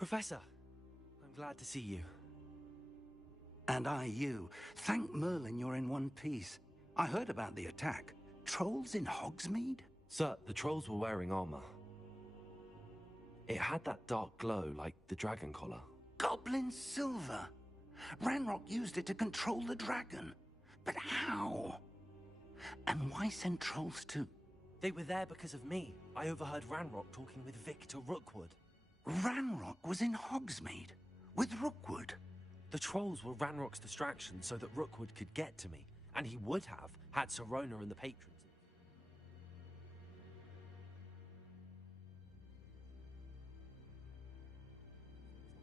Professor, I'm glad to see you. And I you. Thank Merlin you're in one piece. I heard about the attack. Trolls in Hogsmeade? Sir, the trolls were wearing armor. It had that dark glow like the dragon collar. Goblin silver! Ranrock used it to control the dragon. But how? And why send trolls to... They were there because of me. I overheard Ranrock talking with Victor Rookwood. Ranrock was in Hogsmeade? With Rookwood? The trolls were Ranrock's distraction so that Rookwood could get to me. And he would have, had Sirona and the patrons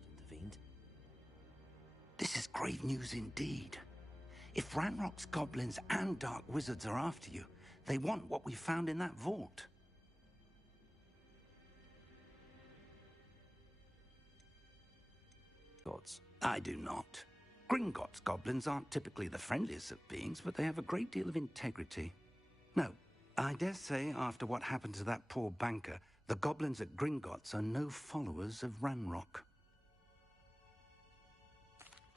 intervened. This is grave news indeed. If Ranrock's goblins and dark wizards are after you, they want what we found in that vault. Gods. I do not. Gringotts goblins aren't typically the friendliest of beings, but they have a great deal of integrity. No, I dare say after what happened to that poor banker, the goblins at Gringotts are no followers of Ranrock.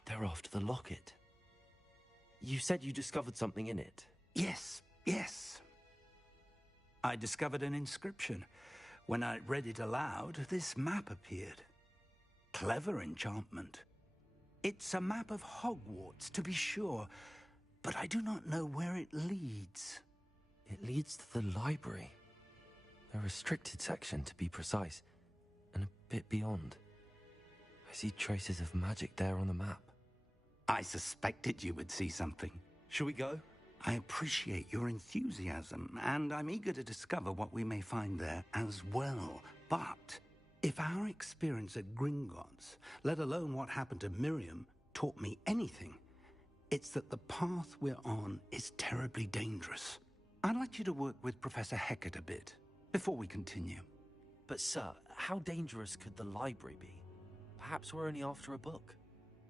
They're after the locket. You said you discovered something in it. Yes. I discovered an inscription. When I read it aloud, this map appeared. Clever enchantment. It's a map of Hogwarts, to be sure, but I do not know where it leads. It leads to the library. A restricted section, to be precise, and a bit beyond. I see traces of magic there on the map. I suspected you would see something. Shall we go? I appreciate your enthusiasm, and I'm eager to discover what we may find there as well. But if our experience at Gringotts, let alone what happened to Miriam, taught me anything, it's that the path we're on is terribly dangerous. I'd like you to work with Professor Hecat a bit before we continue. But sir, how dangerous could the library be? Perhaps we're only after a book.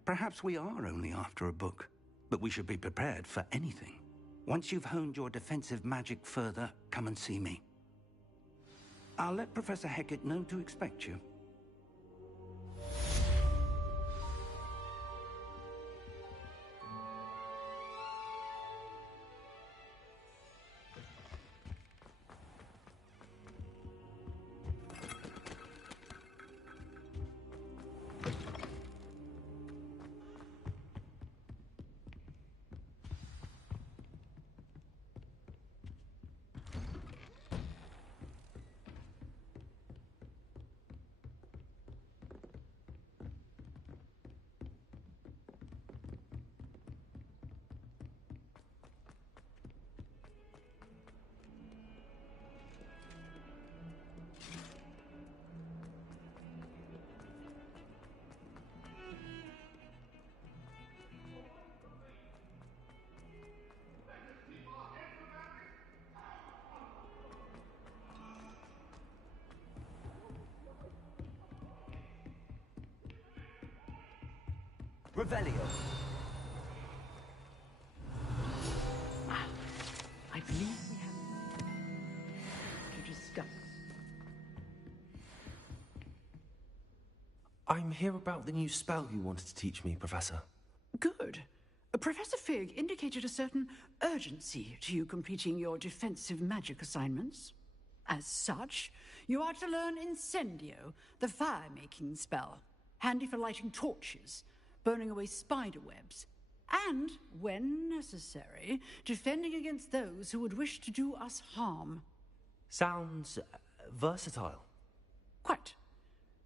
Perhaps we are only after a book, but we should be prepared for anything. Once you've honed your defensive magic further, come and see me. I'll let Professor Hecat know to expect you. Revelio. I believe we have to discuss. I'm here about the new spell you wanted to teach me, Professor. Good. Professor Fig indicated a certain urgency to you completing your defensive magic assignments. As such, you are to learn Incendio, the fire-making spell, handy for lighting torches, burning away spider webs, and, when necessary, defending against those who would wish to do us harm. Sounds versatile. Quite.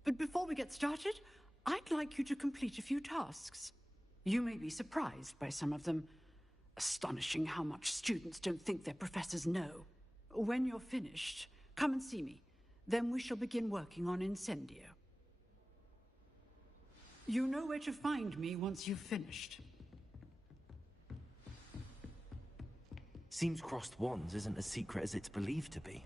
But before we get started, I'd like you to complete a few tasks. You may be surprised by some of them. Astonishing how much students don't think their professors know. When you're finished, come and see me. Then we shall begin working on Incendio. You know where to find me once you've finished. Seems crossed wands isn't as secret as it's believed to be.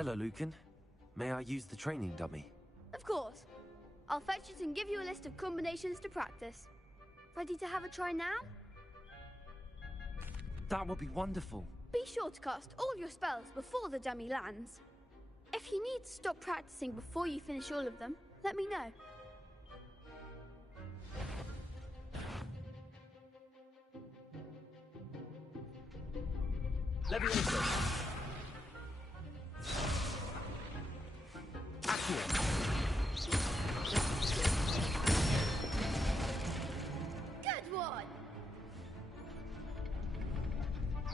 Hello, Lucan. May I use the training dummy? Of course. I'll fetch it and give you a list of combinations to practice. Ready to have a try now? That would be wonderful. Be sure to cast all your spells before the dummy lands. If you need to stop practicing before you finish all of them, let me know. Leviosa. Accio. Good one!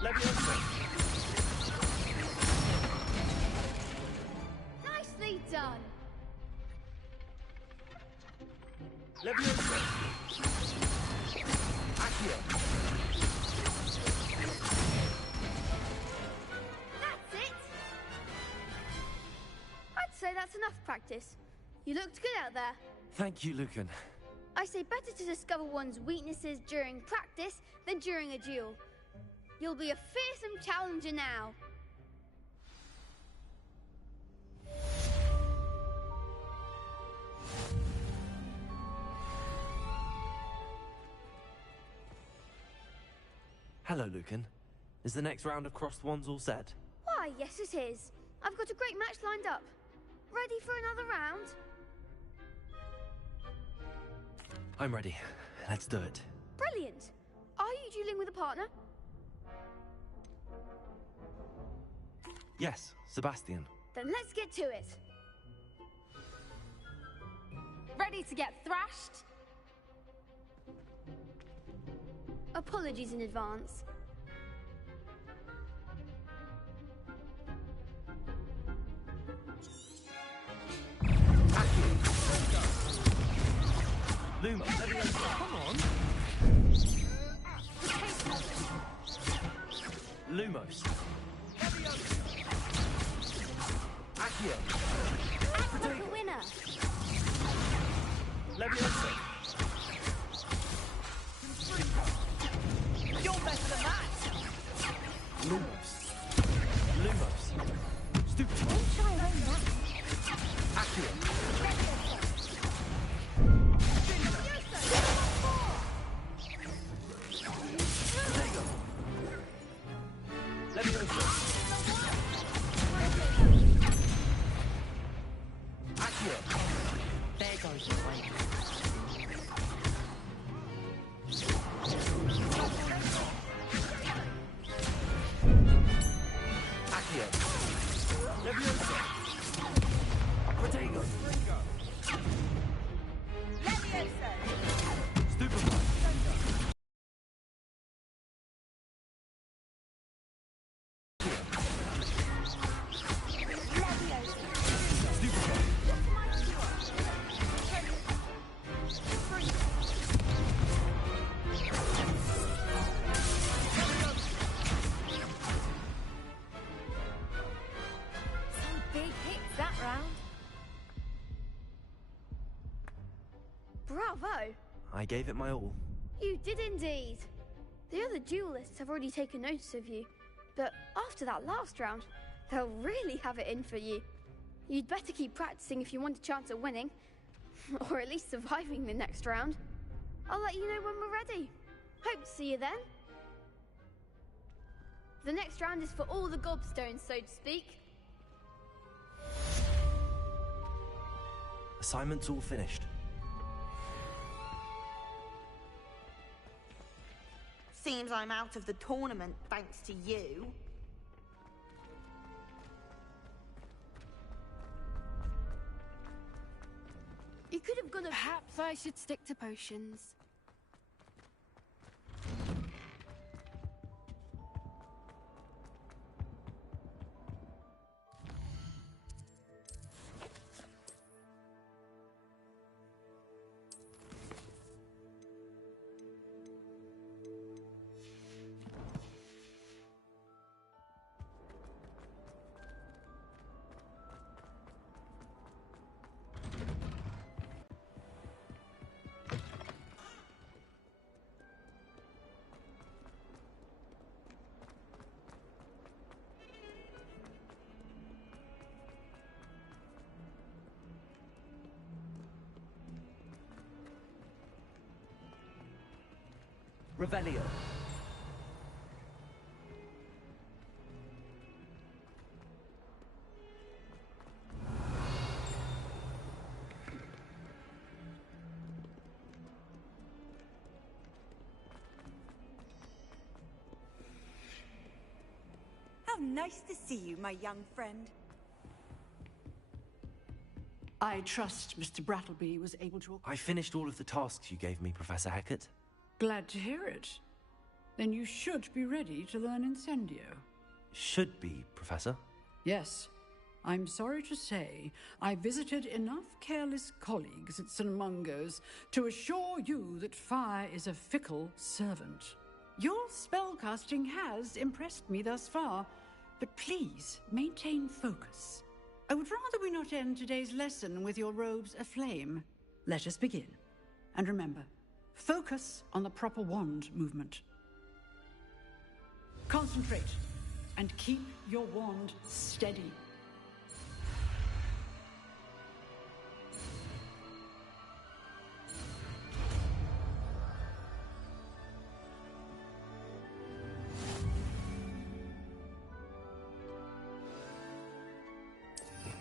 Leviosa. Nicely done! Leviosa. Accio. That's it! I'd say that's enough practice. You looked good out there. Thank you, Lucan. I say better to discover one's weaknesses during practice than during a duel. You'll be a fearsome challenger now. Hello, Lucan. Is the next round of Crossed Wands all set? Why, yes it is. I've got a great match lined up. Ready for another round? I'm ready. Let's do it. Brilliant. Are you dueling with a partner? Yes, Sebastian. Then let's get to it. Ready to get thrashed? Apologies in advance. Luma, come on. Lumos. Accio. Act like a winner. Leviosa. You're better than that! Lumos. Lumos. Stupid. Don't try and own that. Accio. Leviosa. Accio. There goes the way. Accio. Leviosa. Protego. Leviosa! Stupefy. Some big hits that round. Bravo! I gave it my all. You did indeed. The other duelists have already taken notice of you, but after that last round, they'll really have it in for you. You'd better keep practicing if you want a chance at winning, or at least surviving the next round. I'll let you know when we're ready. Hope to see you then. The next round is for all the gobstones, so to speak. Assignment's all finished. Seems I'm out of the tournament thanks to you. You could have gone a... Perhaps I should stick to potions. Revelio. How nice to see you, my young friend. I trust Mr. Brattleby was able to... I finished all of the tasks you gave me, Professor Hecat. Glad to hear it. Then you should be ready to learn Incendio. Should be, Professor. Yes. I'm sorry to say, I visited enough careless colleagues at St. Mungo's to assure you that fire is a fickle servant. Your spellcasting has impressed me thus far, but please maintain focus. I would rather we not end today's lesson with your robes aflame. Let us begin. And remember, focus on the proper wand movement. Concentrate, and keep your wand steady.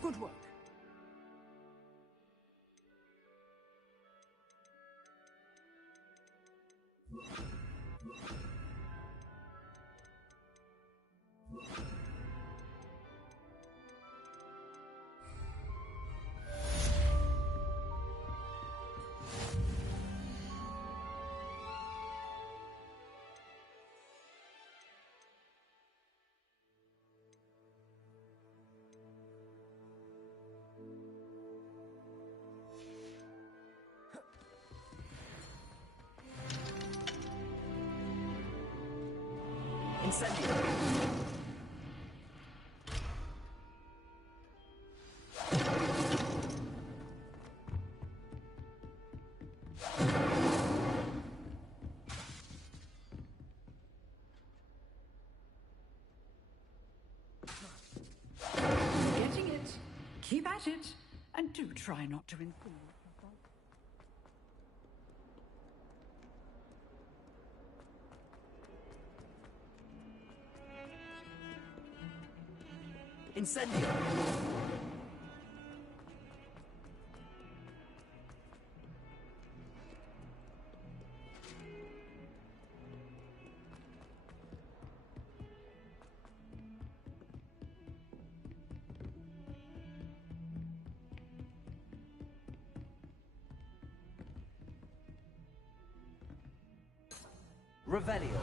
Good work. Incendio. Getting it. Keep at it. And do try not to enthuse. Incendio. Revelio.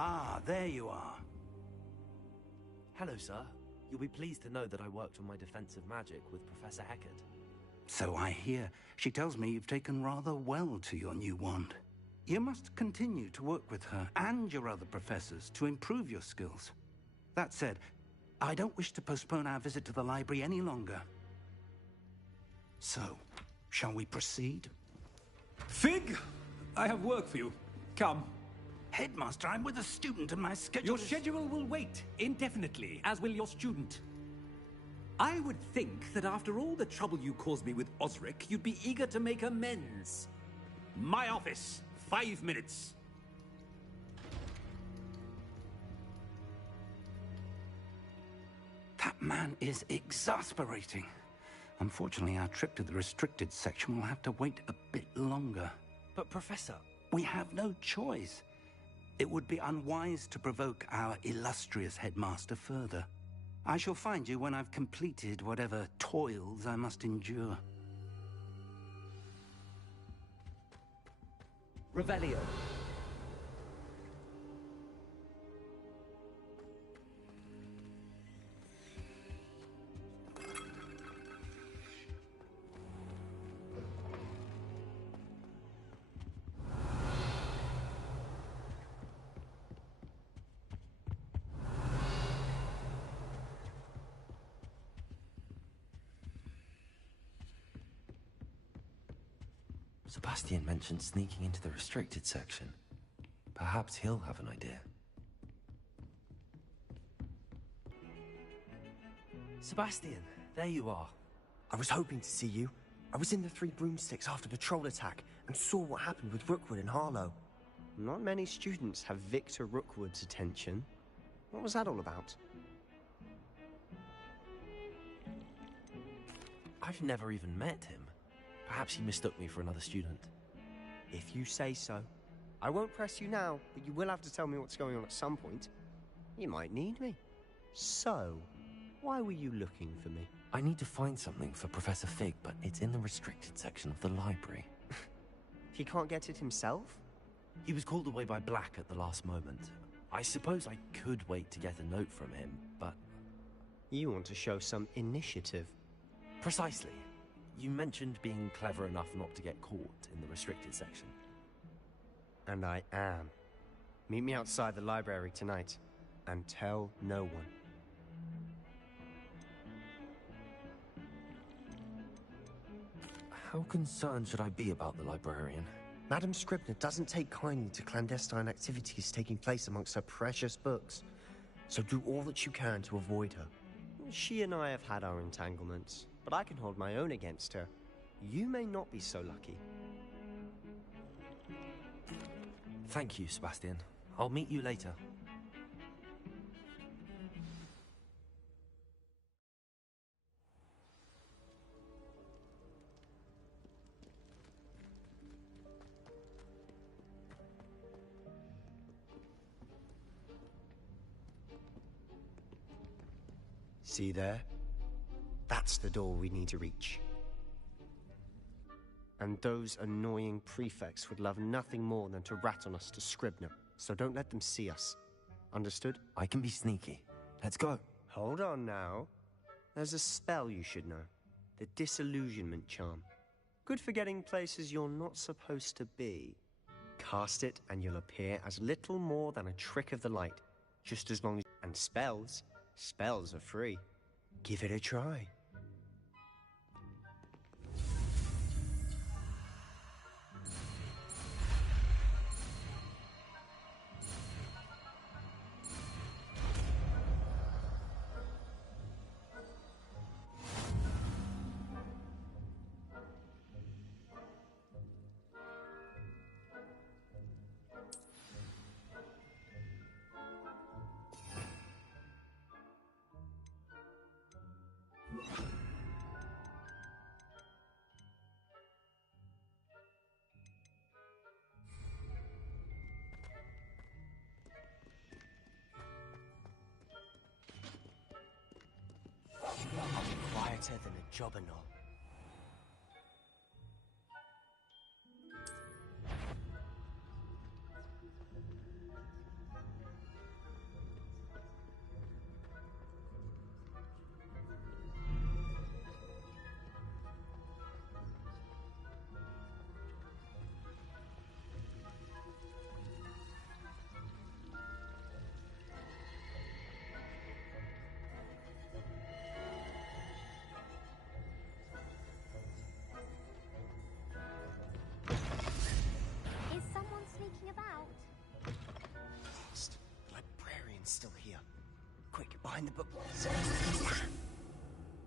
Ah, there you are. Hello, sir. You'll be pleased to know that I worked on my defensive magic with Professor Heckard. So I hear. She tells me you've taken rather well to your new wand. You must continue to work with her and your other professors to improve your skills. That said, I don't wish to postpone our visit to the library any longer. So, shall we proceed? Fig! I have work for you. Come. Headmaster, I'm with a student and my schedule Your schedule will wait indefinitely, as will your student. I would think that after all the trouble you caused me with Osric, you'd be eager to make amends. My office, 5 minutes. That man is exasperating. Unfortunately, our trip to the restricted section will have to wait a bit longer. But, Professor... We have no choice. It would be unwise to provoke our illustrious headmaster further. I shall find you when I've completed whatever toils I must endure. Revelio. Sebastian mentioned sneaking into the restricted section. Perhaps he'll have an idea. Sebastian, there you are. I was hoping to see you. I was in the Three Broomsticks after the troll attack and saw what happened with Rookwood and Harlow. Not many students have Victor Rookwood's attention. What was that all about? I've never even met him. Perhaps he mistook me for another student. If you say so. I won't press you now, but you will have to tell me what's going on at some point. You might need me. So, why were you looking for me? I need to find something for Professor Fig, but it's in the restricted section of the library. He can't get it himself? He was called away by Black at the last moment. I suppose I could wait to get a note from him, but... You want to show some initiative. Precisely. You mentioned being clever enough not to get caught in the restricted section. And I am. Meet me outside the library tonight, and tell no one. How concerned should I be about the librarian? Madame Scribner doesn't take kindly to clandestine activities taking place amongst her precious books. So do all that you can to avoid her. She and I have had our entanglements, but I can hold my own against her. You may not be so lucky. Thank you, Sebastian. I'll meet you later. See there? That's the door we need to reach. And those annoying prefects would love nothing more than to rat on us to Scribner, so don't let them see us. Understood? I can be sneaky. Let's go. Hold on now. There's a spell you should know. The Disillusionment Charm. Good for getting places you're not supposed to be. Cast it and you'll appear as little more than a trick of the light. Just as long as... And spells are free. Give it a try. Quieter than a jobberknoll. behind the book.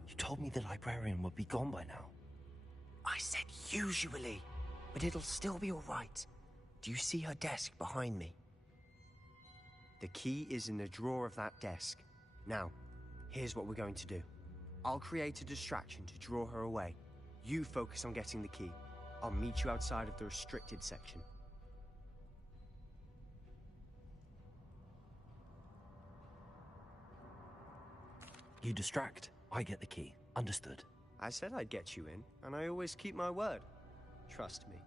You told me the librarian would be gone by now. I said usually, but it'll still be all right. Do you see her desk behind me? The key is in the drawer of that desk. Now, here's what we're going to do. I'll create a distraction to draw her away. You focus on getting the key. I'll meet you outside of the restricted section. You distract, I get the key. Understood. I said I'd get you in, and I always keep my word. Trust me.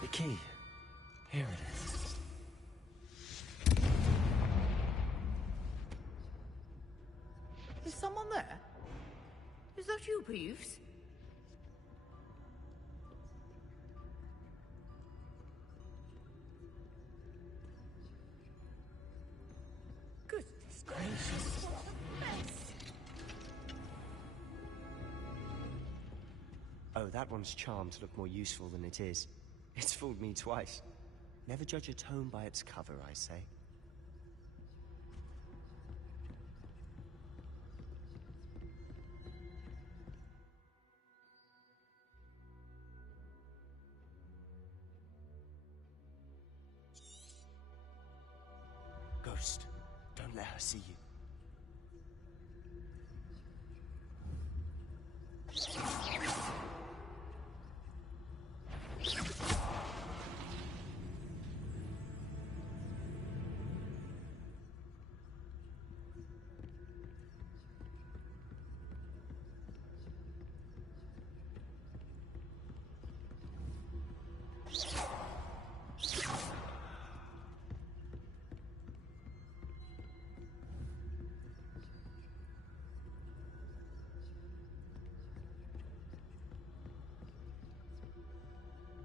The key. Here it is. Is someone there? Is that you, Peeves? Goodness gracious, what a mess! Oh, that one's charmed to look more useful than it is. It's fooled me twice. Never judge a tome by its cover, I say. Ghost, don't let her see you.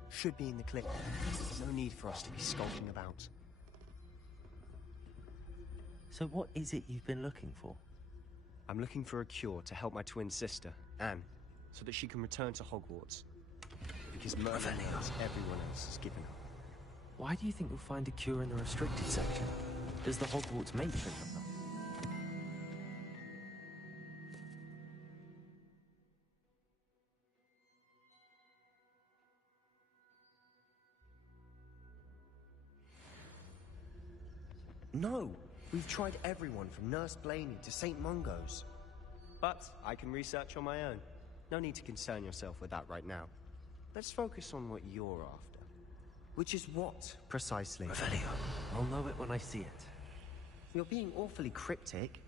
Should be in the clip. No need for us to be skulking about. So what is it you've been looking for? I'm looking for a cure to help my twin sister, Anne, so that she can return to Hogwarts. Because Merlin knows everyone else has given up. Why do you think you'll find a cure in the restricted section? Does the Hogwarts matron have them? No! We've tried everyone from Nurse Blaney to St. Mungo's. But I can research on my own. No need to concern yourself with that right now. Let's focus on what you're after. Which is what, precisely? Revelio. I'll know it when I see it. You're being awfully cryptic.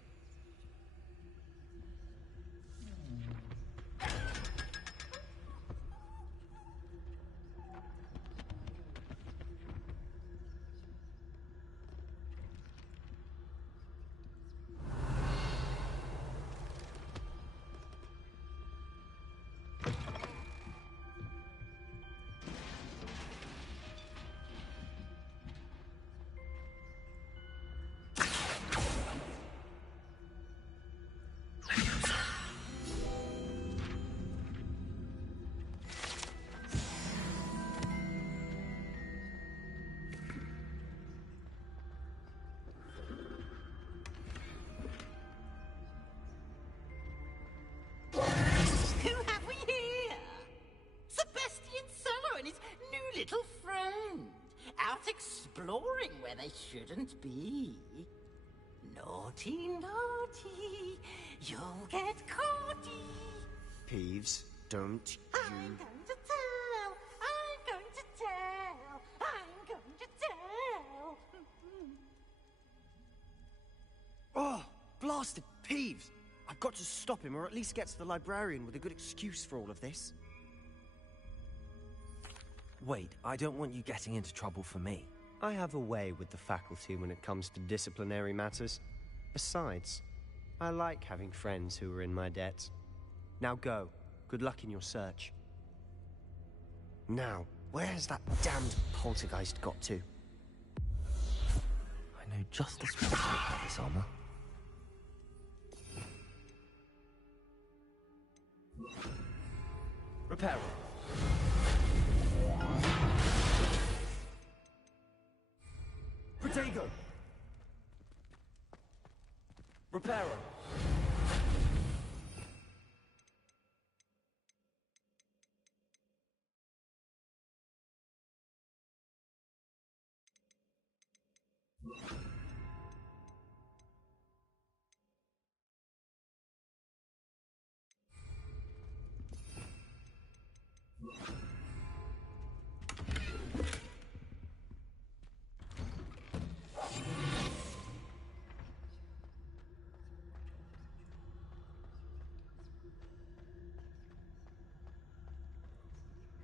Exploring where they shouldn't be. Naughty, naughty, you'll get caughty. Peeves, don't you... I'm going to tell, I'm going to tell, I'm going to tell. Oh, blasted Peeves! I've got to stop him, or at least get to the librarian with a good excuse for all of this. Wait, I don't want you getting into trouble for me. I have a way with the faculty when it comes to disciplinary matters. Besides, I like having friends who are in my debt. Now go. Good luck in your search. Now, where has that damned poltergeist got to? I know just the spot about this armor. Reparo. Protego. Reparo.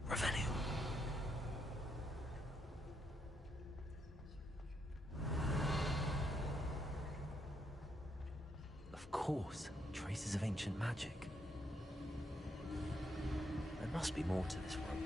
Revenue. Of course, traces of ancient magic. There must be more to this room.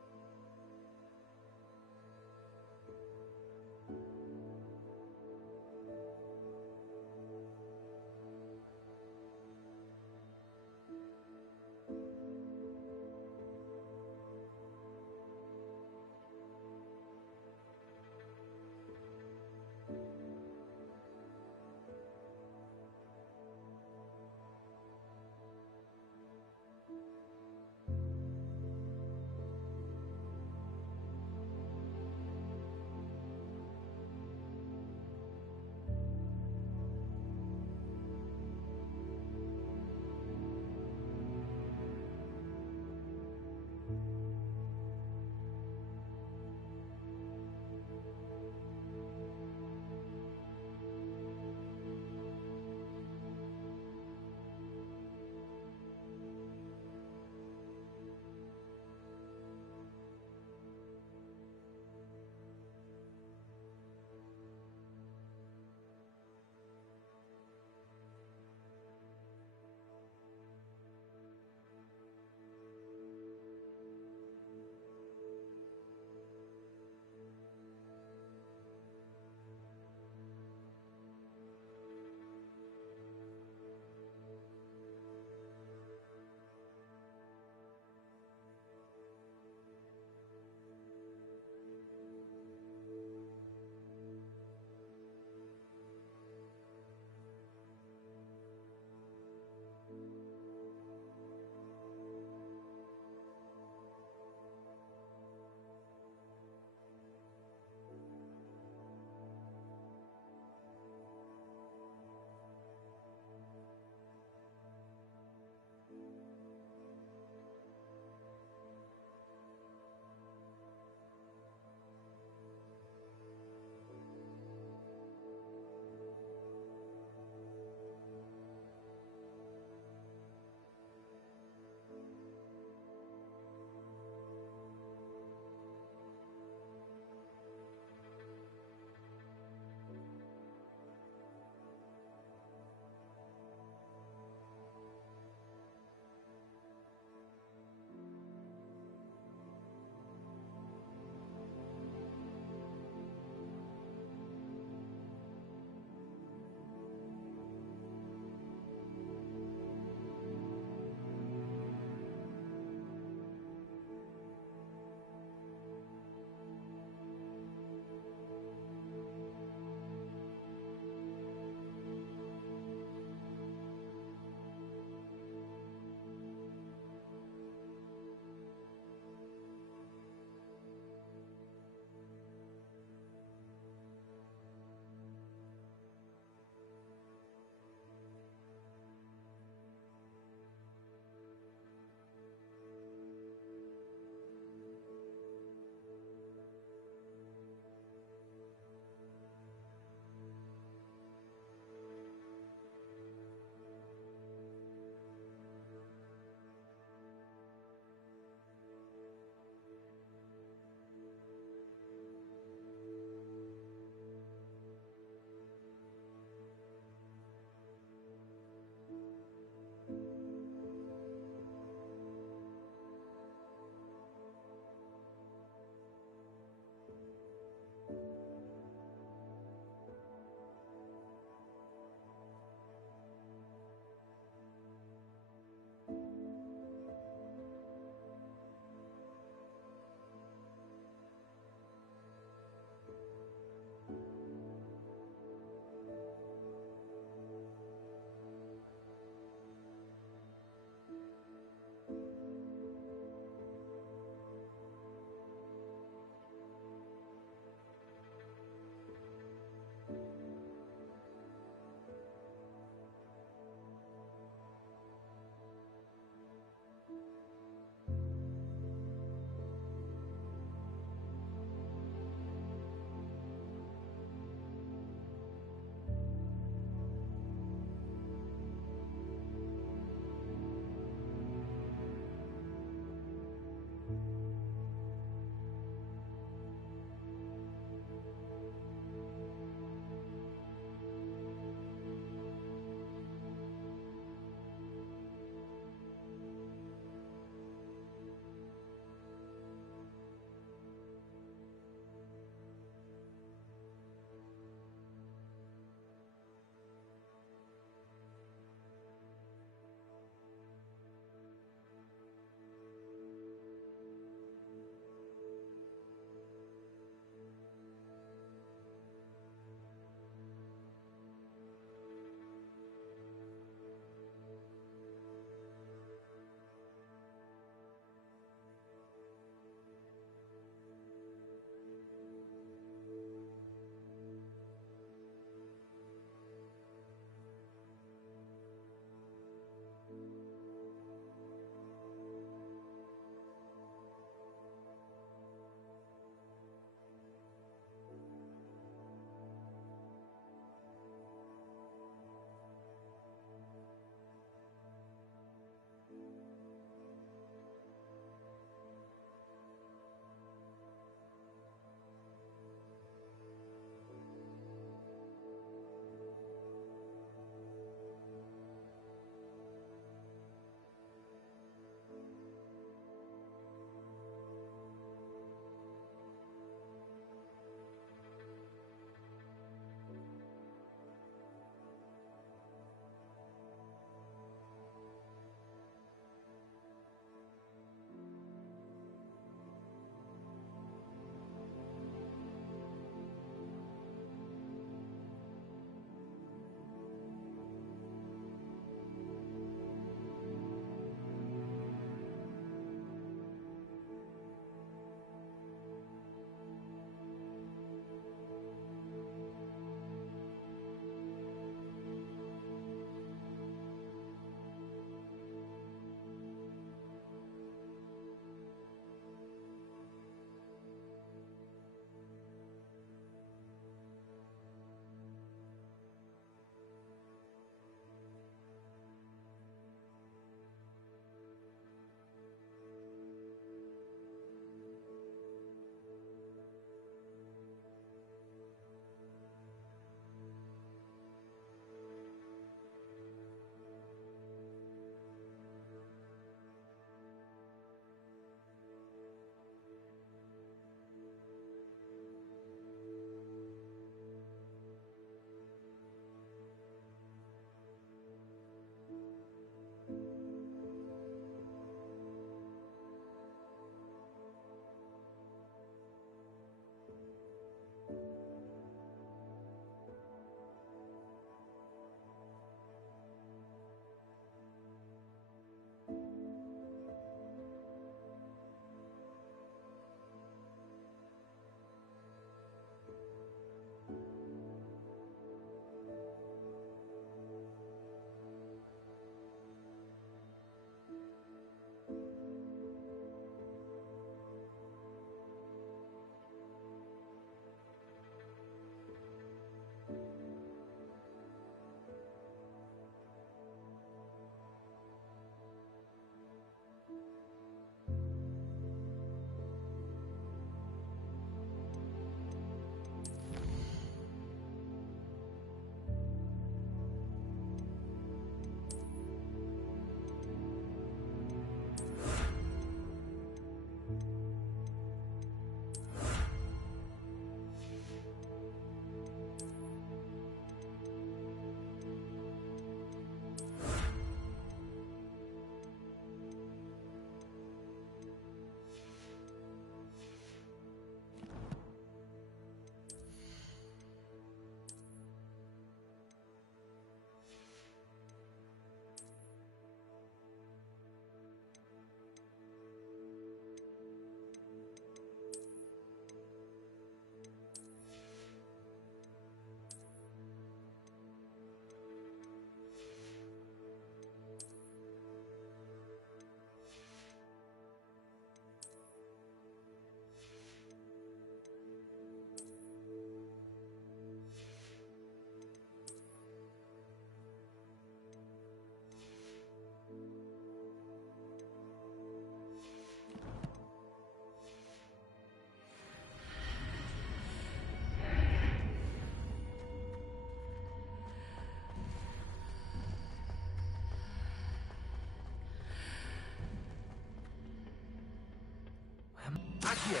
Accio!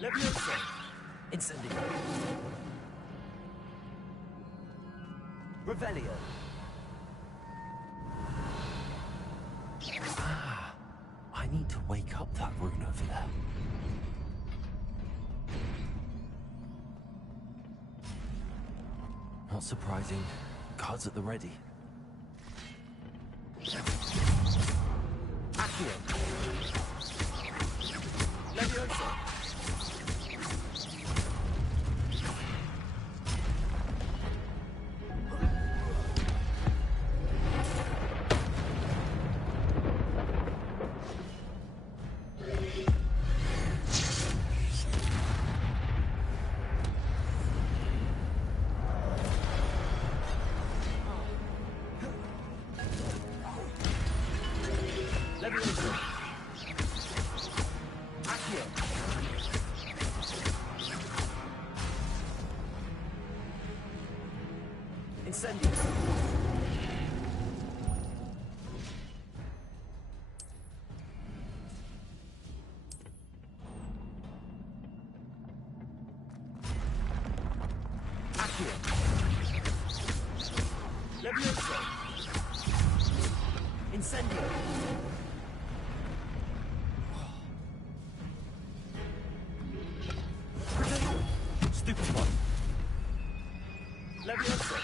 Levioso! Incendio! Revelio! Ah, I need to wake up that rune over there. Not surprising. Cards at the ready. Accio! Levioso! Levioso! Accio! Incendio! Accio! Levioso! Incendio! Stupid one! Levioso!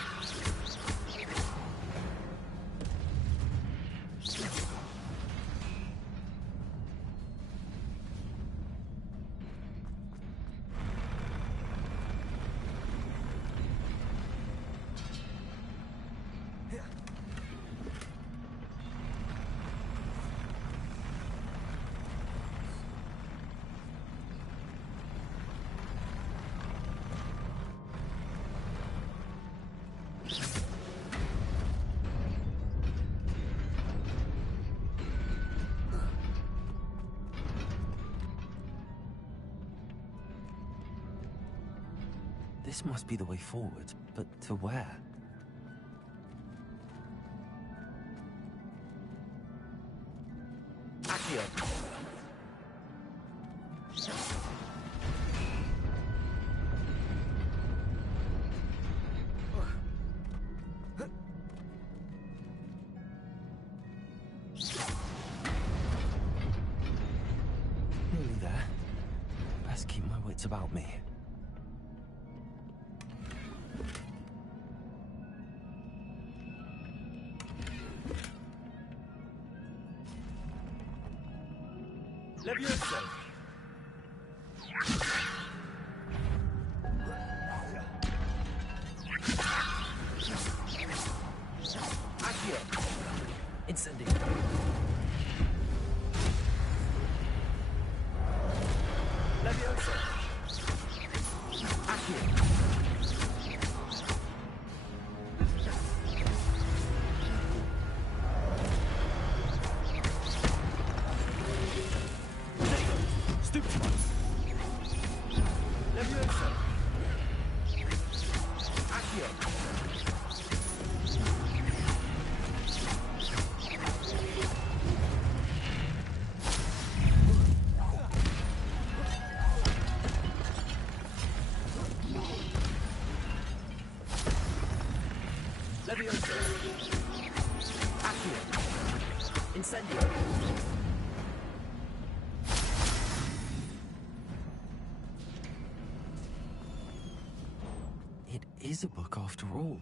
This must be the way forward, but to where? Accio! Nearly there. Best keep my wits about me. Levioso! Accio! Incendio! Levioso! Accio! Stupid ones! Levioso! Accio! Levioso! Accio! Incendio! It is a book after all.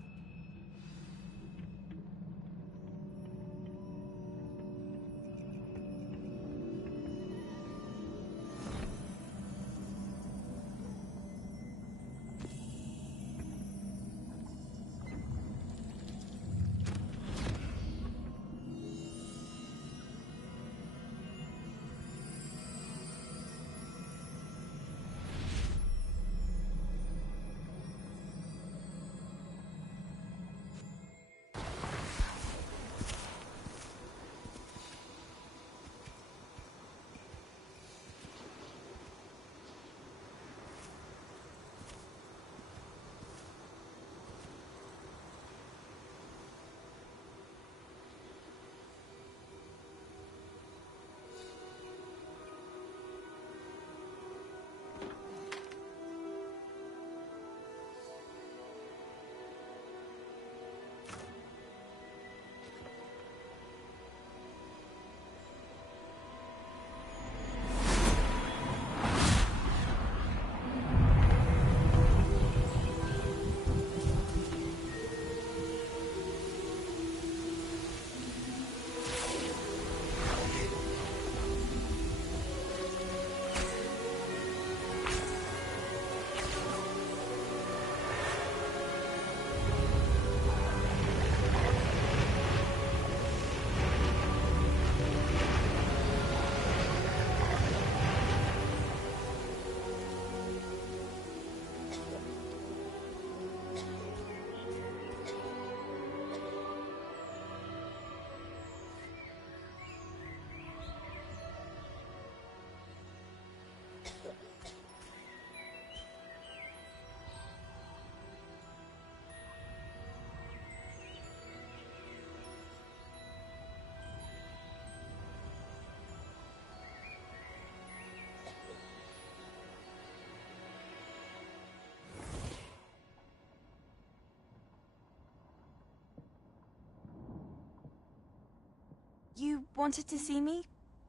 You wanted to see me?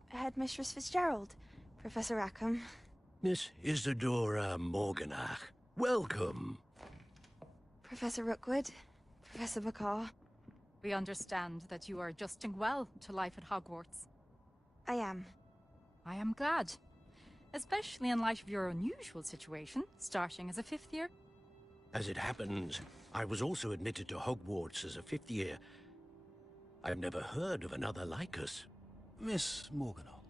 Headmistress Fitzgerald, Professor Rackham. Miss Isadora Morganach, welcome. Professor Rookwood, Professor Bakar. We understand that you are adjusting well to life at Hogwarts. I am. I am glad. Especially in light of your unusual situation, starting as a 5th year. As it happens, I was also admitted to Hogwarts as a 5th year. I've never heard of another like us. Miss Morganach,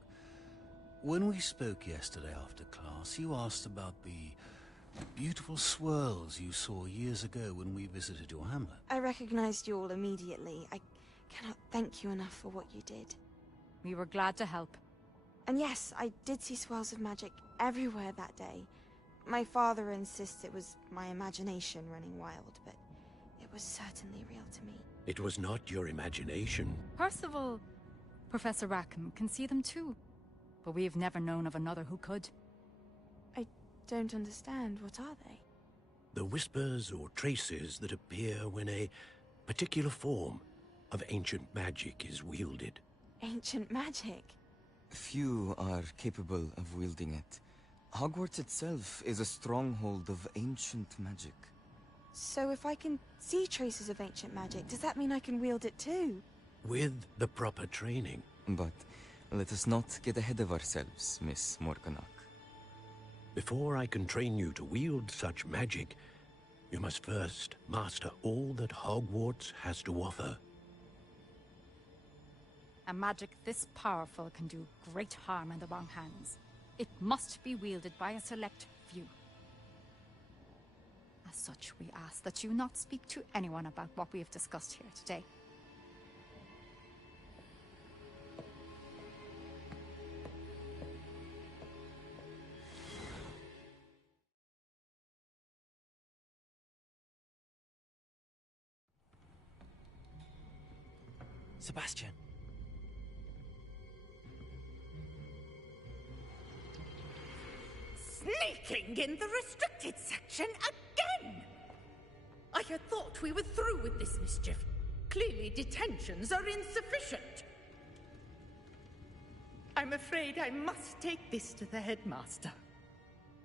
when we spoke yesterday after class, you asked about the beautiful swirls you saw years ago when we visited your hamlet. I recognized you all immediately. I cannot thank you enough for what you did. We were glad to help. And yes, I did see swirls of magic everywhere that day. My father insists it was my imagination running wild, but it was certainly real to me. It was not your imagination. Percival, Professor Rackham can see them too. But we have never known of another who could. I don't understand. What are they? The whispers or traces that appear when a particular form of ancient magic is wielded. Ancient magic? Few are capable of wielding it. Hogwarts itself is a stronghold of ancient magic. So if I can see traces of ancient magic, does that mean I can wield it too? With the proper training. But let us not get ahead of ourselves, Miss Morganach. Before I can train you to wield such magic, you must first master all that Hogwarts has to offer. A magic this powerful can do great harm in the wrong hands. It must be wielded by a select few. As such, we ask that you not speak to anyone about what we have discussed here today. Sebastian. Sneaking in the restricted section again! I had thought we were through with this mischief. Clearly detentions are insufficient. I'm afraid I must take this to the headmaster.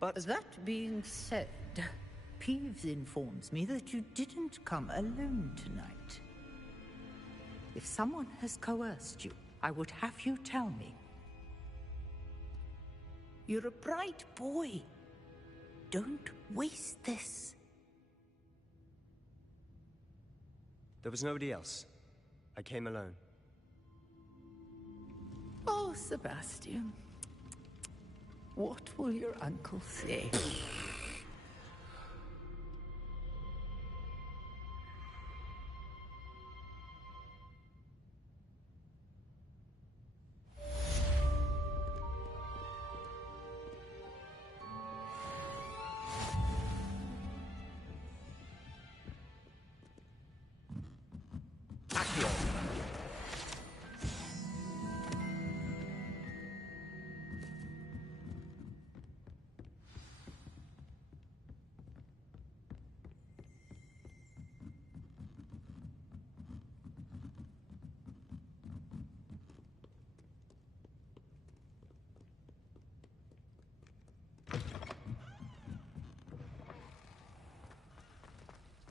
But that being said, Peeves informs me that you didn't come alone tonight. If someone has coerced you, I would have you tell me. You're a bright boy. Don't waste this. There was nobody else. I came alone. Oh, Sebastian. What will your uncle say?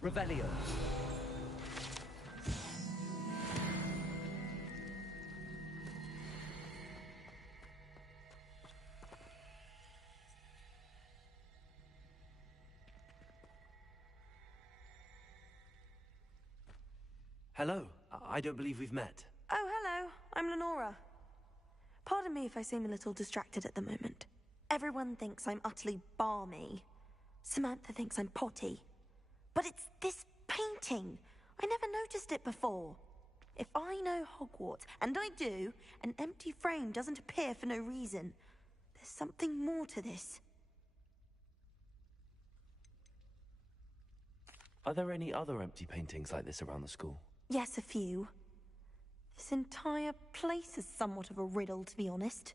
Revelio. Hello. I don't believe we've met. Oh, hello. I'm Lenora. Pardon me if I seem a little distracted at the moment. Everyone thinks I'm utterly balmy. Samantha thinks I'm potty. But it's this painting. I never noticed it before. If I know Hogwarts, and I do, an empty frame doesn't appear for no reason. There's something more to this. Are there any other empty paintings like this around the school? Yes, a few. This entire place is somewhat of a riddle, to be honest.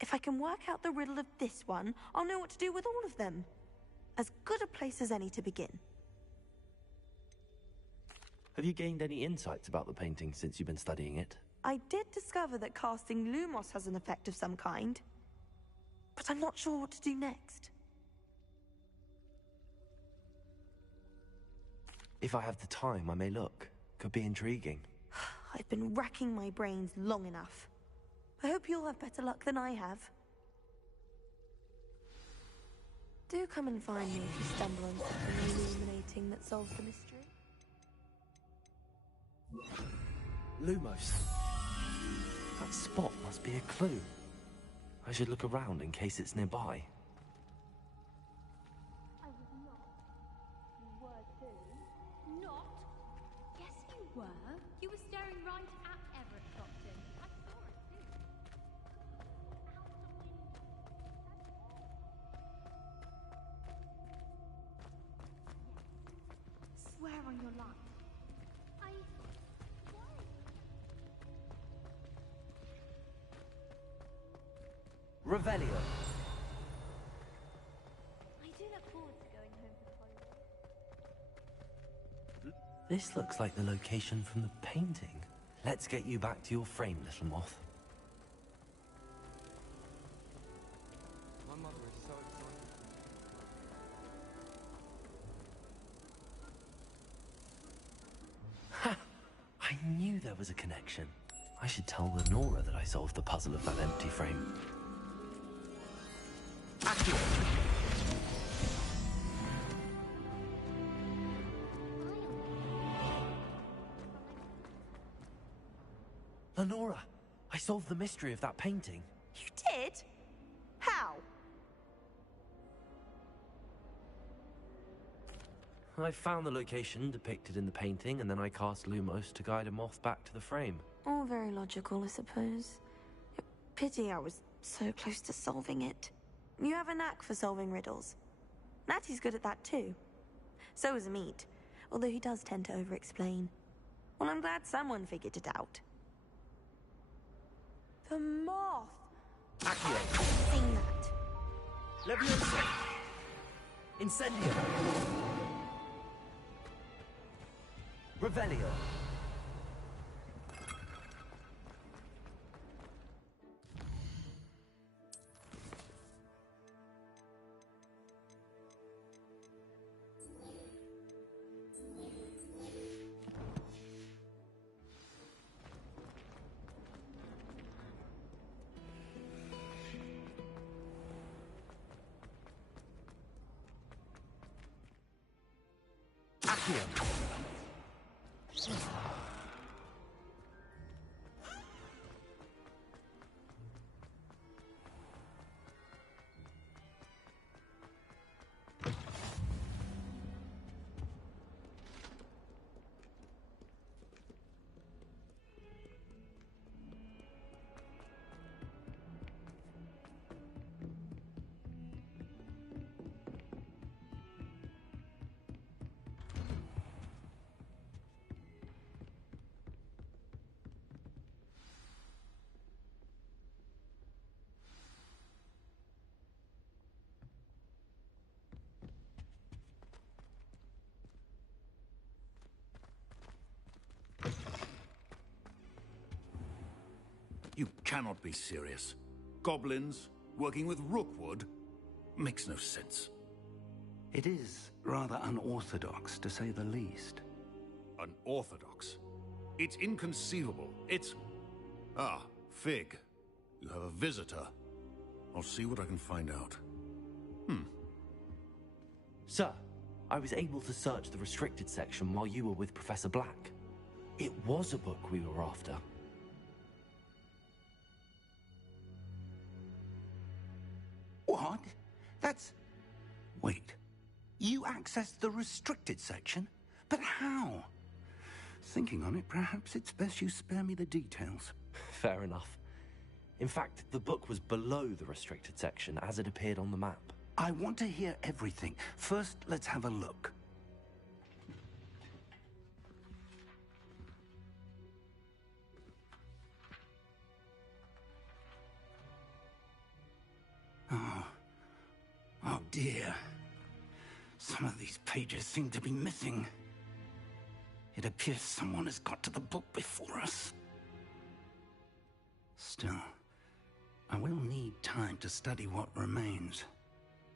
If I can work out the riddle of this one, I'll know what to do with all of them. As good a place as any to begin. Have you gained any insights about the painting since you've been studying it? I did discover that casting Lumos has an effect of some kind. But I'm not sure what to do next. If I have the time, I may look. Could be intriguing. I've been racking my brains long enough. I hope you'll have better luck than I have. Do come and find me if you stumble on something illuminating that solves the mystery. Lumos. That spot must be a clue. I should look around in case it's nearby. I was not. You were too. Not? Yes, you were. You were staring right at Everett Clopton. I saw it too. Yes. Swear on your life. Revelio. I do look forward to going home for the holidays. This looks like the location from the painting. Let's get you back to your frame, little moth. My mother is so excited. Ha! I knew there was a connection. I should tell Lenora that I solved the puzzle of that empty frame. Accio! Lenora, I solved the mystery of that painting. You did? How? I found the location depicted in the painting, and then I cast Lumos to guide a moth back to the frame. All very logical, I suppose. Pity I was so close to solving it. You have a knack for solving riddles. Natty's good at that too. So is Amit, although he does tend to over-explain. Well, I'm glad someone figured it out. The moth! Accio! I've seen that. Leviosa! Incendio! Revelio! You cannot be serious. Goblins working with Rookwood makes no sense. It is rather unorthodox, to say the least. Unorthodox? It's inconceivable. It's... Ah, Fig. You have a visitor. I'll see what I can find out. Sir, I was able to search the restricted section while you were with Professor Black. It was a book we were after. What? That's... Wait. You accessed the restricted section? But how? Thinking on it, perhaps it's best you spare me the details. Fair enough. In fact, the book was below the restricted section as it appeared on the map. I want to hear everything. First, let's have a look. Oh dear. Some of these pages seem to be missing. It appears someone has got to the book before us. Still, I will need time to study what remains.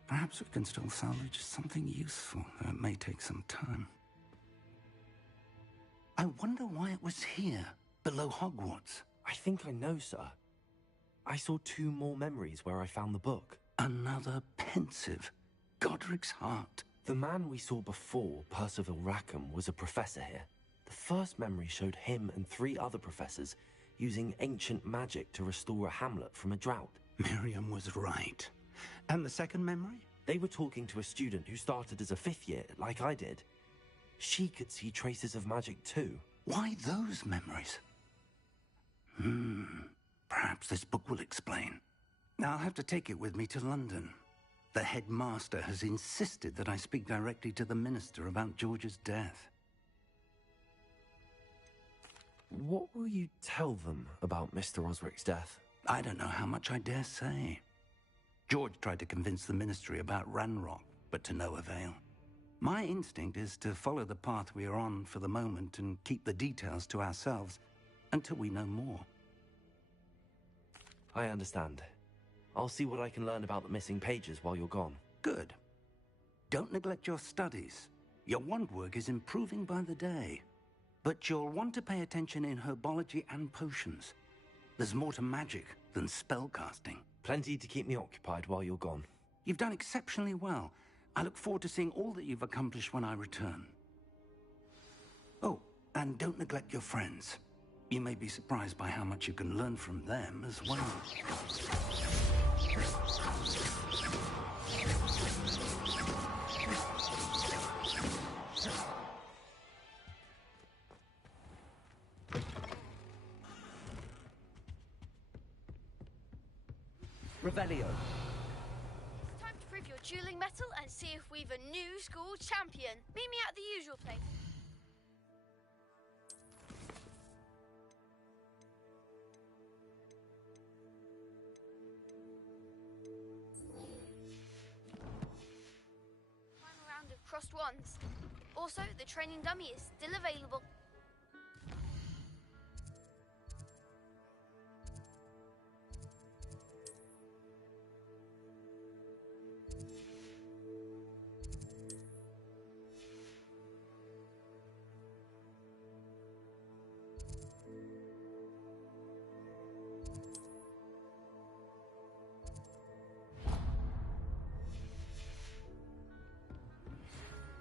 Perhaps we can still salvage something useful, though it may take some time. I wonder why it was here, below Hogwarts. I think I know, sir. I saw 2 more memories where I found the book. Another pensive. Godric's heart. The man we saw before, Percival Rackham, was a professor here. The first memory showed him and 3 other professors using ancient magic to restore a hamlet from a drought. Miriam was right. And the second memory? They were talking to a student who started as a 5th year, like I did. She could see traces of magic too. Why those memories? Perhaps this book will explain. I'll have to take it with me to London. The headmaster has insisted that I speak directly to the minister about George's death. What will you tell them about Mr. Osric's death? I don't know how much I dare say. George tried to convince the ministry about Ranrock, but to no avail. My instinct is to follow the path we are on for the moment and keep the details to ourselves until we know more. I understand. I'll see what I can learn about the missing pages while you're gone. Good. Don't neglect your studies. Your wand work is improving by the day. But you'll want to pay attention in herbology and potions. There's more to magic than spellcasting. Plenty to keep me occupied while you're gone. You've done exceptionally well. I look forward to seeing all that you've accomplished when I return. Oh, and don't neglect your friends. You may be surprised by how much you can learn from them as well. Revelio. It's time to prove your dueling mettle and see if we've a new school champion. Meet me at the usual place. Final round of crossed wands. Also, the training dummy is still available.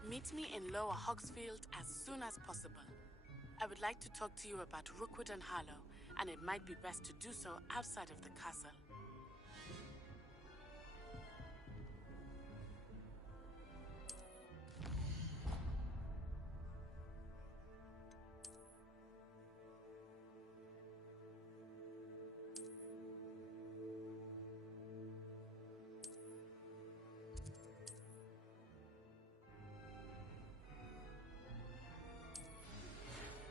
Meet me in Lower Hogsfield as soon as possible. I would like to talk to you about Rookwood and Harlow, and it might be best to do so outside of the castle.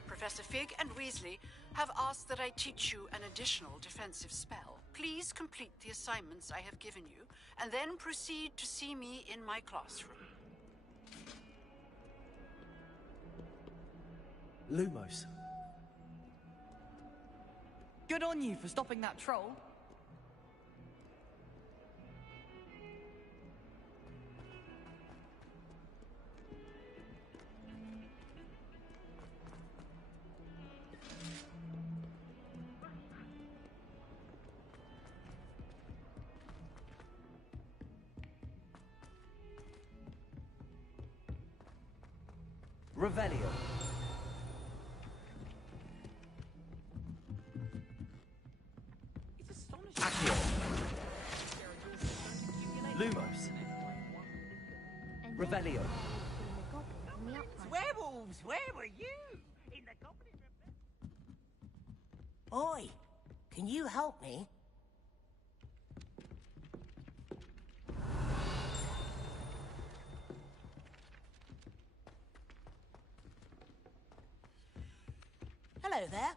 Professor Fig and Weasley have asked that I teach you an additional defensive spell. Please complete the assignments I have given you, and then proceed to see me in my classroom. Lumos. Good on you for stopping that troll. Revelio. Accio. Lumos. Revelio. Werewolves, where were you? In the Goblin Oi, can you help me? Hello there.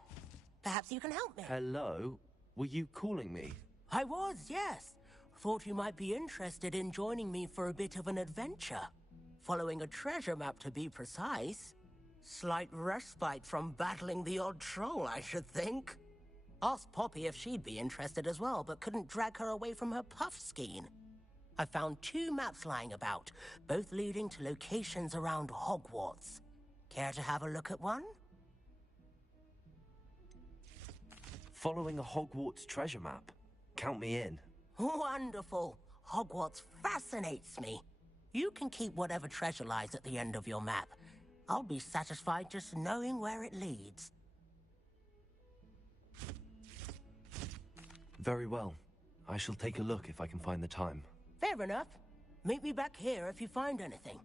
Perhaps you can help me. Hello? Were you calling me? I was, yes. Thought you might be interested in joining me for a bit of an adventure. Following a treasure map, to be precise. Slight respite from battling the odd troll, I should think. Asked Poppy if she'd be interested as well, but couldn't drag her away from her puffskein. I found 2 maps lying about, both leading to locations around Hogwarts. Care to have a look at one? Following a Hogwarts treasure map. Count me in. Wonderful. Hogwarts fascinates me. You can keep whatever treasure lies at the end of your map. I'll be satisfied just knowing where it leads. Very well. I shall take a look if I can find the time. Fair enough. Meet me back here if you find anything.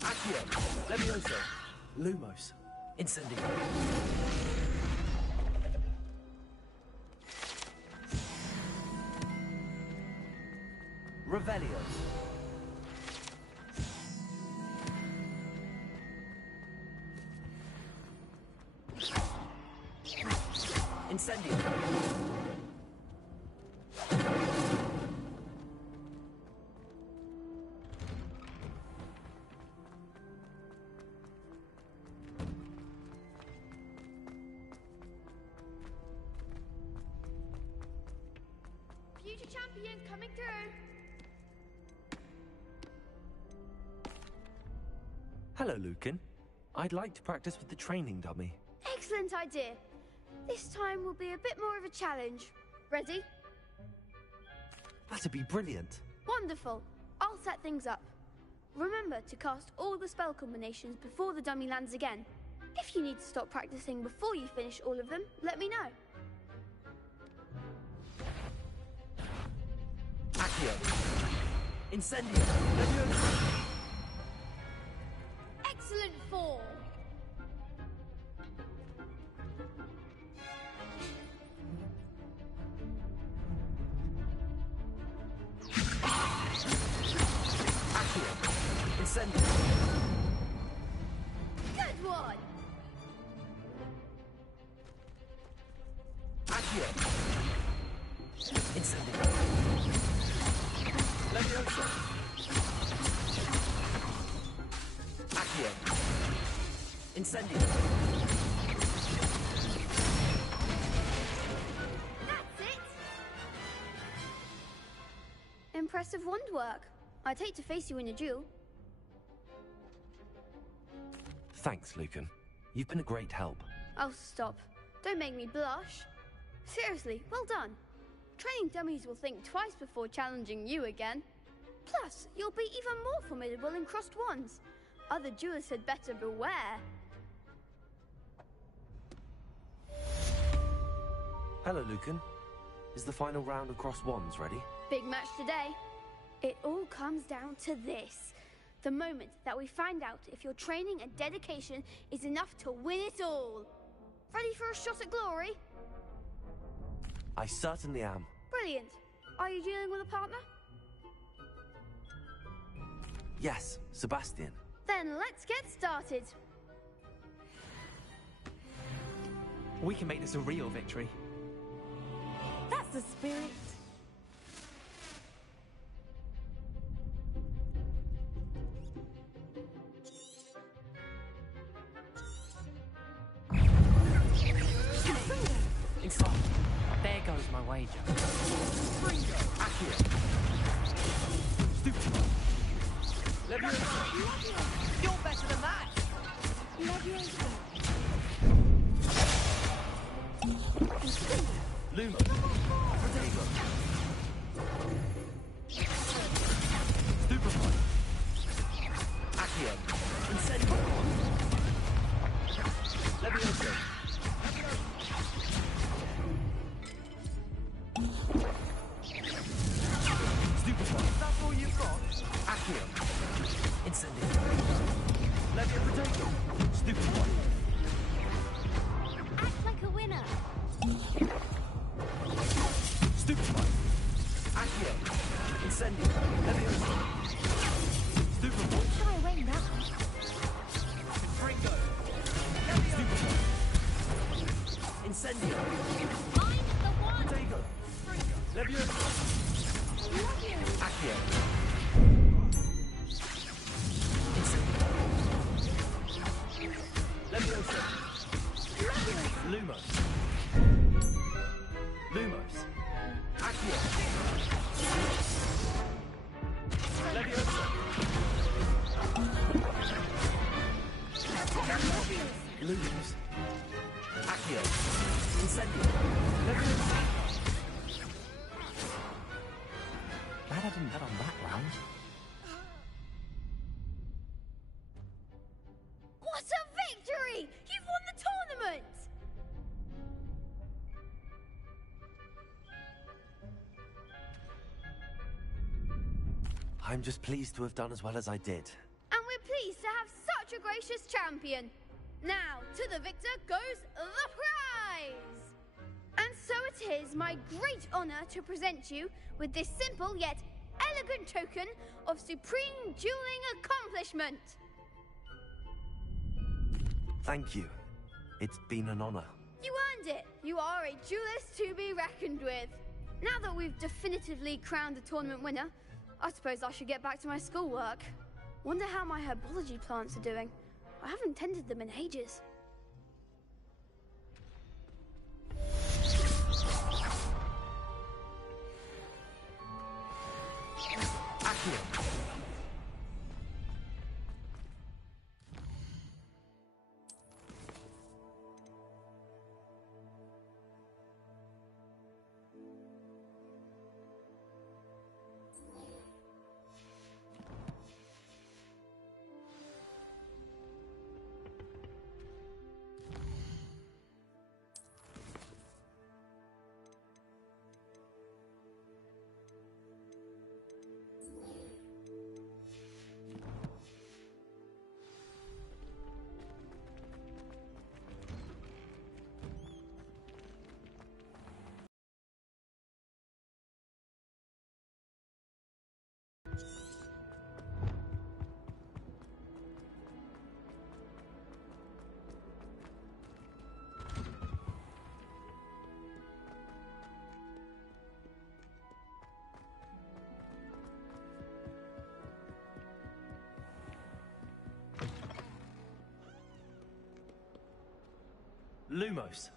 Accio! Levioso! Lumos! Incendio! Revelio! Incendio! Future champion coming through. Hello, Lucan. I'd like to practice with the training dummy. Excellent idea. This time will be a bit more of a challenge. Ready? That'd be brilliant. Wonderful. I'll set things up. Remember to cast all the spell combinations before the dummy lands again. If you need to stop practicing before you finish all of them, let me know. Accio! Incendio! Levioso! Excellent form. Accio! Incendio! Good one. Accio! Incendio! Levioso! Accio! Incendio! That's it. Impressive wand work. I'd hate to face you in a duel. Thanks, Lucan. You've been a great help. Oh, stop. Don't make me blush. Seriously, well done. Training dummies will think twice before challenging you again. Plus, you'll be even more formidable in crossed wands. Other duelists had better beware. Hello, Lucan. Is the final round of crossed wands ready? Big match today. It all comes down to this. The moment that we find out if your training and dedication is enough to win it all. Ready for a shot at glory? I certainly am. Brilliant. Are you dealing with a partner? Yes, Sebastian. Then let's get started. We can make this a real victory. That's the spirit. Inside. There goes my wager. Accio! You're better than that! Lumo. Protego. Stupefy. Accio. Incendio. Levioso. Stupefy. That's all you've got? Accio. Incendio. Levio Protego. Stupefy. Act like a winner. Stupefy. Accio. Incendio. Levioso. Stupefy. Shy away now. Confringo. Stupefy. Incendio. Find the one. Protego. Levioso. Accio. Incendio. Levioso. Lumos. Lumos. Accio. Levioso. Lumos. Accio. Incendio. Levioso. Glad I didn't bet on that round. What a victory! You've won the tournament! I'm just pleased to have done as well as I did. And we're pleased to have such a gracious champion. Now, to the victor goes the prize! And so it is my great honor to present you with this simple yet elegant token of supreme dueling accomplishment. Thank you. It's been an honor. You earned it. You are a duelist to be reckoned with. Now that we've definitively crowned the tournament winner, I suppose I should get back to my schoolwork. Wonder how my herbology plants are doing. I haven't tended them in ages. Accio. Lumos.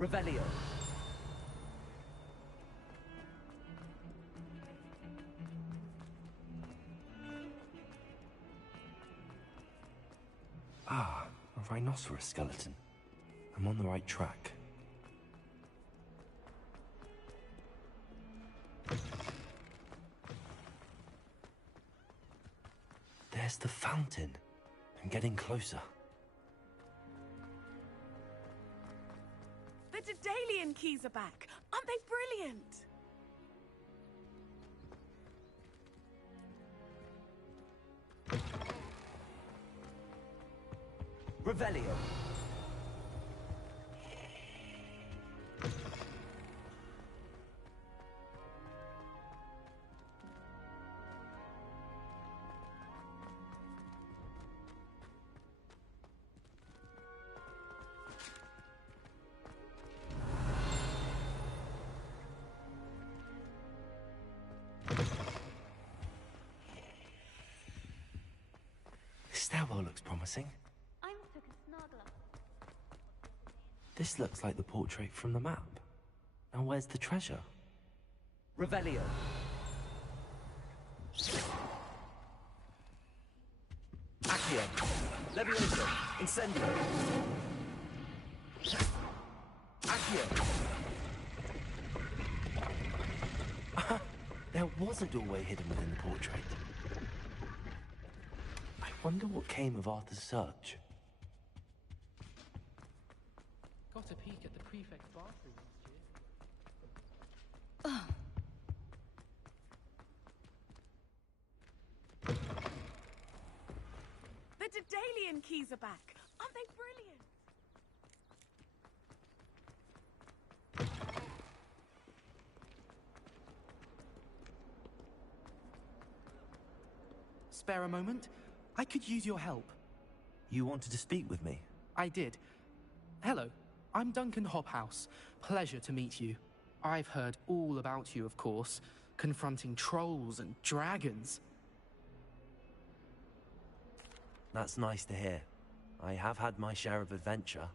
Revelio. Ah, a rhinoceros skeleton. I'm on the right track. There's the fountain. I'm getting closer. The Daedalian keys are back. Aren't they brilliant? Revelio. This stairwell looks promising. I must took a snorgler. This looks like the portrait from the map. Now where's the treasure? Revelio. Accio. Levioso. Incendio. Accio. There was a doorway hidden within the portrait. I wonder what came of Arthur's search. Got a peek at the prefect's bathroom last year. The Daedalian keys are back. Aren't they brilliant? Spare a moment? I could use your help. You wanted to speak with me? I did. Hello, I'm Duncan Hobhouse. Pleasure to meet you. I've heard all about you, of course, confronting trolls and dragons. That's nice to hear. I have had my share of adventure.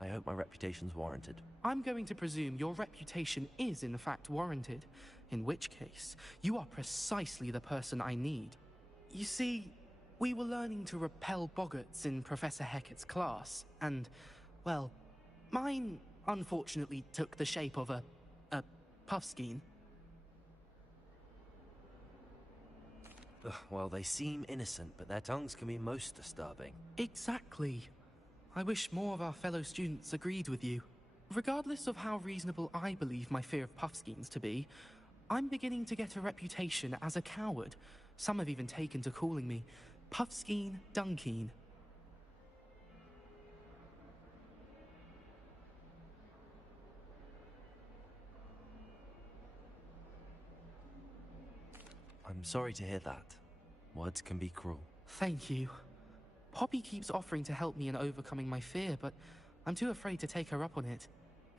I hope my reputation's warranted. I'm going to presume your reputation is in fact warranted, in which case, you are precisely the person I need. You see, we were learning to repel boggarts in Professor Hecat's class, and, well, mine unfortunately took the shape of a puffskein. Well, they seem innocent, but their tongues can be most disturbing. Exactly. I wish more of our fellow students agreed with you. Regardless of how reasonable I believe my fear of puffskeins to be, I'm beginning to get a reputation as a coward. Some have even taken to calling me Puffskeen Dunkeen. I'm sorry to hear that. Words can be cruel. Thank you. Poppy keeps offering to help me in overcoming my fear, but I'm too afraid to take her up on it.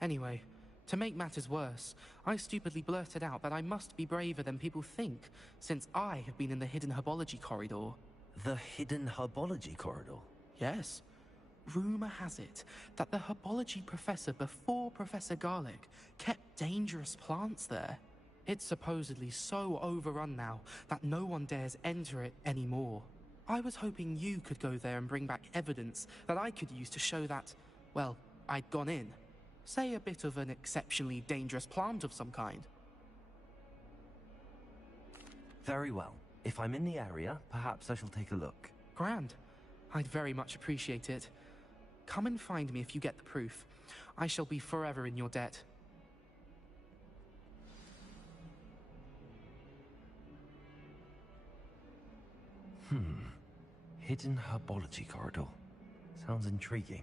Anyway, to make matters worse, I stupidly blurted out that I must be braver than people think, since I have been in the Hidden Herbology Corridor. The Hidden Herbology Corridor? Yes. Rumor has it that the herbology professor before Professor Garlic kept dangerous plants there. It's supposedly so overrun now that no one dares enter it anymore. I was hoping you could go there and bring back evidence that I could use to show that, well, I'd gone in. Say a bit of an exceptionally dangerous plant of some kind. Very well. If I'm in the area, perhaps I shall take a look. Grand. I'd very much appreciate it. Come and find me if you get the proof. I shall be forever in your debt. Hidden Herbology Corridor. Sounds intriguing.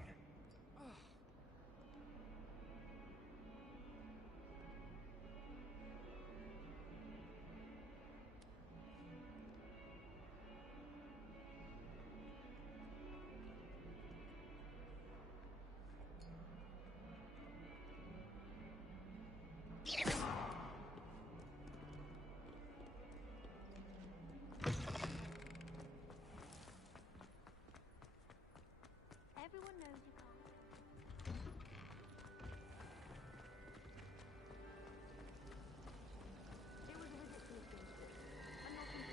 Everyone knows you can't. It was a ridiculous thing to do. I'm not even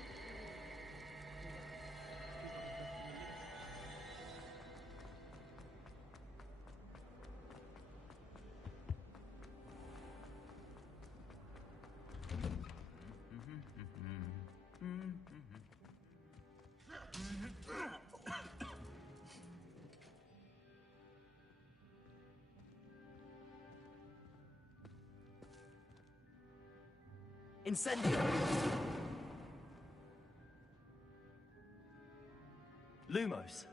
Incendio. Lumos.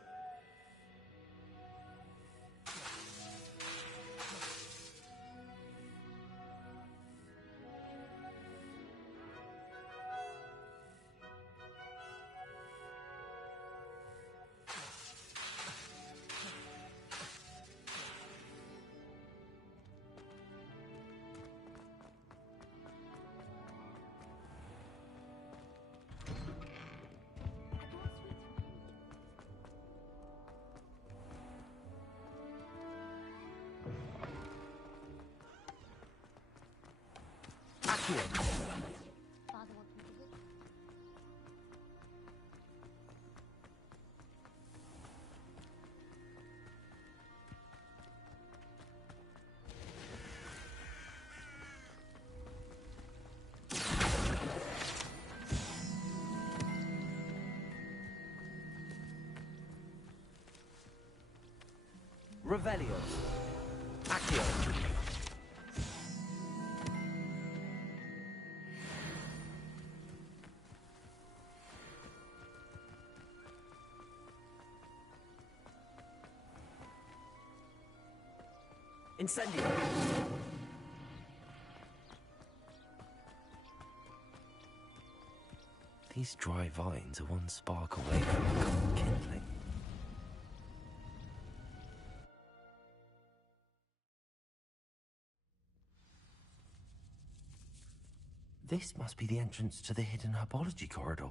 Accio. Father wants me to do. Revelio. Accio. Incendio. These dry vines are one spark away from becoming kindling. This must be the entrance to the hidden herbology corridor.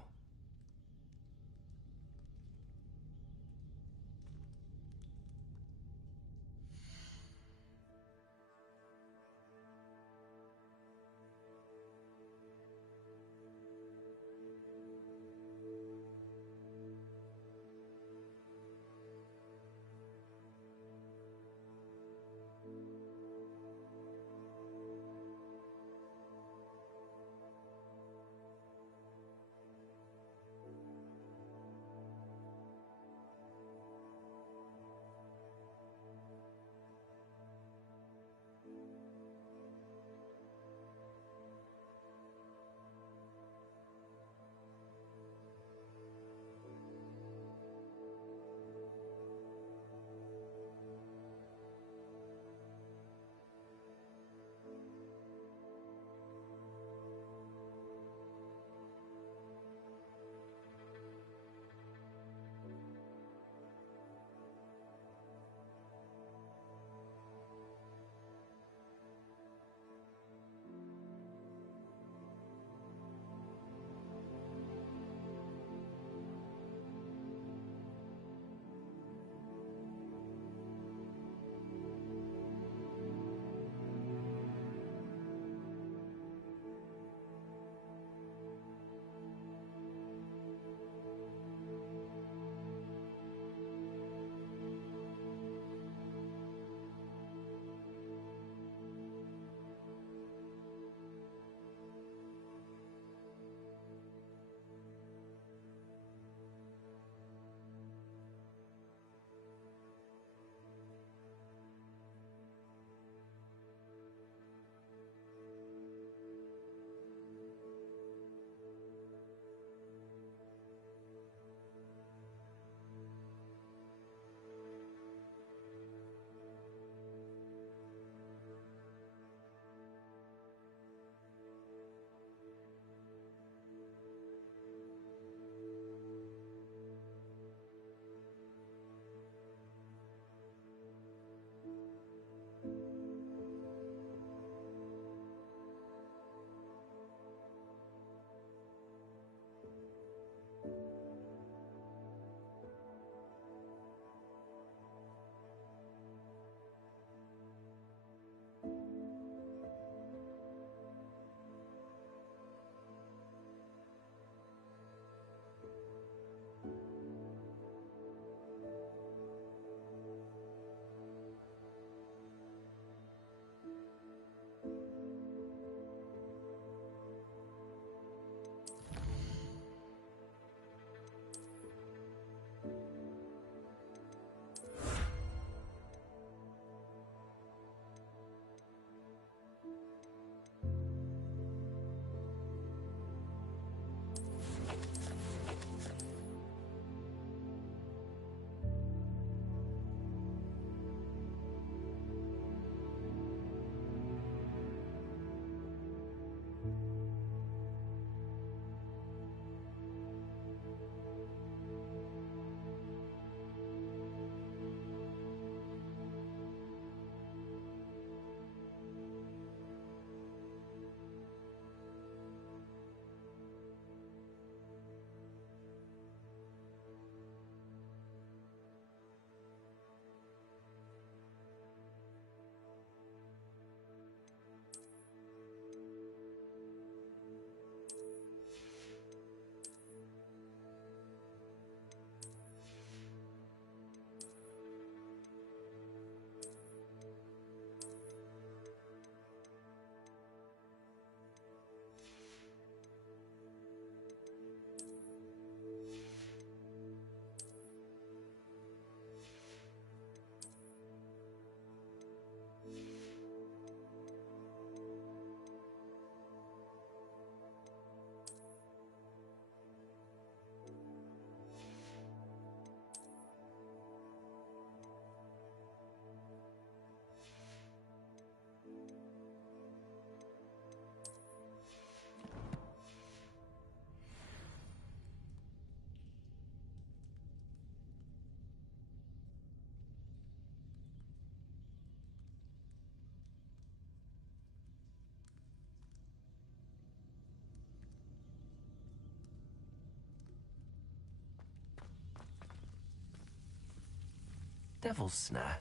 devil's snare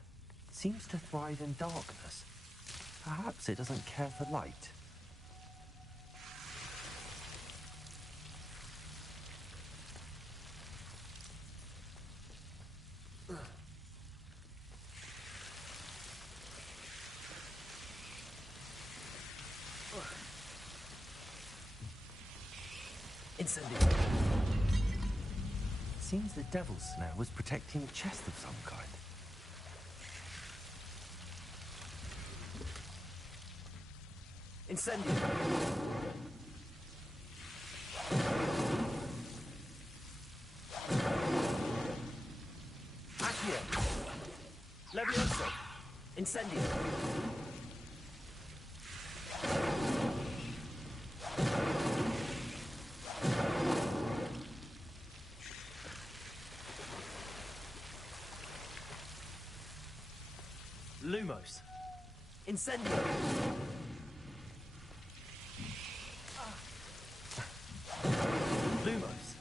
seems to thrive in darkness. Perhaps it doesn't care for light. Incendio. Seems the devil's snare was protecting a chest of some kind. Incendio. Accio. Levioso. Incendio. Lumos. Incendio. Lumos.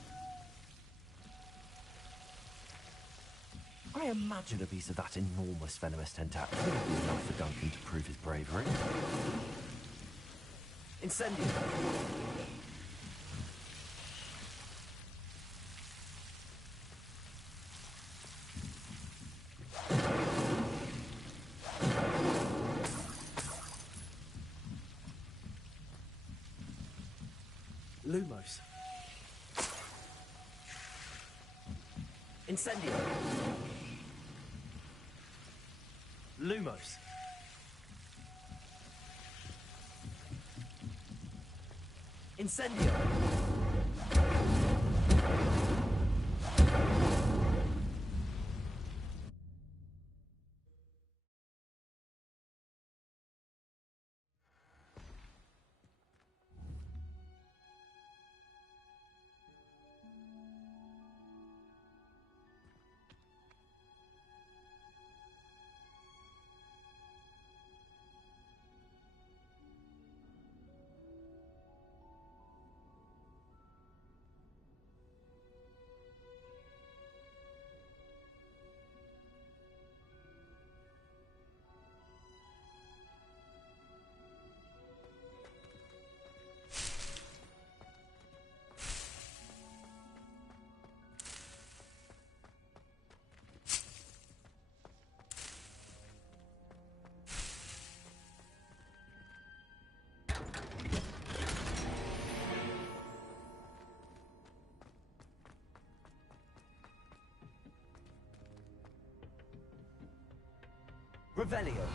I imagine a piece of that enormous venomous tentacle would be enough for Duncan to prove his bravery. Incendio. Lumos. Incendio. Lumos. Incendio. Revelio.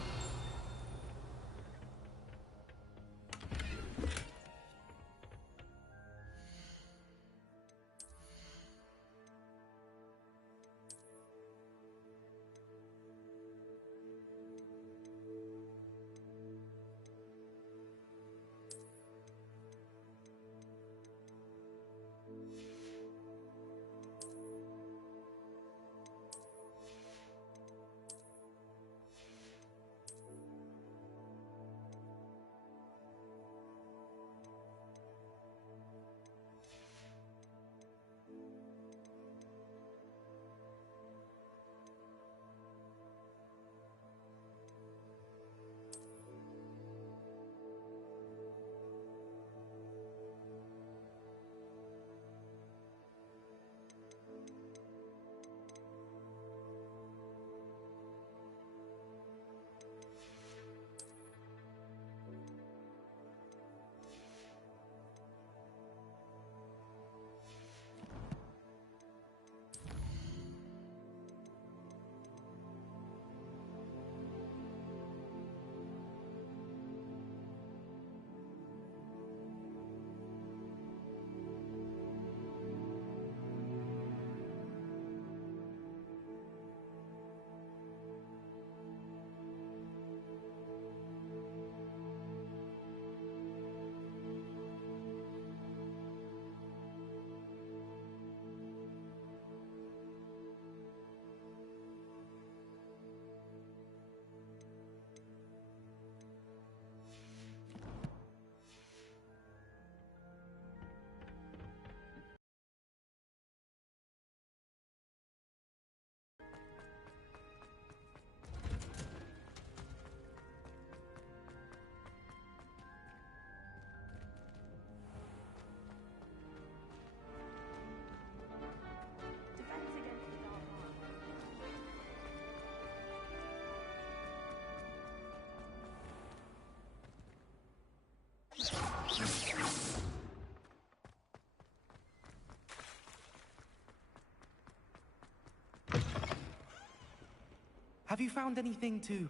Have you found anything to,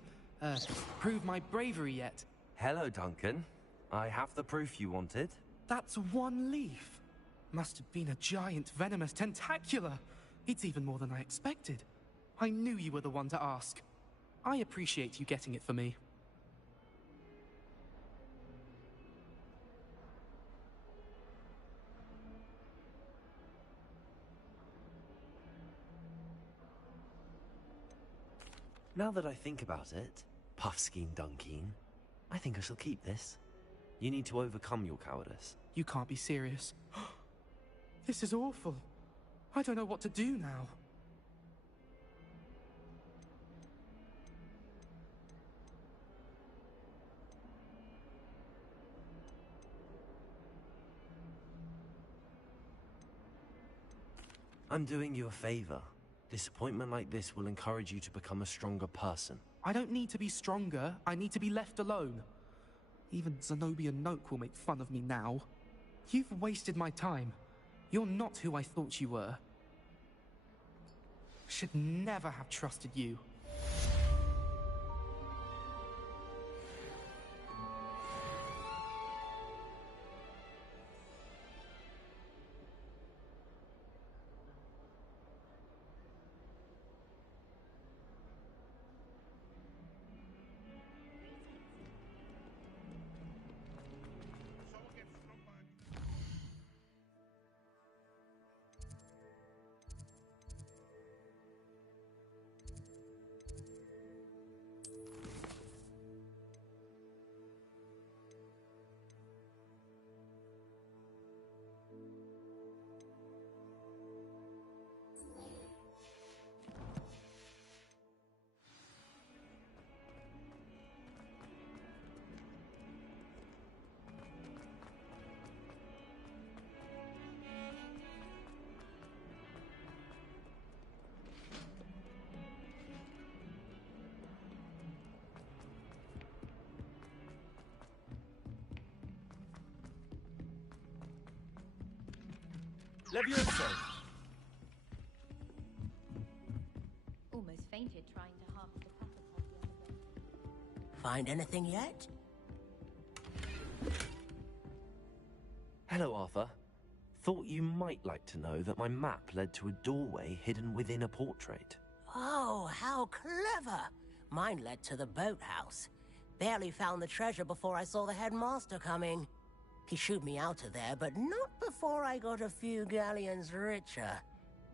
prove my bravery yet? Hello, Duncan. I have the proof you wanted. That's one leaf. Must have been a giant venomous tentacula. It's even more than I expected. I knew you were the one to ask. I appreciate you getting it for me. Now that I think about it, Puffskein Dunkeen, I think I shall keep this. You need to overcome your cowardice. You can't be serious. This is awful. I don't know what to do now. I'm doing you a favor. Disappointment like this will encourage you to become a stronger person. I don't need to be stronger. I need to be left alone. Even Zenobia Noak will make fun of me now. You've wasted my time. You're not who I thought you were. Should never have trusted you. Levioso! Almost fainted trying to harvest the pepper pot the other day. Find anything yet? Hello, Arthur. Thought you might like to know that my map led to a doorway hidden within a portrait. Oh, how clever! Mine led to the boathouse. Barely found the treasure before I saw the headmaster coming. He shooed me out of there, but not before I got a few galleons richer.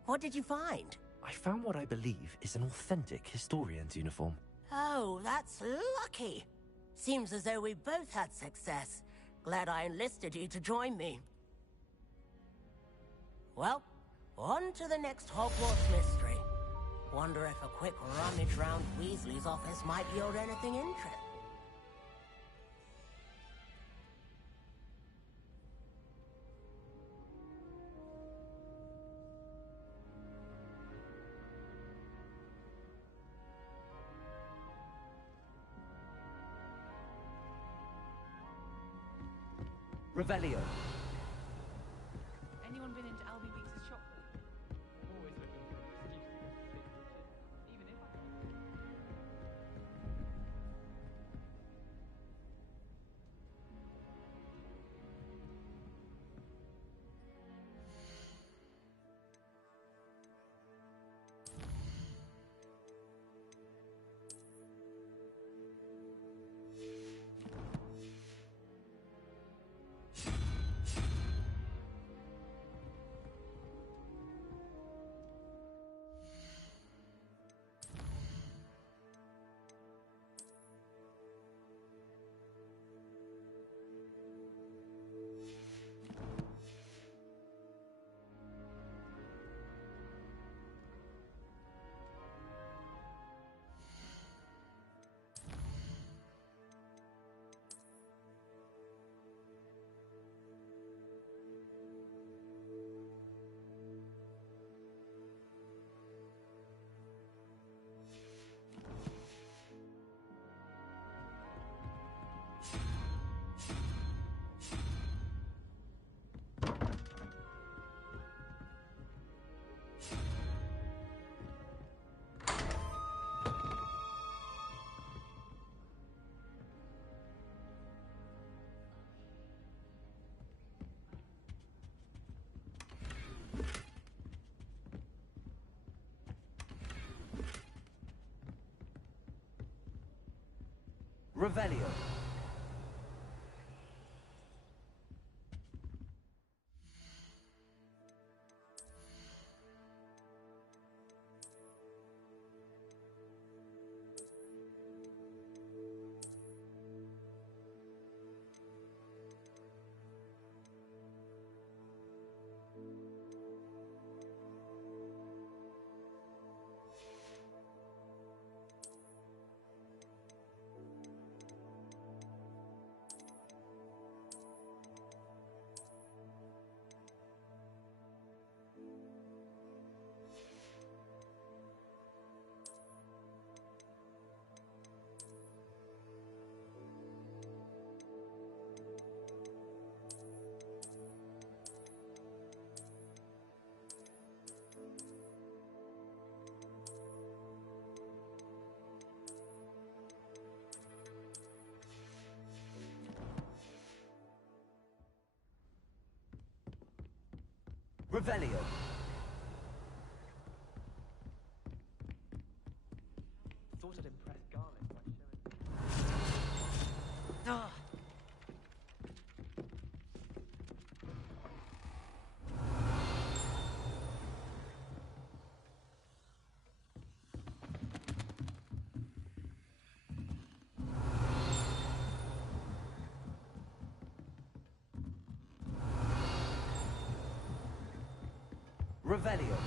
What did you find? I found what I believe is an authentic historian's uniform. Oh, that's lucky. Seems as though we both had success. Glad I enlisted you to join me. Well, on to the next Hogwarts mystery. Wonder if a quick rummage round Weasley's office might yield anything interesting. Revelio. Anyone been into Albie Weeks' shop? Always looking for an excuse to go to St. Richard, even if Revelio. Revelio. Thought I'd impress Garlic by showing. Ah. Revelio.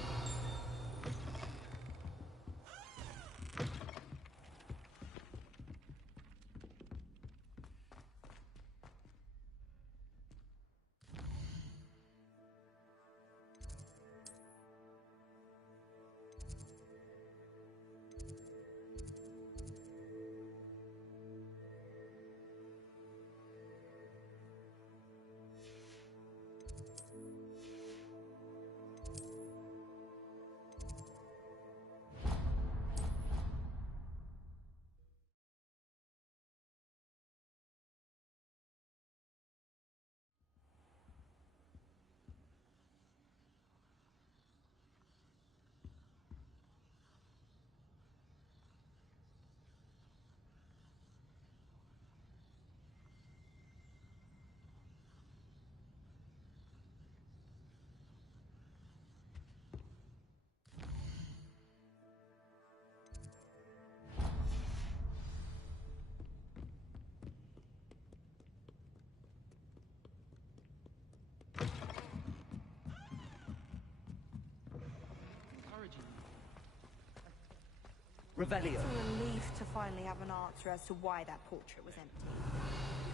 Revelio. It's a relief to finally have an answer as to why that portrait was empty.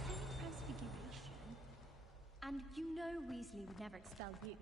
It's only transfiguration. And you know Weasley would never expel you.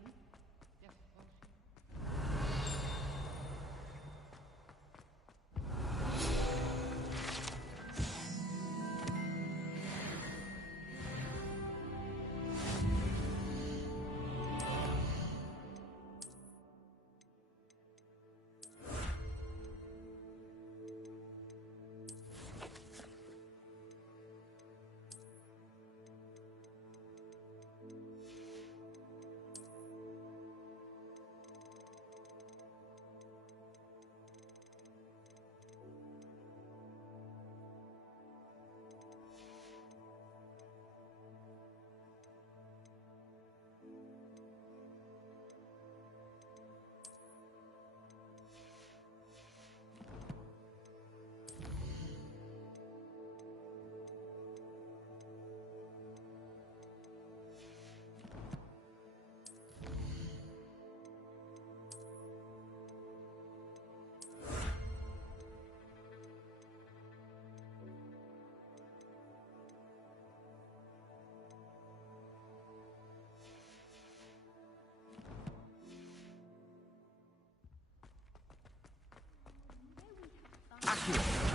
Accurate.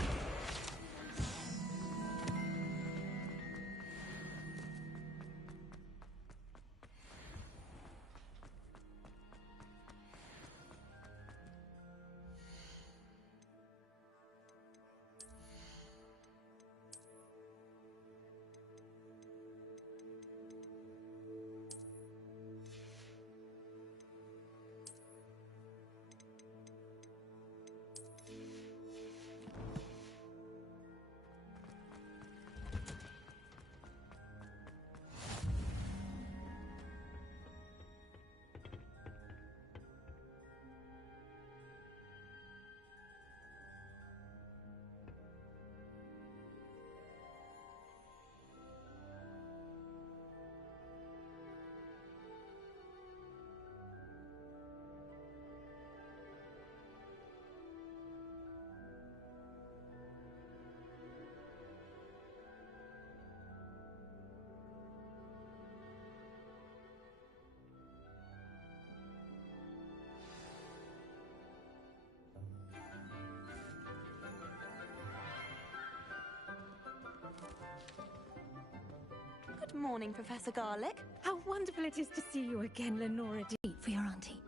morning, Professor Garlick. How wonderful it is to see you again, Lenora D. For your auntie.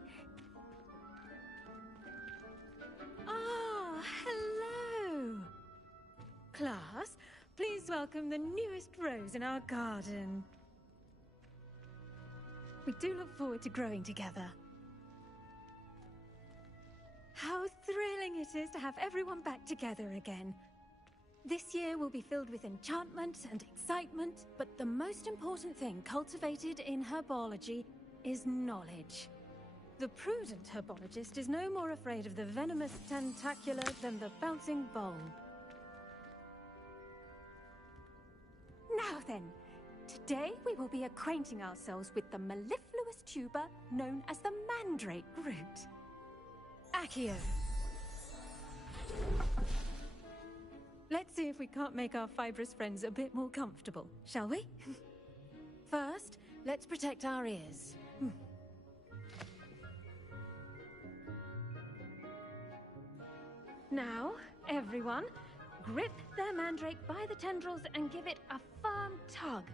Ah, hello. Class, please welcome the newest rose in our garden. We do look forward to growing together. How thrilling it is to have everyone back together again. This year will be filled with enchantment and excitement, but the most important thing cultivated in herbology is knowledge. The prudent herbologist is no more afraid of the venomous tentacula than the bouncing bulb. Now then, today we will be acquainting ourselves with the mellifluous tuber known as the mandrake root. Accio. Let's see if we can't make our fibrous friends a bit more comfortable, shall we? First, let's protect our ears. Now, everyone, grip their mandrake by the tendrils and give it a firm tug.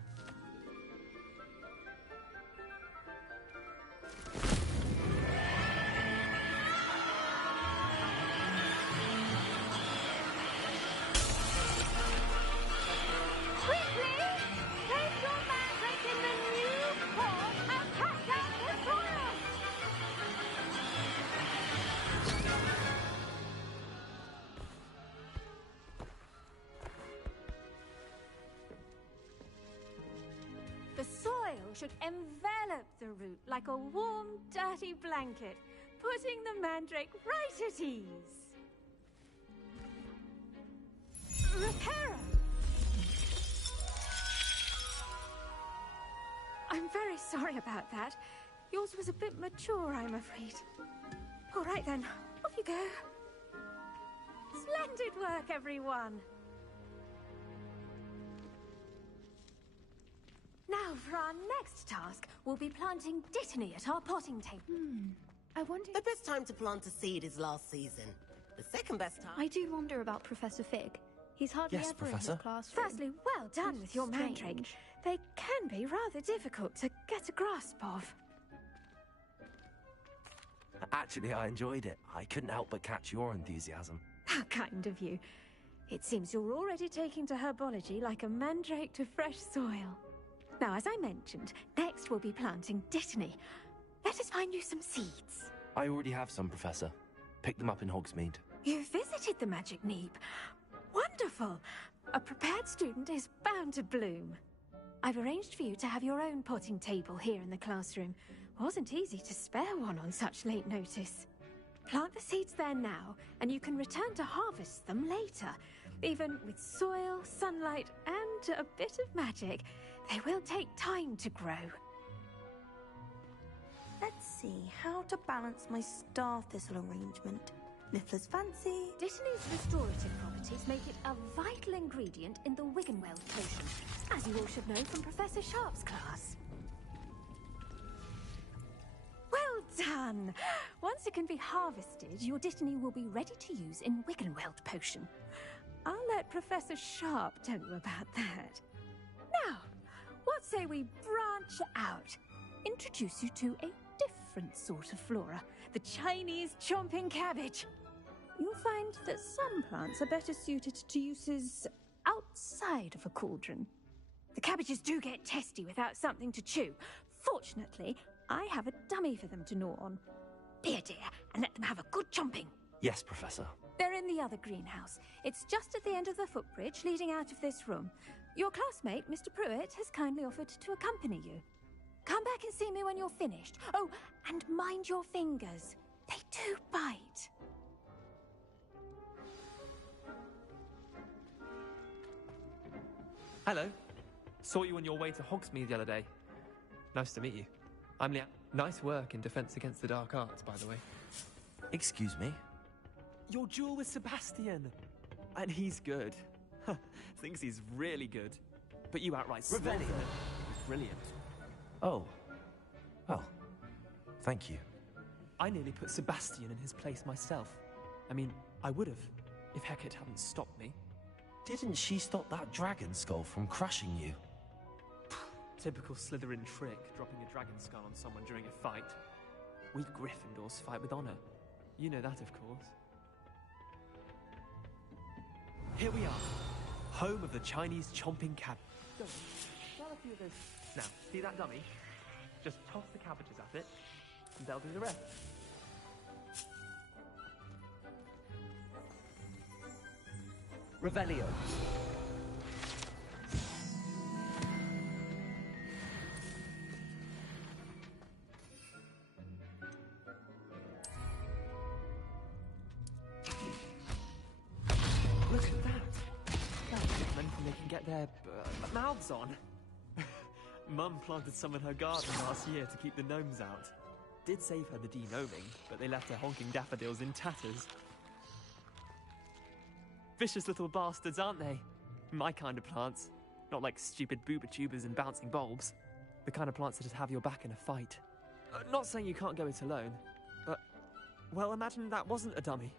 Should envelop the root like a warm, dirty blanket, putting the mandrake right at ease. Reparo! I'm very sorry about that. Yours was a bit mature, I'm afraid. All right then, off you go. Splendid work, everyone! Now, for our next task, we'll be planting Dittany at our potting table. I wonder... The best time to plant a seed is last season. The second best time... I do wonder about Professor Fig. He's hardly Yes, ever Professor. in his classroom. Firstly, well done with your mandrake. They can be rather difficult to get a grasp of. Actually, I enjoyed it. I couldn't help but catch your enthusiasm. How kind of you. It seems you're already taking to herbology like a mandrake to fresh soil. Now, as I mentioned, next we'll be planting Dittany. Let us find you some seeds. I already have some, Professor. Picked them up in Hogsmeade. You visited the Magic Neep. Wonderful! A prepared student is bound to bloom. I've arranged for you to have your own potting table here in the classroom. Wasn't easy to spare one on such late notice. Plant the seeds there now, and you can return to harvest them later. Even with soil, sunlight, and a bit of magic, they will take time to grow. Let's see how to balance my star thistle arrangement. Niffler's fancy. Dittany's restorative properties make it a vital ingredient in the Wiggenweld potion, as you all should know from Professor Sharp's class. Well done! Once it can be harvested, your Dittany will be ready to use in Wiggenweld potion. I'll let Professor Sharp tell you about that. Now, what say we branch out? Introduce you to a different sort of flora, the Chinese chomping cabbage. You'll find that some plants are better suited to uses outside of a cauldron. The cabbages do get testy without something to chew. Fortunately, I have a dummy for them to gnaw on. Here, dear, and let them have a good chomping. Yes, Professor. They're in the other greenhouse. It's just at the end of the footbridge leading out of this room. Your classmate, Mr. Pruitt, has kindly offered to accompany you. Come back and see me when you're finished. Oh, and mind your fingers. They do bite. Hello. Saw you on your way to Hogsmeade the other day. Nice to meet you. I'm Liam. Nice work in Defense Against the Dark Arts, by the way. Excuse me? Your duel with Sebastian. And he's good. Thinks he's really good. But you outright slaughtered him. He's brilliant. Oh. Well, thank you. I nearly put Sebastian in his place myself. I mean, I would have, if Hecate hadn't stopped me. Didn't she stop that dragon skull from crushing you? Typical Slytherin trick, dropping a dragon skull on someone during a fight. We Gryffindors fight with honor. You know that, of course. Here we are, home of the Chinese chomping cab. Dummy, grab a few of those. Now, see that dummy? Just toss the cabbages at it, and they'll do the rest. Revelio. Look at that! That's anything they can get their mouths on. Mum planted some in her garden last year to keep the gnomes out. Did save her the de-gnoming, but they left her honking daffodils in tatters. Vicious little bastards, aren't they? My kind of plants. Not like stupid booba tubers and bouncing bulbs. The kind of plants that'd have your back in a fight. Not saying you can't go it alone, but... well, imagine that wasn't a dummy.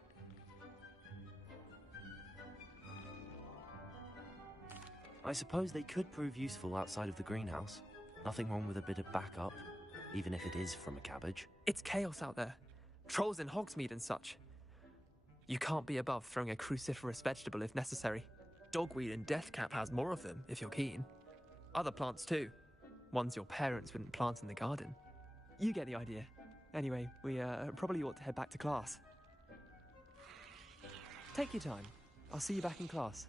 I suppose they could prove useful outside of the greenhouse. Nothing wrong with a bit of backup, even if it is from a cabbage. It's chaos out there. Trolls in Hogsmeade and such. You can't be above throwing a cruciferous vegetable if necessary. Dogweed and Deathcap has more of them, if you're keen. Other plants too. Ones your parents wouldn't plant in the garden. You get the idea. Anyway, we probably ought to head back to class. Take your time. I'll see you back in class.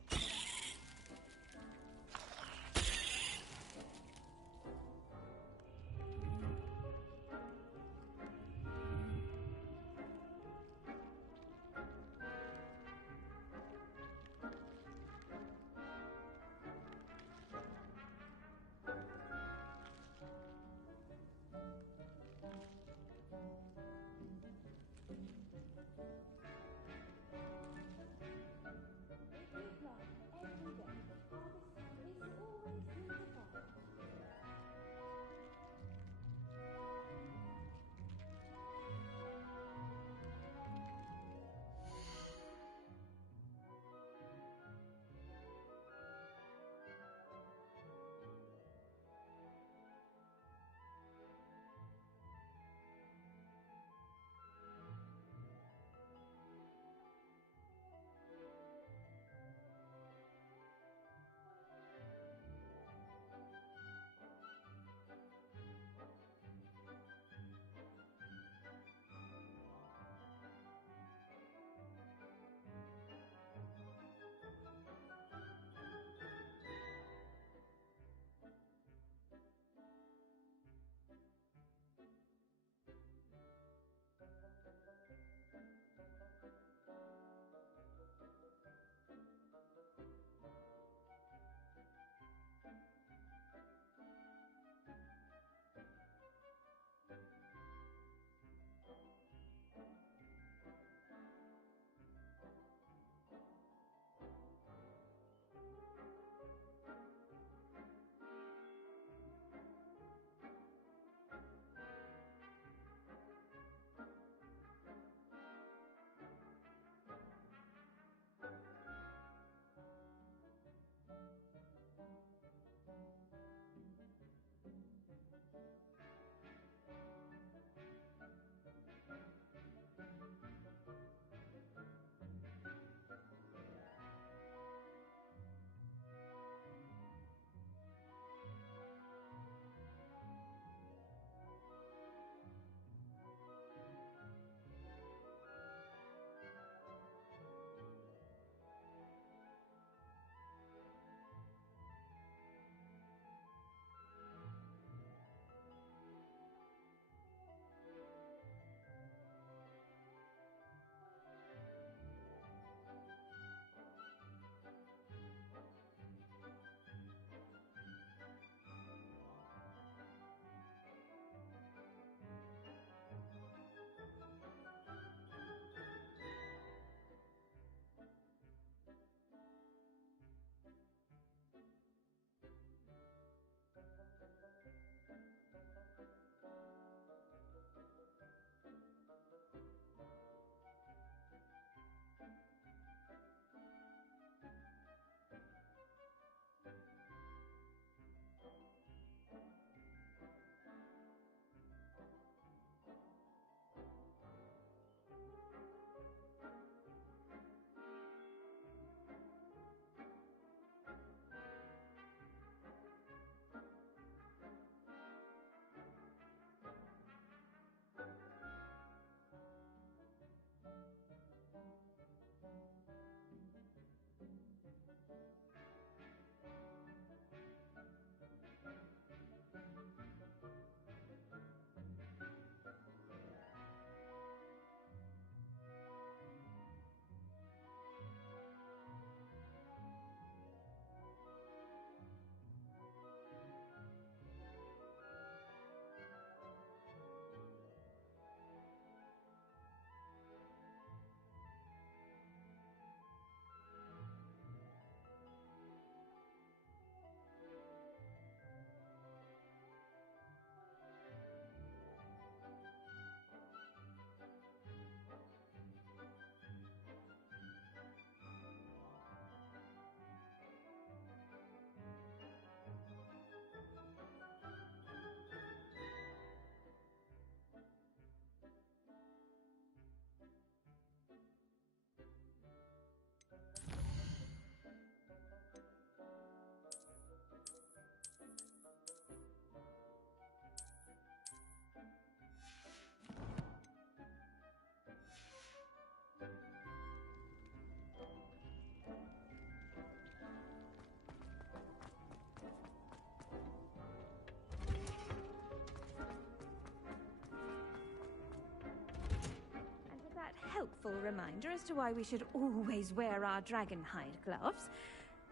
helpful reminder as to why we should always wear our dragonhide gloves,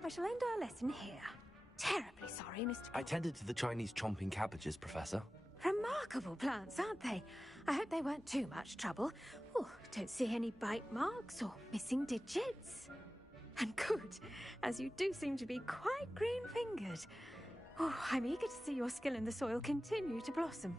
I shall end our lesson here. Terribly sorry, Mr. I tended to the Chinese chomping cabbages, Professor. Remarkable plants, aren't they? I hope they weren't too much trouble. Oh, don't see any bite marks or missing digits. And good, as you do seem to be quite green-fingered. Oh, I'm eager to see your skill in the soil continue to blossom.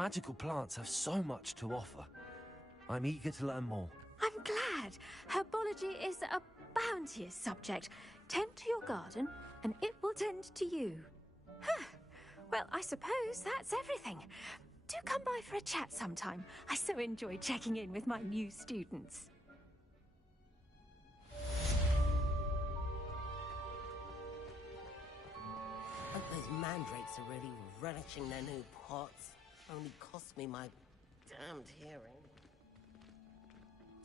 Magical plants have so much to offer. I'm eager to learn more. I'm glad. Herbology is a bounteous subject. Tend to your garden, and it will tend to you. Huh. Well, I suppose that's everything. Do come by for a chat sometime. I so enjoy checking in with my new students. Those mandrakes are really relishing their new pots. Only cost me my damned hearing.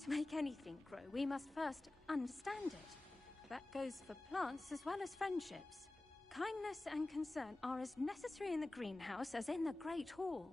To make anything grow, we must first understand it. That goes for plants as well as friendships. Kindness and concern are as necessary in the greenhouse as in the Great Hall.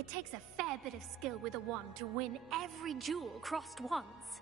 It takes a fair bit of skill with a wand to win every duel crossed once.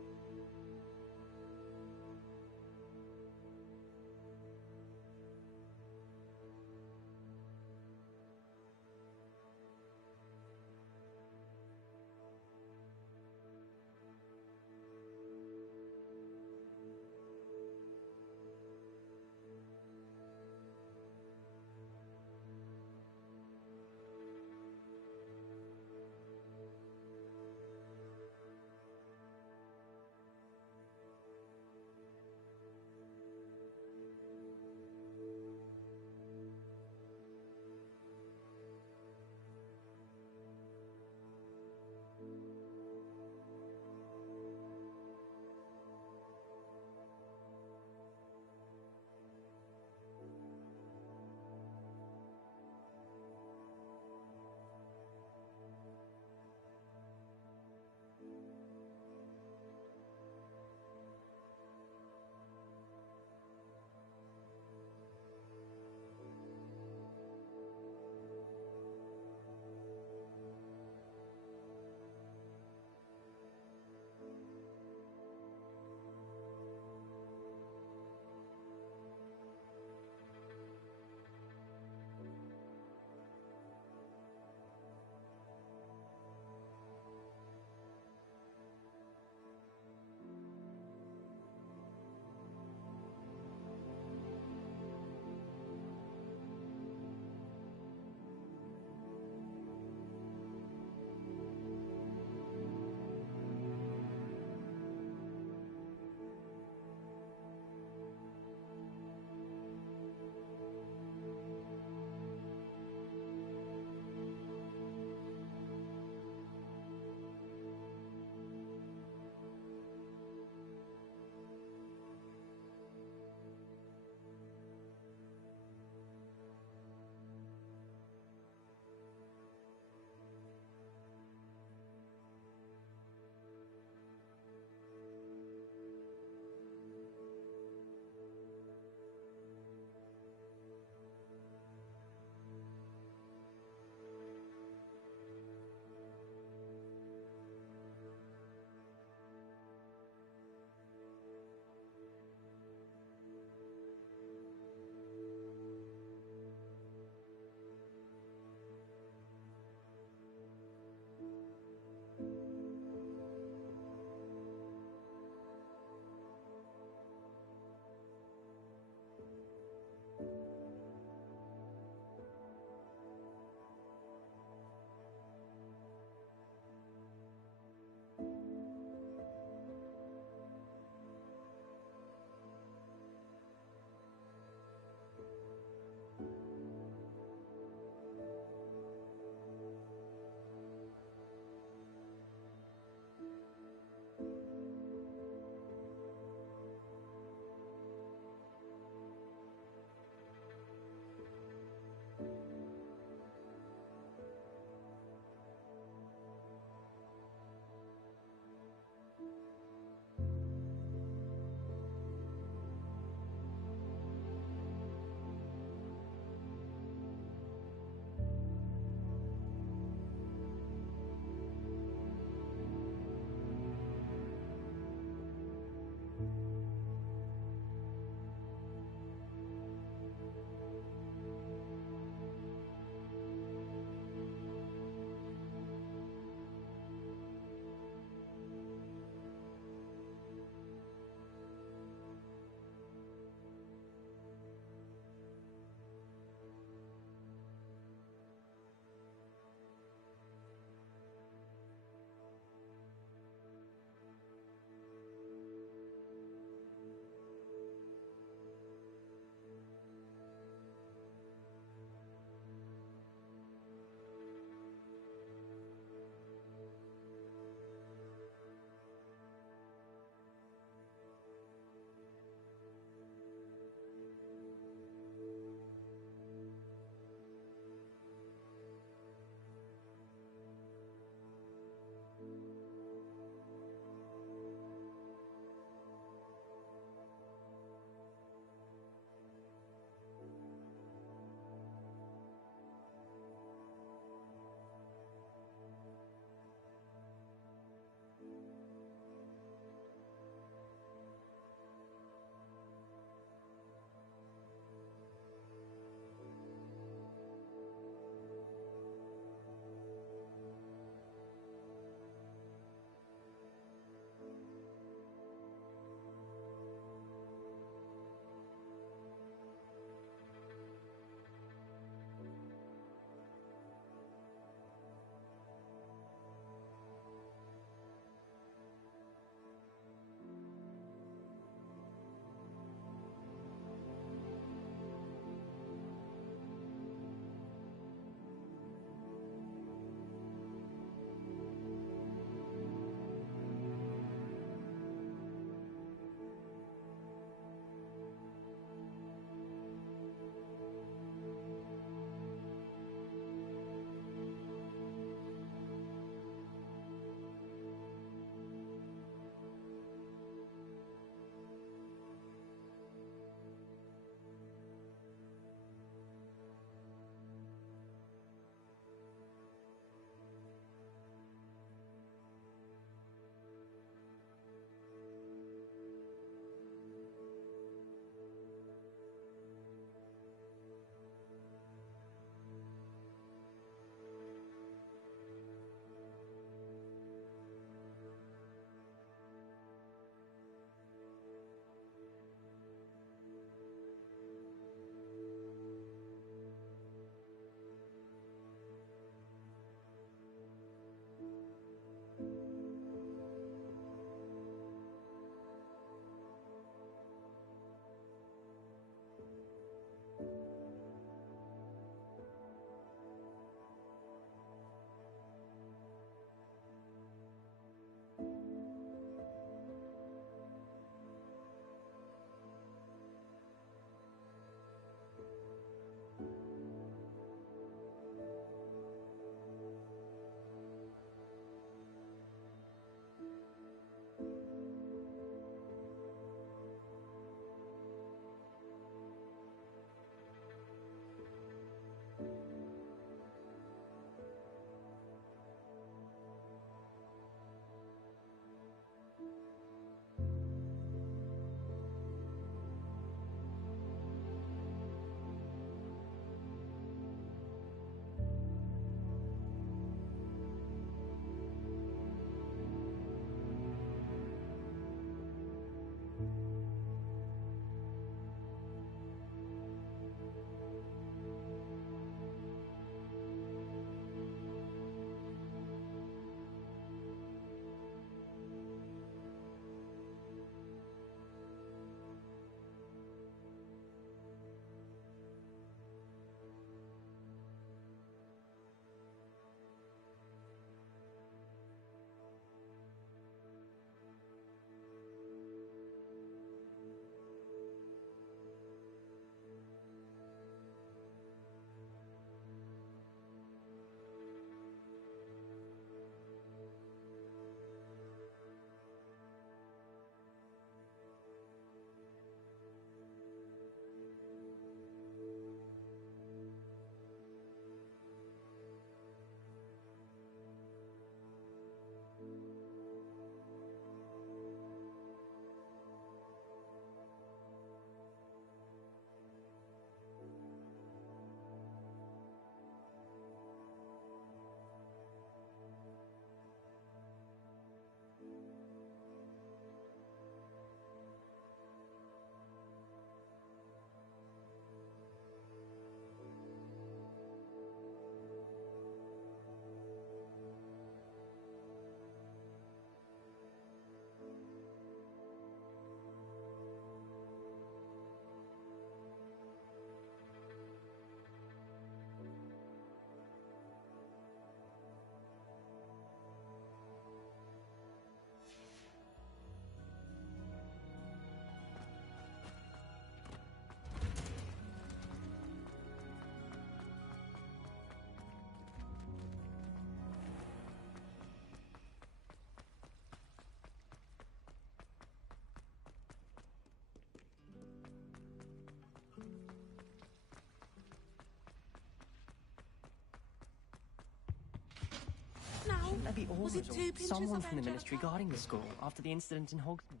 be Was it Aurors 2 or pinches someone of from the Angelica? Ministry guarding the school after the incident in Hogsmeade.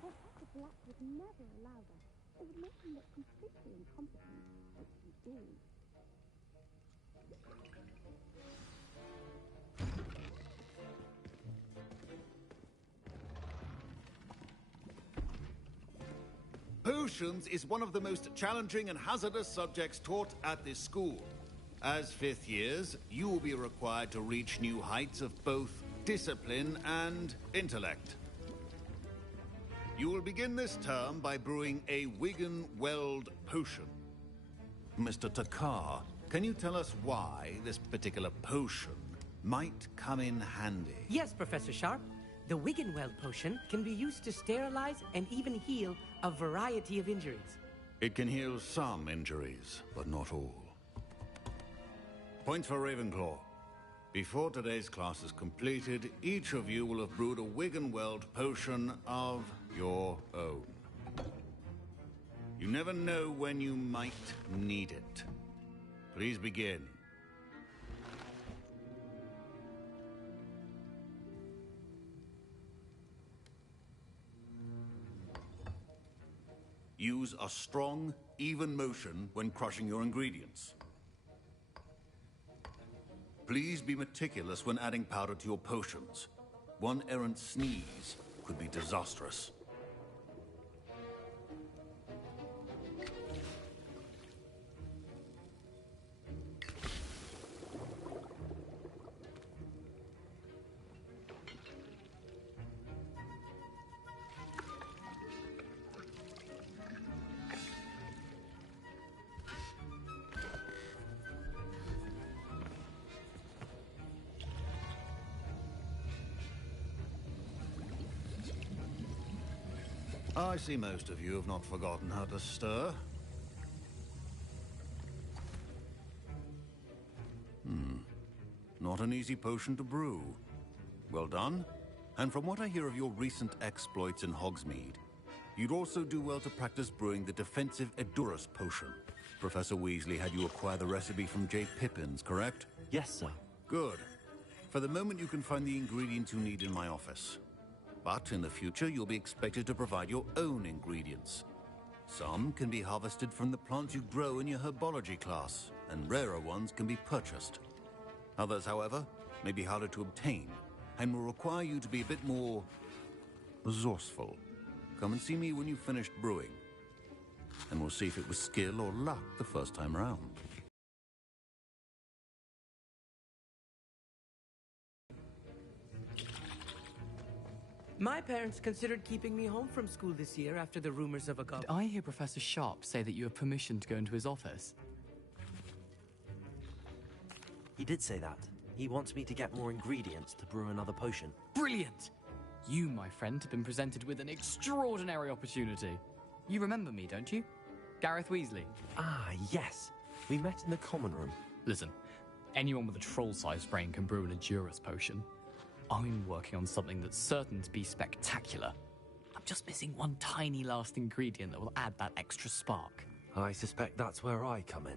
Professor Black would never allow that. It would make him look completely incompetent, which he is. Potions is one of the most challenging and hazardous subjects taught at this school. As fifth years, you will be required to reach new heights of both discipline and intellect. You will begin this term by brewing a Wigan Weld potion. Mr. Takar, can you tell us why this particular potion might come in handy? Yes, Professor Sharp. The Wiggenweld potion can be used to sterilize and even heal a variety of injuries. It can heal some injuries, but not all. Point for Ravenclaw. Before today's class is completed, each of you will have brewed a Wiggenweld potion of your own. You never know when you might need it. Please begin. Use a strong, even motion when crushing your ingredients. Please be meticulous when adding powder to your potions. One errant sneeze could be disastrous. I see most of you have not forgotten how to stir. Not an easy potion to brew. Well done. And from what I hear of your recent exploits in Hogsmeade, you'd also do well to practice brewing the defensive Edurus potion. Professor Weasley had you acquire the recipe from J. Pippins, correct? Yes, sir. Good. For the moment, you can find the ingredients you need in my office. But in the future, you'll be expected to provide your own ingredients. Some can be harvested from the plants you grow in your herbology class, and rarer ones can be purchased. Others, however, may be harder to obtain, and will require you to be a bit more resourceful. Come and see me when you've finished brewing, and we'll see if it was skill or luck the first time around. My parents considered keeping me home from school this year after the rumors of a Did I hear Professor Sharp say that you have permission to go into his office? He did say that. He wants me to get more ingredients to brew another potion. Brilliant! You, my friend, have been presented with an extraordinary opportunity. You remember me, don't you? Gareth Weasley. Ah, yes. We met in the common room. Listen, anyone with a troll-sized brain can brew an Edurus potion. I'm working on something that's certain to be spectacular. I'm just missing one tiny last ingredient that will add that extra spark. I suspect that's where I come in.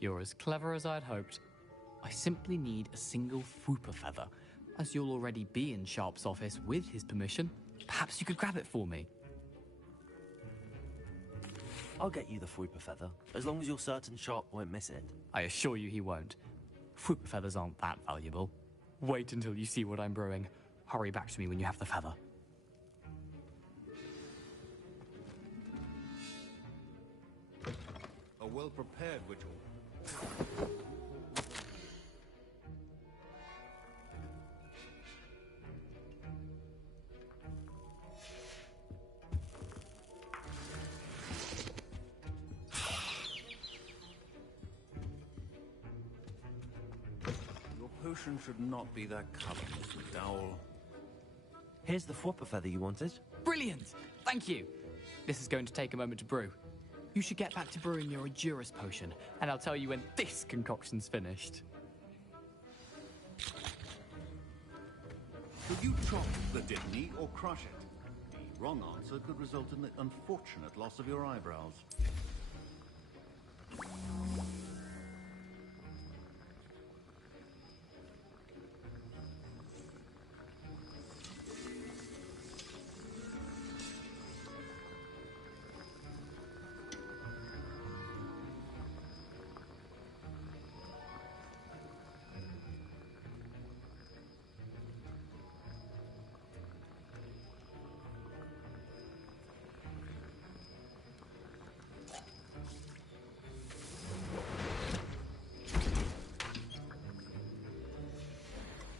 You're as clever as I'd hoped. I simply need a single Fwooper feather. As you'll already be in Sharp's office with his permission, perhaps you could grab it for me. I'll get you the Fwooper feather, as long as you're certain Sharp won't miss it. I assure you he won't. Fwooper feathers aren't that valuable. Wait until you see what I'm brewing. Hurry back to me when you have the feather. A well-prepared ritual. Potion should not be that color, Mr. Dowell. Here's the Fwooper feather you wanted. Brilliant! Thank you! This is going to take a moment to brew. You should get back to brewing your Edurus potion, and I'll tell you when this concoction's finished. Could you chop the Dittany or crush it? The wrong answer could result in the unfortunate loss of your eyebrows.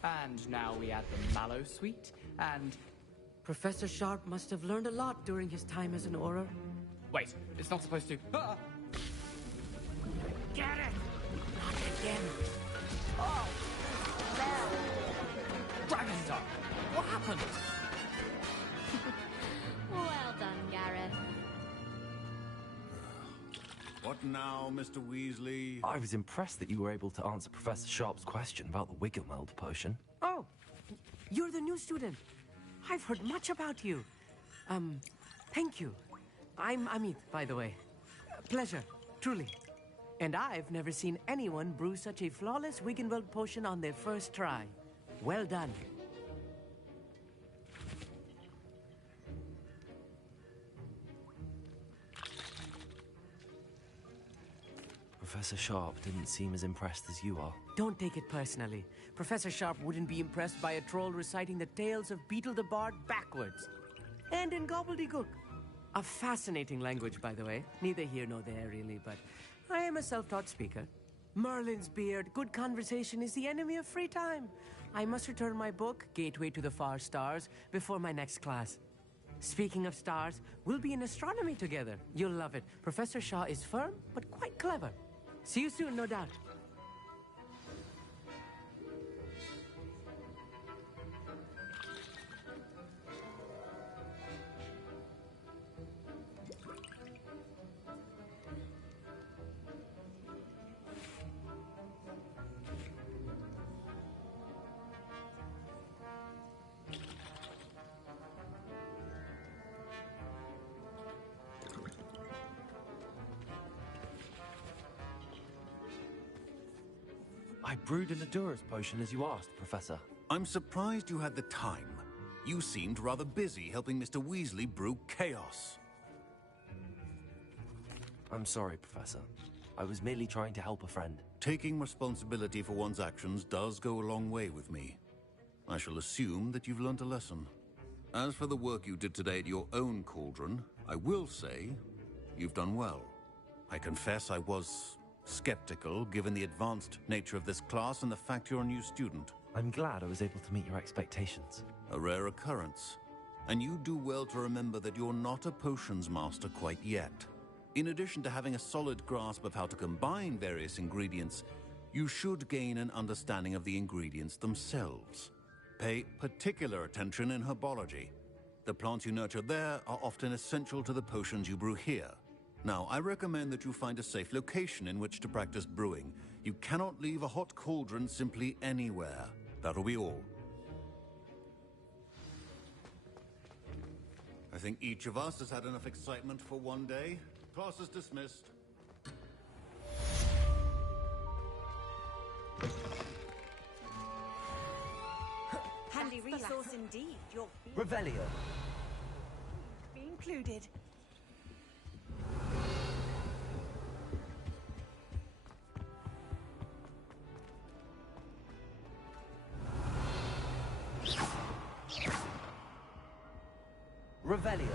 And now we add the Mallow Suite, and... Professor Sharp must have learned a lot during his time as an Auror. Wait, it's not supposed to... Ah! Get it! Not again! Oh! Dragonstar! What happened? Well done, Gareth. What now, Mr. Weasley? I was impressed that you were able to answer Professor Sharp's question about the Wiggenweld potion. Oh, you're the new student. I've heard much about you. Thank you. I'm Amit, by the way. Pleasure, truly. And I've never seen anyone brew such a flawless Wiggenweld potion on their first try. Well done. Professor Sharp didn't seem as impressed as you are. Don't take it personally. Professor Sharp wouldn't be impressed by a troll reciting the tales of Beetle the Bard backwards. And in gobbledygook. A fascinating language, by the way. Neither here nor there, really, but I am a self-taught speaker. Merlin's beard, good conversation is the enemy of free time. I must return my book, Gateway to the Far Stars, before my next class. Speaking of stars, we'll be in astronomy together. You'll love it. Professor Shaw is firm, but quite clever. See you soon, no doubt. I brewed an Adura's potion as you asked, Professor. I'm surprised you had the time. You seemed rather busy helping Mr. Weasley brew chaos. I'm sorry, Professor. I was merely trying to help a friend. Taking responsibility for one's actions does go a long way with me. I shall assume that you've learnt a lesson. As for the work you did today at your own cauldron, I will say you've done well. I confess I was skeptical, given the advanced nature of this class and the fact you're a new student. I'm glad I was able to meet your expectations. A rare occurrence. And you do well to remember that you're not a potions master quite yet. In addition to having a solid grasp of how to combine various ingredients, you should gain an understanding of the ingredients themselves. Pay particular attention in herbology. The plants you nurture there are often essential to the potions you brew here. Now, I recommend that you find a safe location in which to practice brewing. You cannot leave a hot cauldron simply anywhere. That'll be all. I think each of us has had enough excitement for one day. Class is dismissed. Handy resource indeed. Your Revelio. be included. Revelio.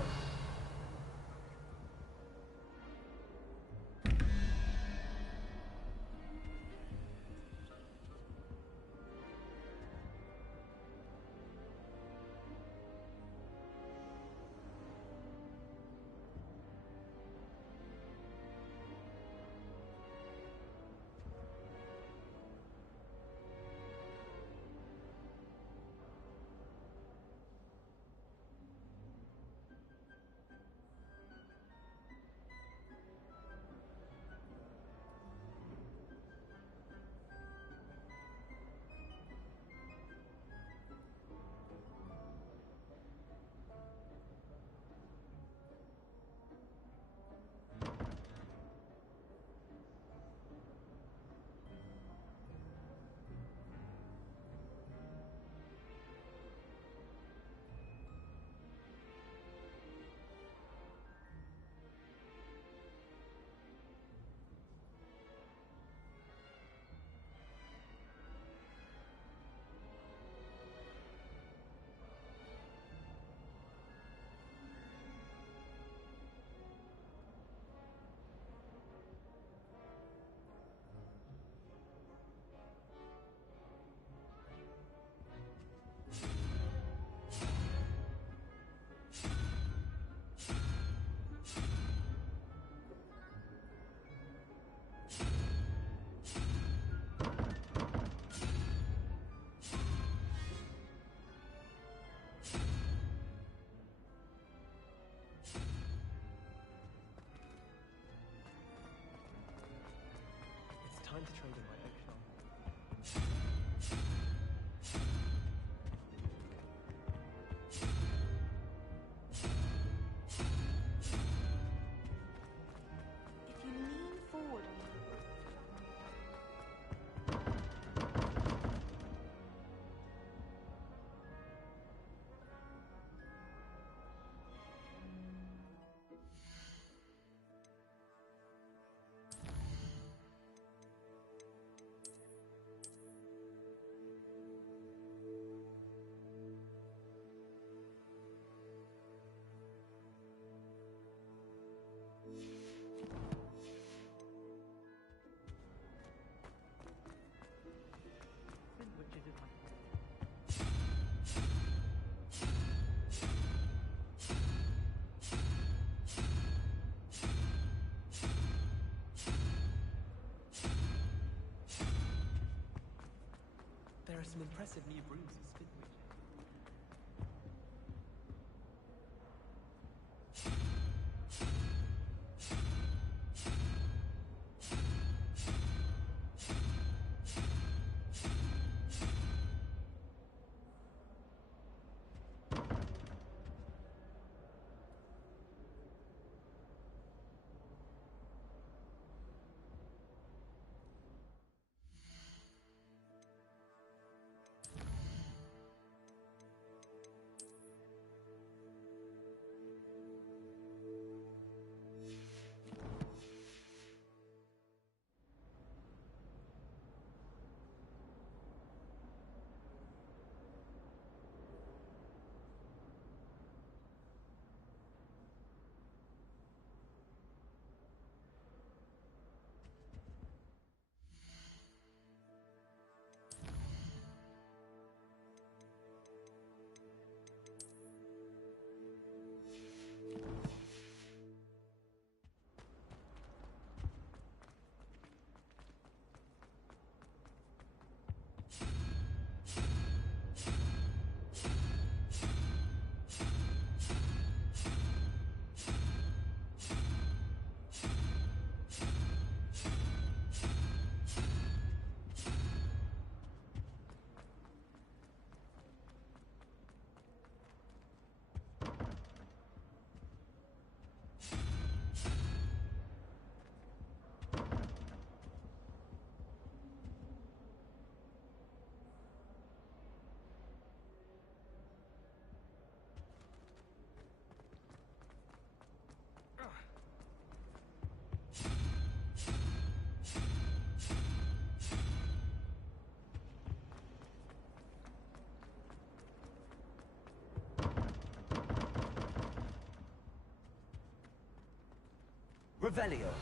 There are some impressive new brooms at Spinwich. Revelio.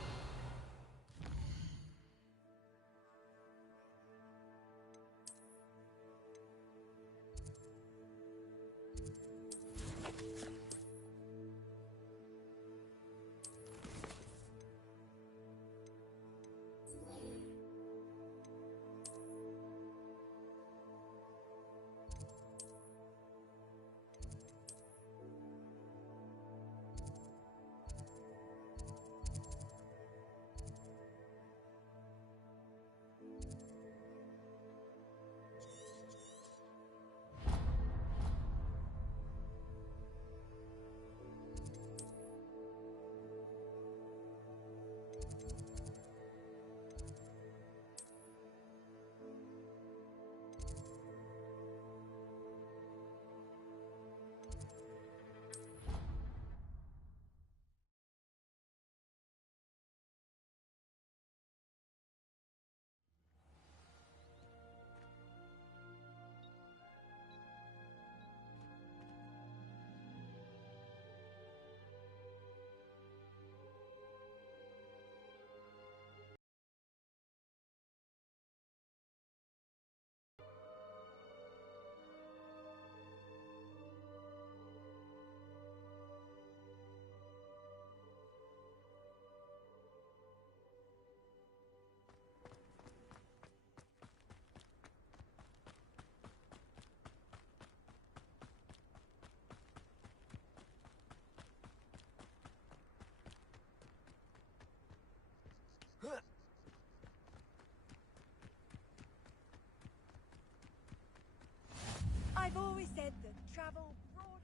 I've always said that travel broad.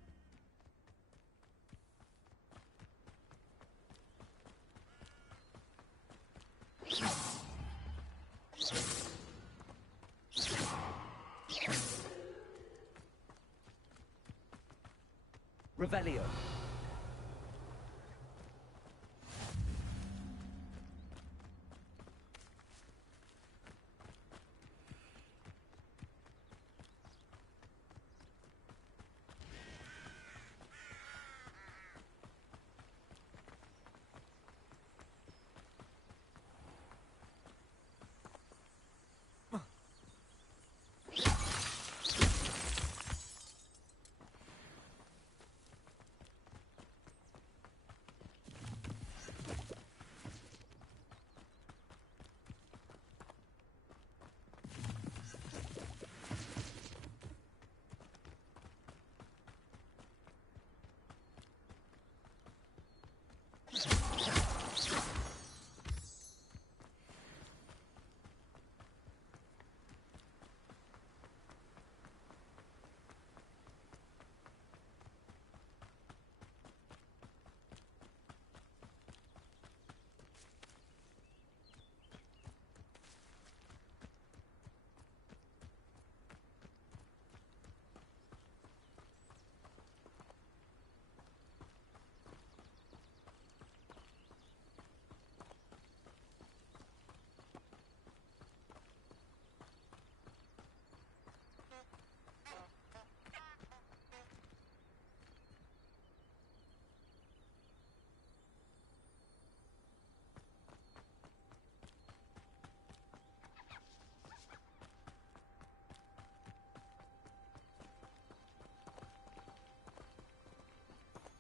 Revelio.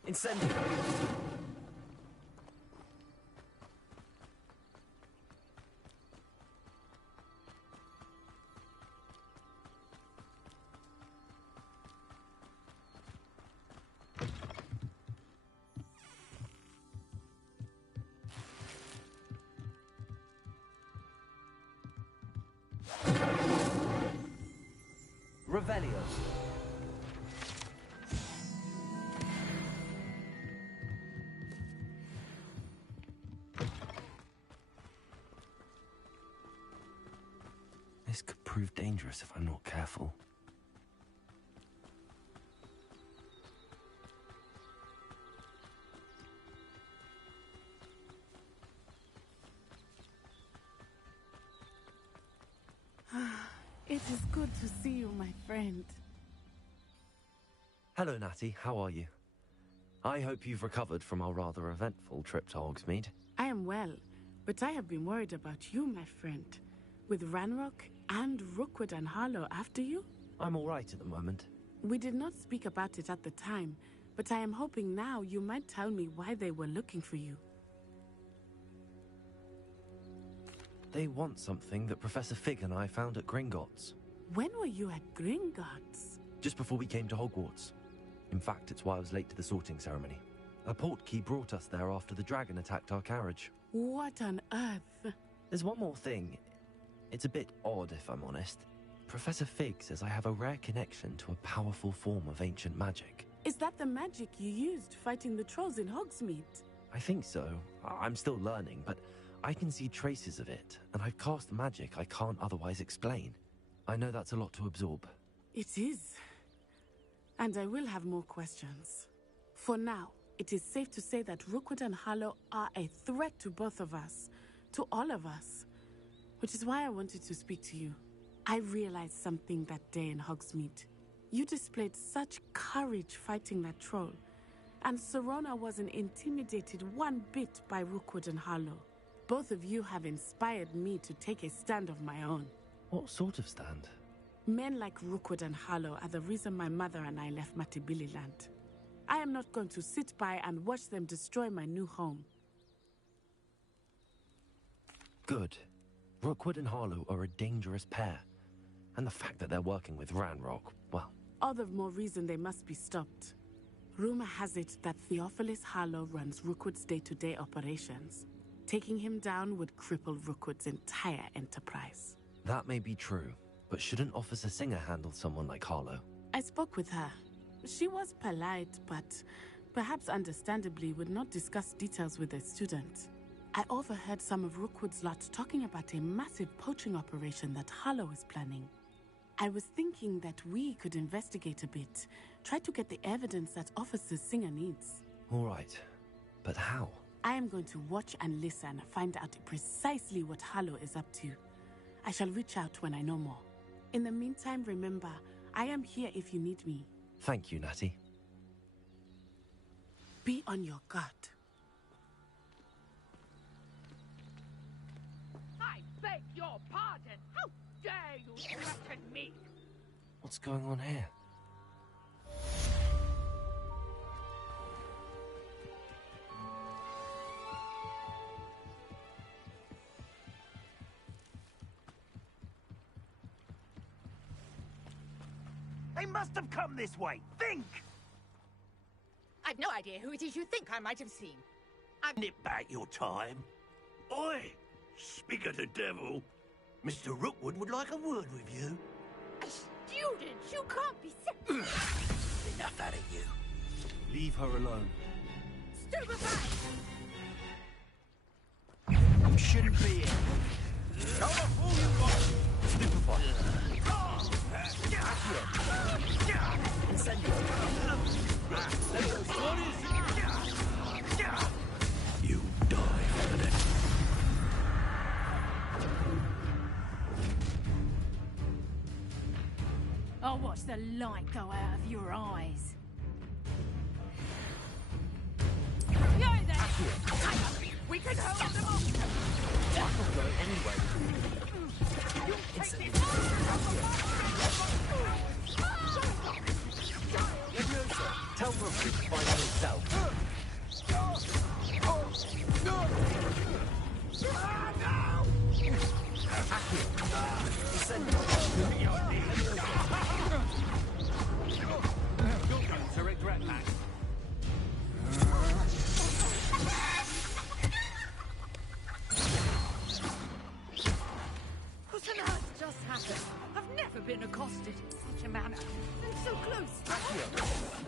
Incendio! Revelio. This could prove dangerous if I'm not careful. It is good to see you, my friend. Hello, Natty. How are you? I hope you've recovered from our rather eventful trip to Hogsmeade. I am well, but I have been worried about you, my friend. With Ranrock and Rookwood and Harlow after you? I'm all right at the moment. We did not speak about it at the time, but I am hoping now you might tell me why they were looking for you. They want something that Professor Fig and I found at Gringotts. When were you at Gringotts? Just before we came to Hogwarts. In fact, it's why I was late to the sorting ceremony. A portkey brought us there after the dragon attacked our carriage. What on earth? There's one more thing. It's a bit odd, if I'm honest. Professor Fig says I have a rare connection to a powerful form of ancient magic. Is that the magic you used fighting the trolls in Hogsmeade? I think so. I'm still learning, but I can see traces of it, and I've cast magic I can't otherwise explain. I know that's a lot to absorb. It is. And I will have more questions. For now, it is safe to say that Rookwood and Harlow are a threat to both of us, to all of us. Which is why I wanted to speak to you. I realized something that day in Hogsmeade. You displayed such courage fighting that troll, and Sirona wasn't intimidated one bit by Rookwood and Harlow. Both of you have inspired me to take a stand of my own. What sort of stand? Men like Rookwood and Harlow are the reason my mother and I left Matabili land. I am not going to sit by and watch them destroy my new home. Good. Rookwood and Harlow are a dangerous pair. And the fact that they're working with Ranrock, well... All the more reason they must be stopped. Rumor has it that Theophilus Harlow runs Rookwood's day-to-day operations. Taking him down would cripple Rookwood's entire enterprise. That may be true, but shouldn't Officer Singer handle someone like Harlow? I spoke with her. She was polite, but perhaps understandably would not discuss details with a student. I overheard some of Rookwood's lot talking about a massive poaching operation that Harlow is planning. I was thinking that we could investigate a bit, try to get the evidence that Officer Singer needs. All right, but how? I am going to watch and listen, find out precisely what Harlow is up to. I shall reach out when I know more. In the meantime, remember, I am here if you need me. Thank you, Natty. Be on your guard. I beg your pardon. How dare you threaten me? What's going on here? They must have come this way. Think! I've no idea who it is you think I might have seen. Nip back your time. Oi! Speak of the devil. Mr. Rookwood would like a word with you. A student? You can't be Enough out of you. Leave her alone. Stupefy! You shouldn't be here. Show off all you got. Stupefy. Incendio. You die for the next. I'll watch the light go out of your eyes. You're there! We can hold them off! That'll go anyway. Leviosa, tell Rookwood to find himself. You're going to regret that. What on earth just happened? I've never been accosted in such a manner. And so close to home.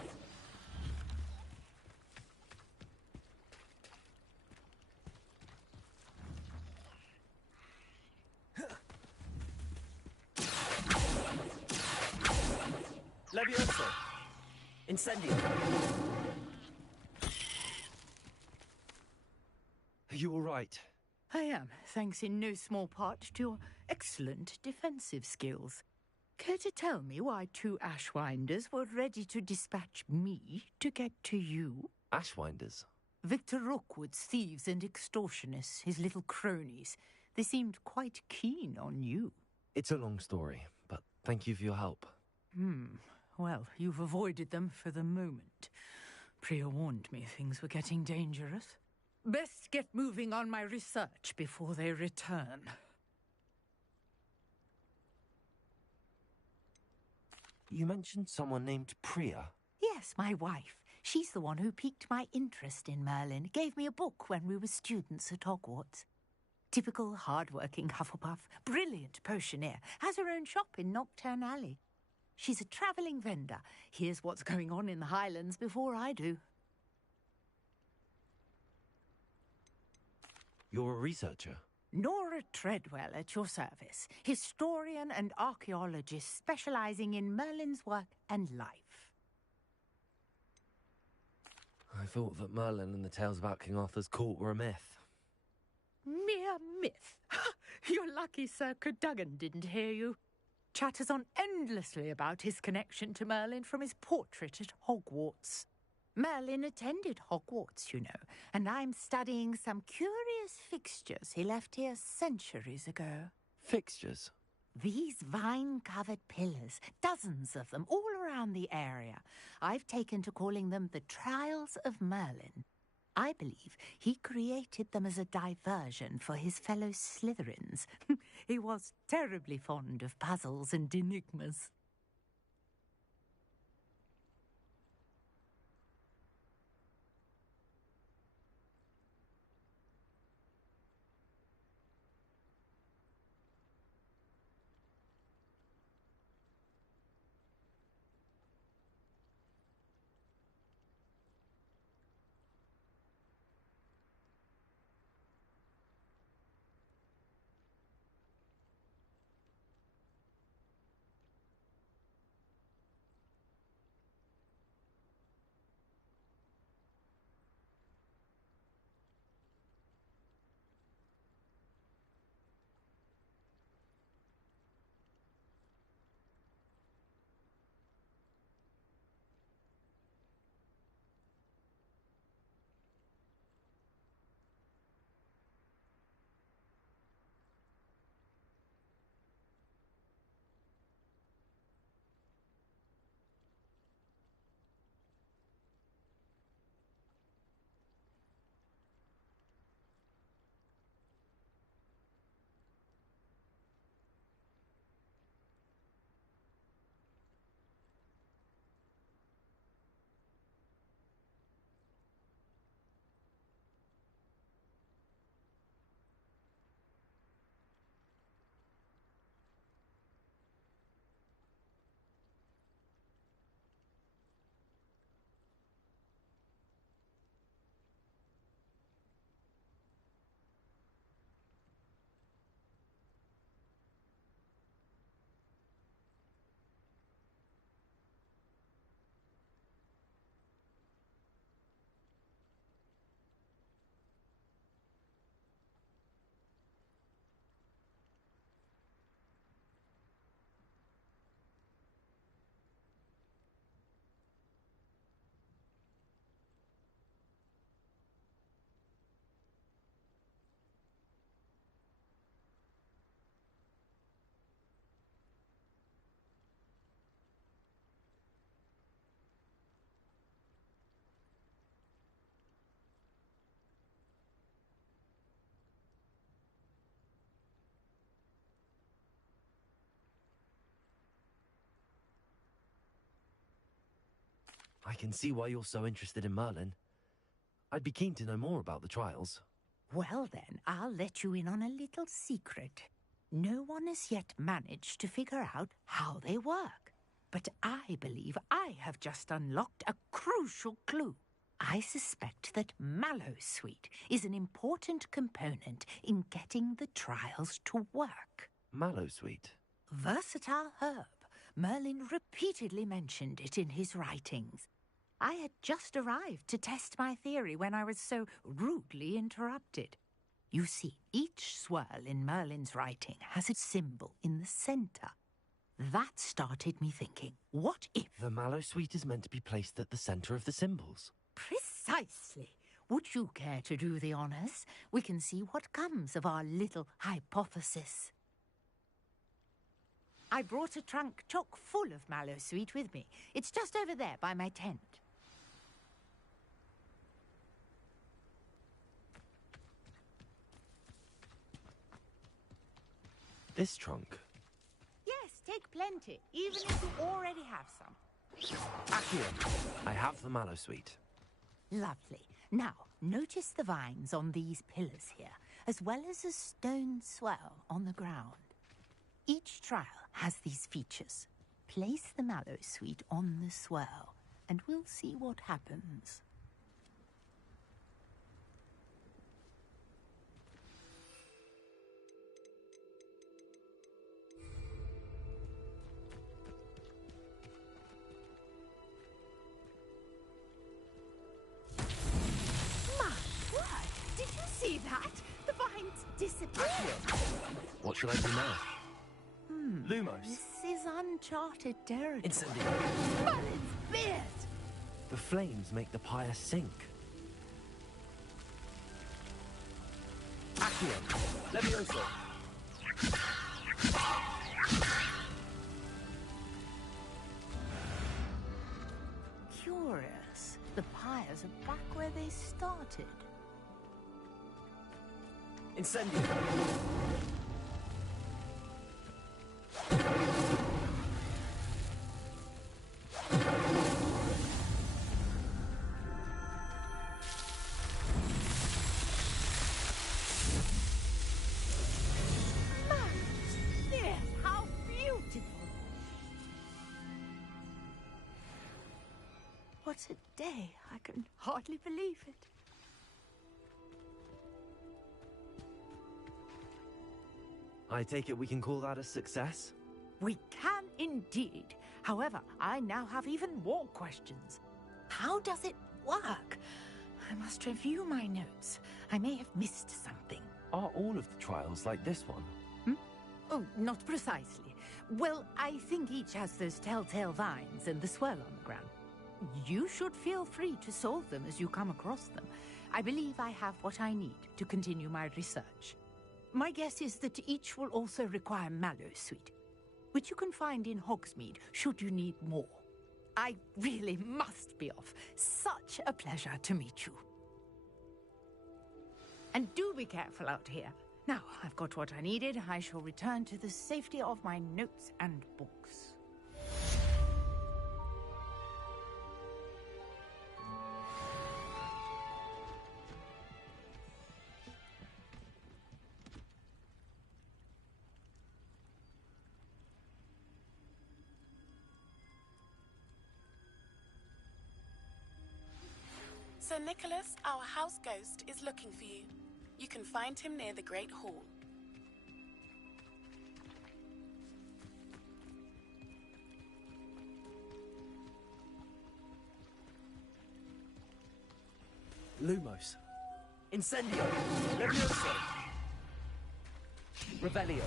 Levioso! Incendio! Are you all right? I am, thanks in no small part to your excellent defensive skills. Care to tell me why two Ashwinders were ready to dispatch me to get to you? Ashwinders? Victor Rookwood's thieves and extortionists, his little cronies. They seemed quite keen on you. It's a long story, but thank you for your help. Well, you've avoided them for the moment. Priya warned me things were getting dangerous. Best get moving on my research before they return. You mentioned someone named Priya. Yes, my wife. She's the one who piqued my interest in Merlin, gave me a book when we were students at Hogwarts. Typical hard-working Hufflepuff, brilliant potioneer, has her own shop in Nocturne Alley. She's a travelling vendor. Hears what's going on in the Highlands before I do. You're a researcher? Nora Treadwell at your service, historian and archaeologist specialising in Merlin's work and life. I thought that Merlin and the tales about King Arthur's court were a myth. Mere myth. You're lucky Sir Cadogan didn't hear you. Chatters on endlessly about his connection to Merlin from his portrait at Hogwarts. Merlin attended Hogwarts, you know, and I'm studying some curious fixtures he left here centuries ago. Fixtures? These vine-covered pillars, dozens of them, all around the area. I've taken to calling them the Trials of Merlin. I believe he created them as a diversion for his fellow Slytherins. He was terribly fond of puzzles and enigmas. I can see why you're so interested in Merlin. I'd be keen to know more about the trials. Well then, I'll let you in on a little secret. No one has yet managed to figure out how they work. But I believe I have just unlocked a crucial clue. I suspect that Mallowsweet is an important component in getting the trials to work. Mallowsweet? Versatile herb. Merlin repeatedly mentioned it in his writings. I had just arrived to test my theory when I was so rudely interrupted. You see, each swirl in Merlin's writing has a symbol in the center. That started me thinking, what if... The Mallowsweet is meant to be placed at the center of the symbols. Precisely. Would you care to do the honors? We can see what comes of our little hypothesis. I brought a trunk chock full of Mallowsweet with me. It's just over there by my tent. This trunk? Yes, take plenty, even if you already have some. Accio, I have the Mallowsweet. Lovely. Now, notice the vines on these pillars here, as well as a stone swell on the ground. Each trial has these features. Place the Mallowsweet on the swell, and we'll see what happens. See that? The vines disappeared. What should I do now? Lumos. This is uncharted territory. Incendio. Merlin's beard! The flames make the pyre sink. Accio. Levioso. Curious. The pyres are back where they started. Incendio. Yes, how beautiful! What a day! I can hardly believe it. I take it we can call that a success? We can indeed. However, I now have even more questions. How does it work? I must review my notes. I may have missed something. Are all of the trials like this one? Oh, not precisely. Well, I think each has those telltale vines and the swirl on the ground. You should feel free to solve them as you come across them. I believe I have what I need to continue my research. My guess is that each will also require Mallowsweet, which you can find in Hogsmeade should you need more. I really must be off. Such a pleasure to meet you. And do be careful out here. Now, I've got what I needed. I shall return to the safety of my notes and books. Sir Nicholas, our house ghost, is looking for you. You can find him near the Great Hall. Lumos. Incendio. Levioso. Revelio.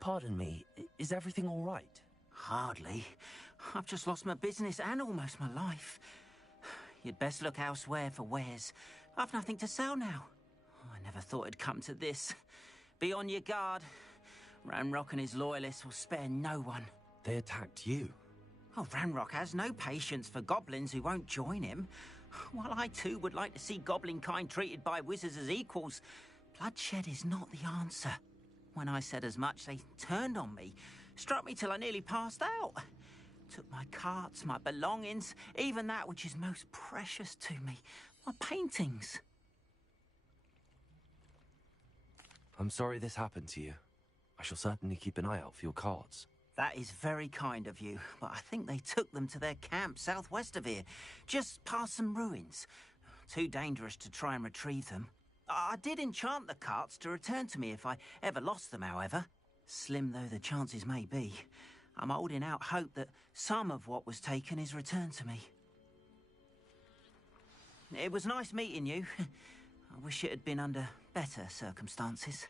Pardon me, is everything all right? Hardly. I've just lost my business and almost my life. You'd best look elsewhere for wares. I've nothing to sell now. I never thought it'd come to this. Be on your guard. Ranrock and his loyalists will spare no one. They attacked you? Oh, Ranrock has no patience for goblins who won't join him. While I too would like to see goblin kind treated by wizards as equals, Bloodshed is not the answer. When I said as much, they turned on me, struck me till I nearly passed out. Took my carts, my belongings, even that which is most precious to me, my paintings. I'm sorry this happened to you. I shall certainly keep an eye out for your cards. That is very kind of you, but I think they took them to their camp southwest of here, just past some ruins. Too dangerous to try and retrieve them. I did enchant the carts to return to me if I ever lost them, however. Slim though the chances may be, I'm holding out hope that some of what was taken is returned to me. It was nice meeting you. I wish it had been under better circumstances.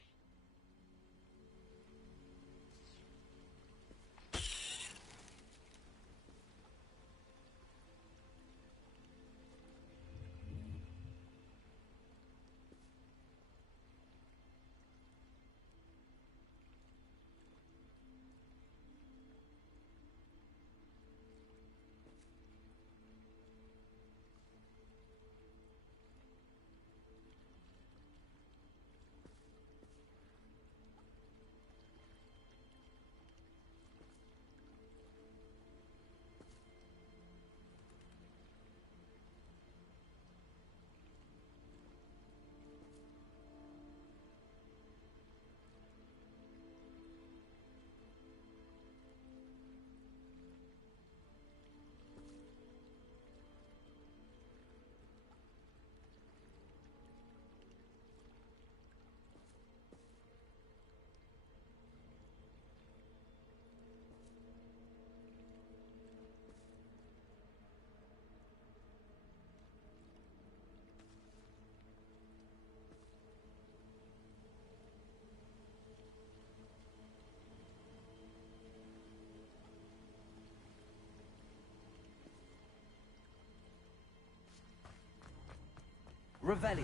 Revelio.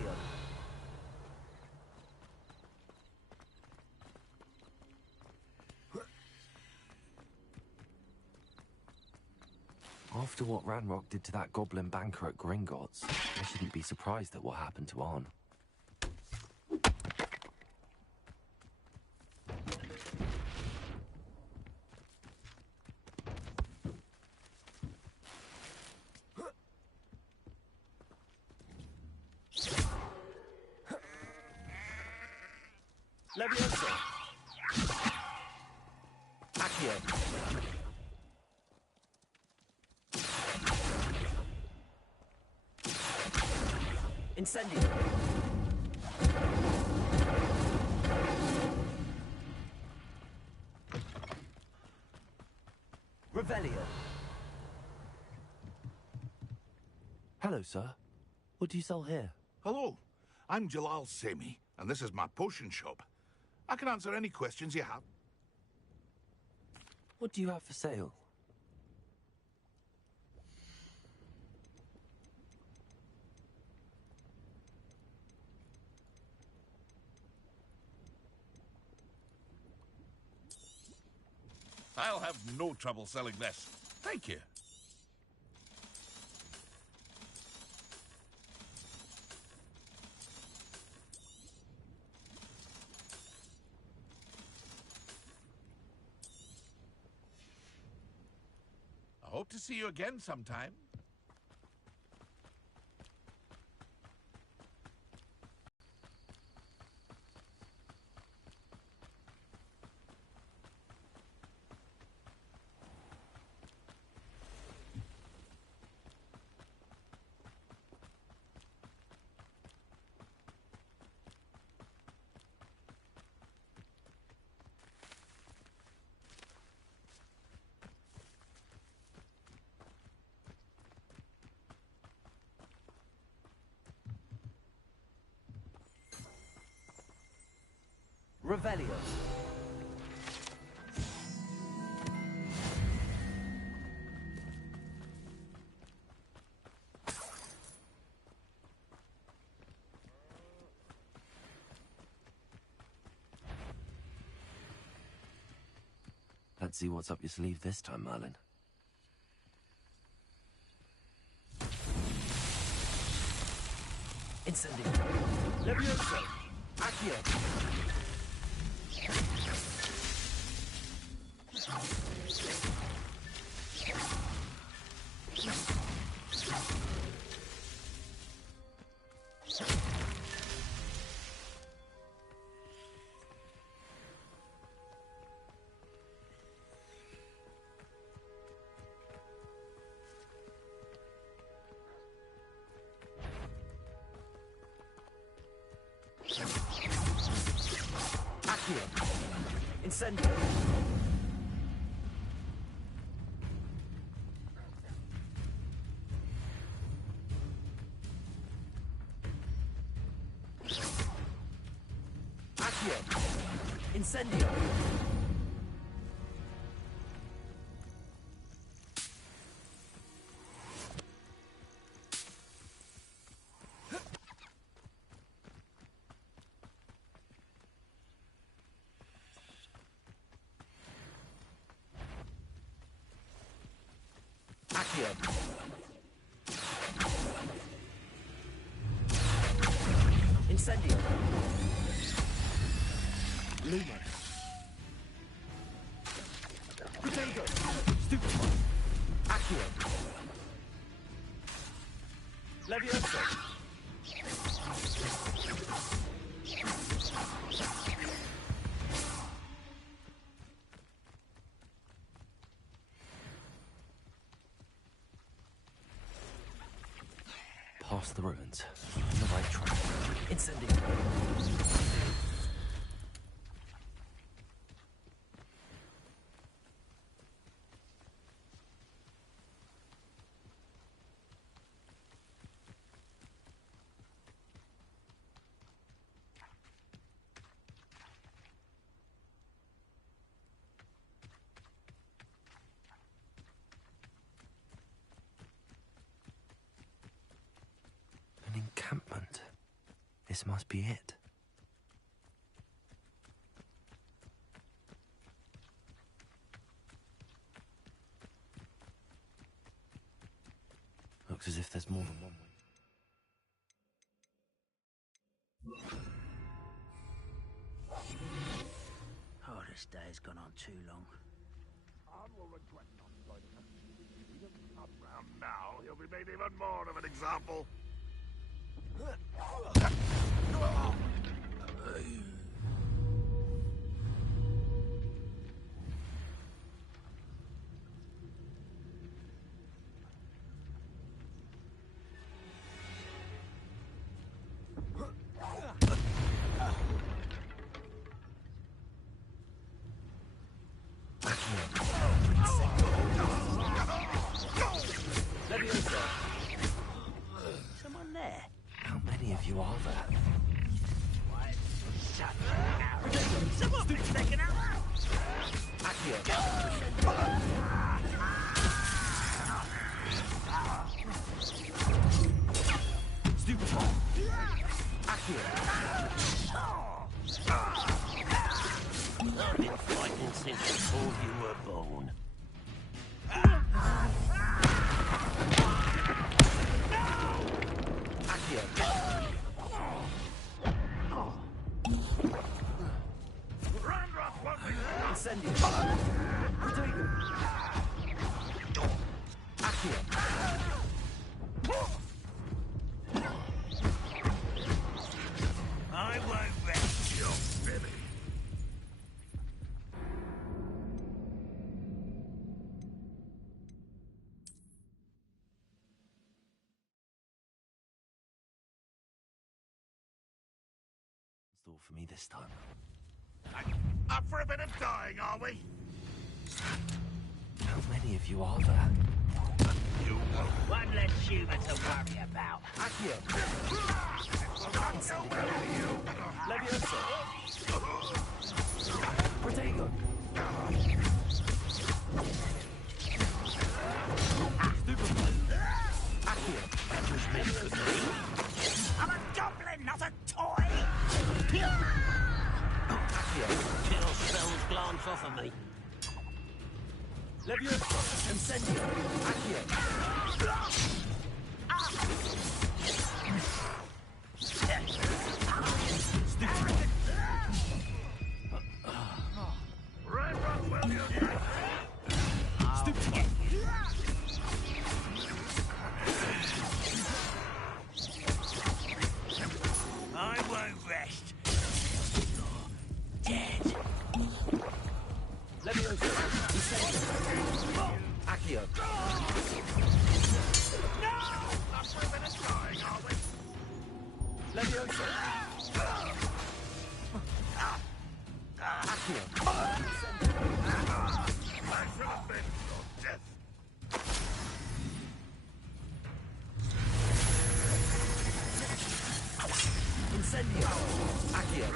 After what Ranrock did to that goblin banker at Gringotts, I shouldn't be surprised at what happened to Arn. Leviosa. Accio. Incendio. Revelio. Hello, sir. What do you sell here? Hello, I'm Jalal Semi, and this is my potion shop. I can answer any questions you have. What do you have for sale? I'll have no trouble selling this. Thank you. I hope to see you again sometime. Revelio. Let's see what's up your sleeve this time, Merlin. Incendio. Leviosa. Accio. Incendio. Accio. Incendio. Accio. Incendio. Lumos. Protego. Stupefy. Accio. Levioso. Past the ruins. On the right track. Incendio. An encampment. This must be it. Looks as if there's more than one way. Oh, this day's gone on too long. Khan will regret not joining us. If he doesn't come round now, he'll be made even more of an example. Someone there? How many of you are there? Someone's been taken out! Stupefy. I've been fighting since before you were born. Incendio. Protego. Accio. I won't rest your Billy. Install for me this time. Up for a bit of dying, are we? How many of you are there? You won't. One less human to worry about. Accio. Levioso. Protego. I'm a goblin, not a toy! Chill spells glance off of me. Levioso. Incendio. Accio. I won't rest. Dead. Leviosa! Accio! No! Not moving and dying, are we? Leviosa! Accio! I shall avenge your death. Incendio! Accio!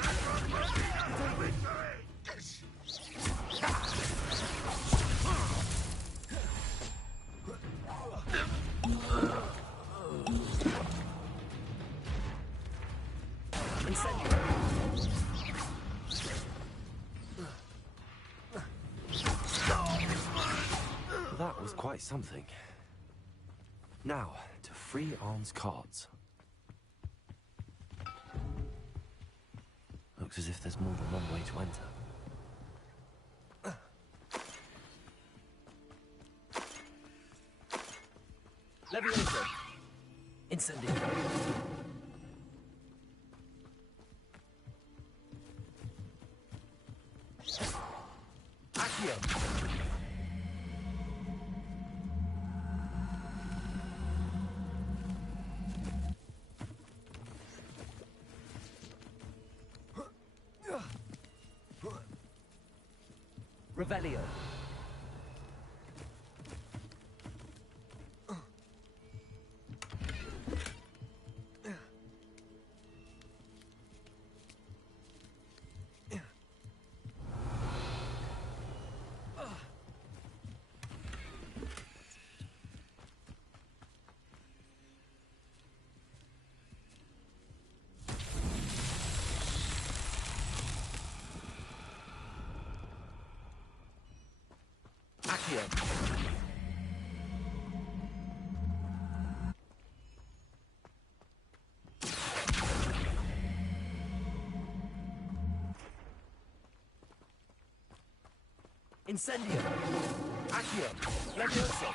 That was quite something. Now, to free Arn's cards. Looks as if there's more than one way to enter. Leviosa! Incendio! Accio! Revelio! Accio! Incendio! Accio! Leviosa!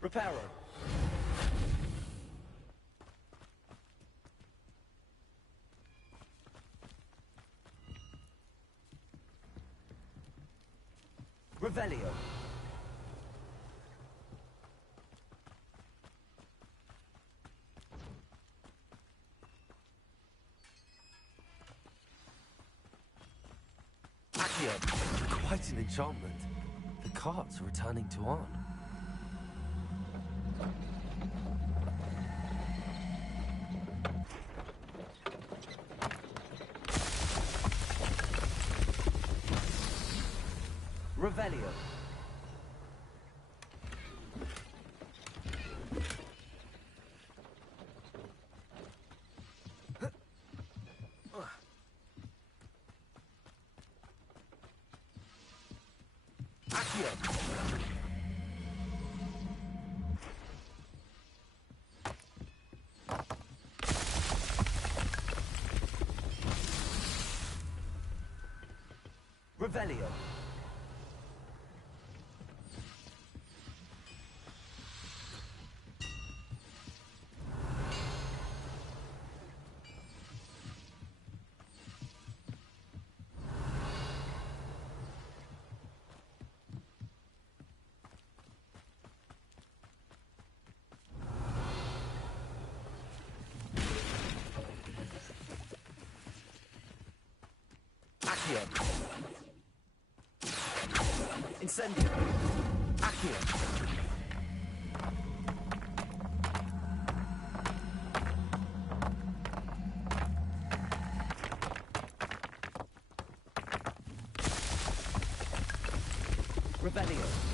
Reparo! Revelio! Accio! Quite an enchantment. The cards are returning to Arn. Revelio! Accio! Revelio! Accio! Incendio! Accio! Revelio!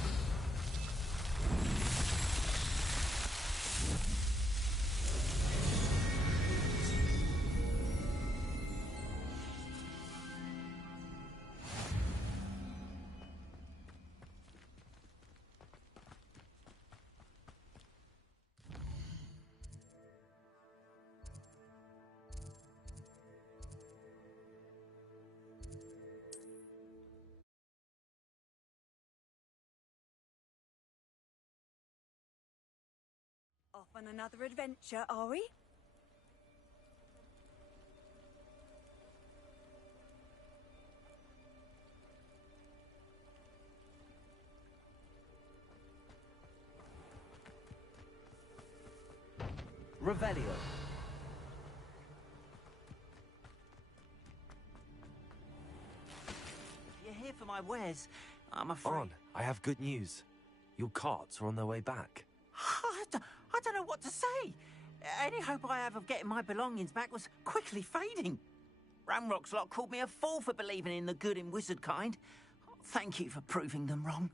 Off on another adventure, are we? Revelio. You're here for my wares. I'm afraid. On, I have good news. Your carts are on their way back. I don't know what to say. Any hope I have of getting my belongings back was quickly fading. Ramrock's lot called me a fool for believing in the good in wizard kind. Thank you for proving them wrong.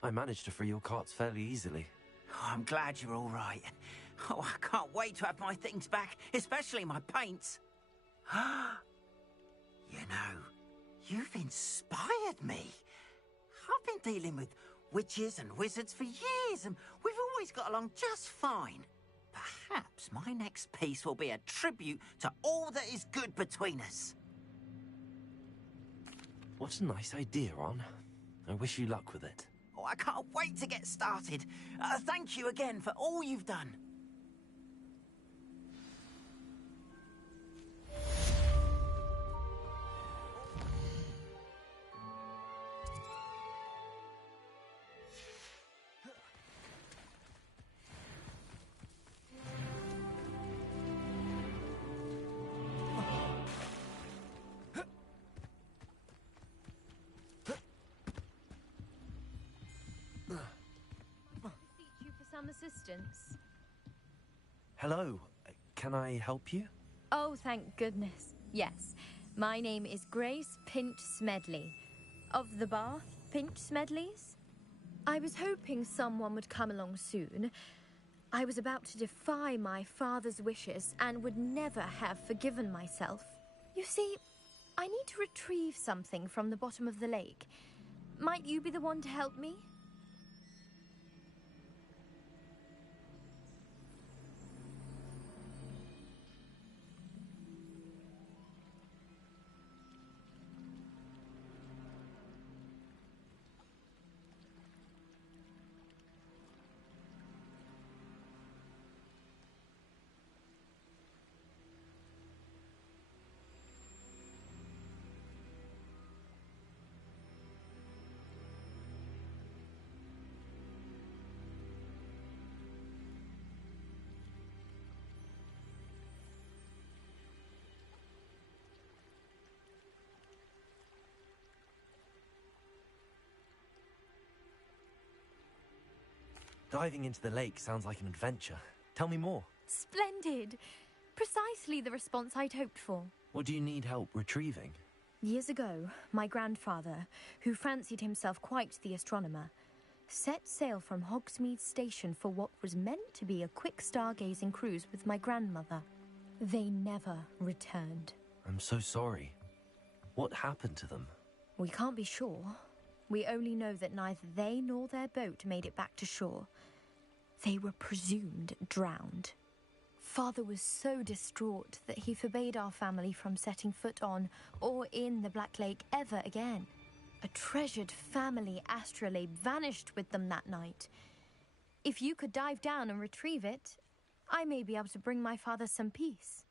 I managed to free your carts fairly easily. Oh, I'm glad you're all right. Oh, I can't wait to have my things back, especially my paints. You know, you've inspired me. I've been dealing with witches and wizards for years, and we've always got along just fine. Perhaps my next piece will be a tribute to all that is good between us. What a nice idea, Ron. I wish you luck with it. Oh, I can't wait to get started. Thank you again for all you've done. Some assistance. Hello. Can I help you? Oh, thank goodness. Yes. My name is Grace Pinch Smedley. Of the Bath Pinch Smedleys? I was hoping someone would come along soon. I was about to defy my father's wishes and would never have forgiven myself. You see, I need to retrieve something from the bottom of the lake. Might you be the one to help me? Diving into the lake sounds like an adventure. Tell me more. Splendid! Precisely the response I'd hoped for. What do you need help retrieving? Years ago, my grandfather, who fancied himself quite the astronomer, set sail from Hogsmeade Station for what was meant to be a quick stargazing cruise with my grandmother. They never returned. I'm so sorry. What happened to them? We can't be sure. We only know that neither they nor their boat made it back to shore. They were presumed drowned. Father was so distraught that he forbade our family from setting foot on or in the Black Lake ever again. A treasured family astrolabe vanished with them that night. If you could dive down and retrieve it, I may be able to bring my father some peace.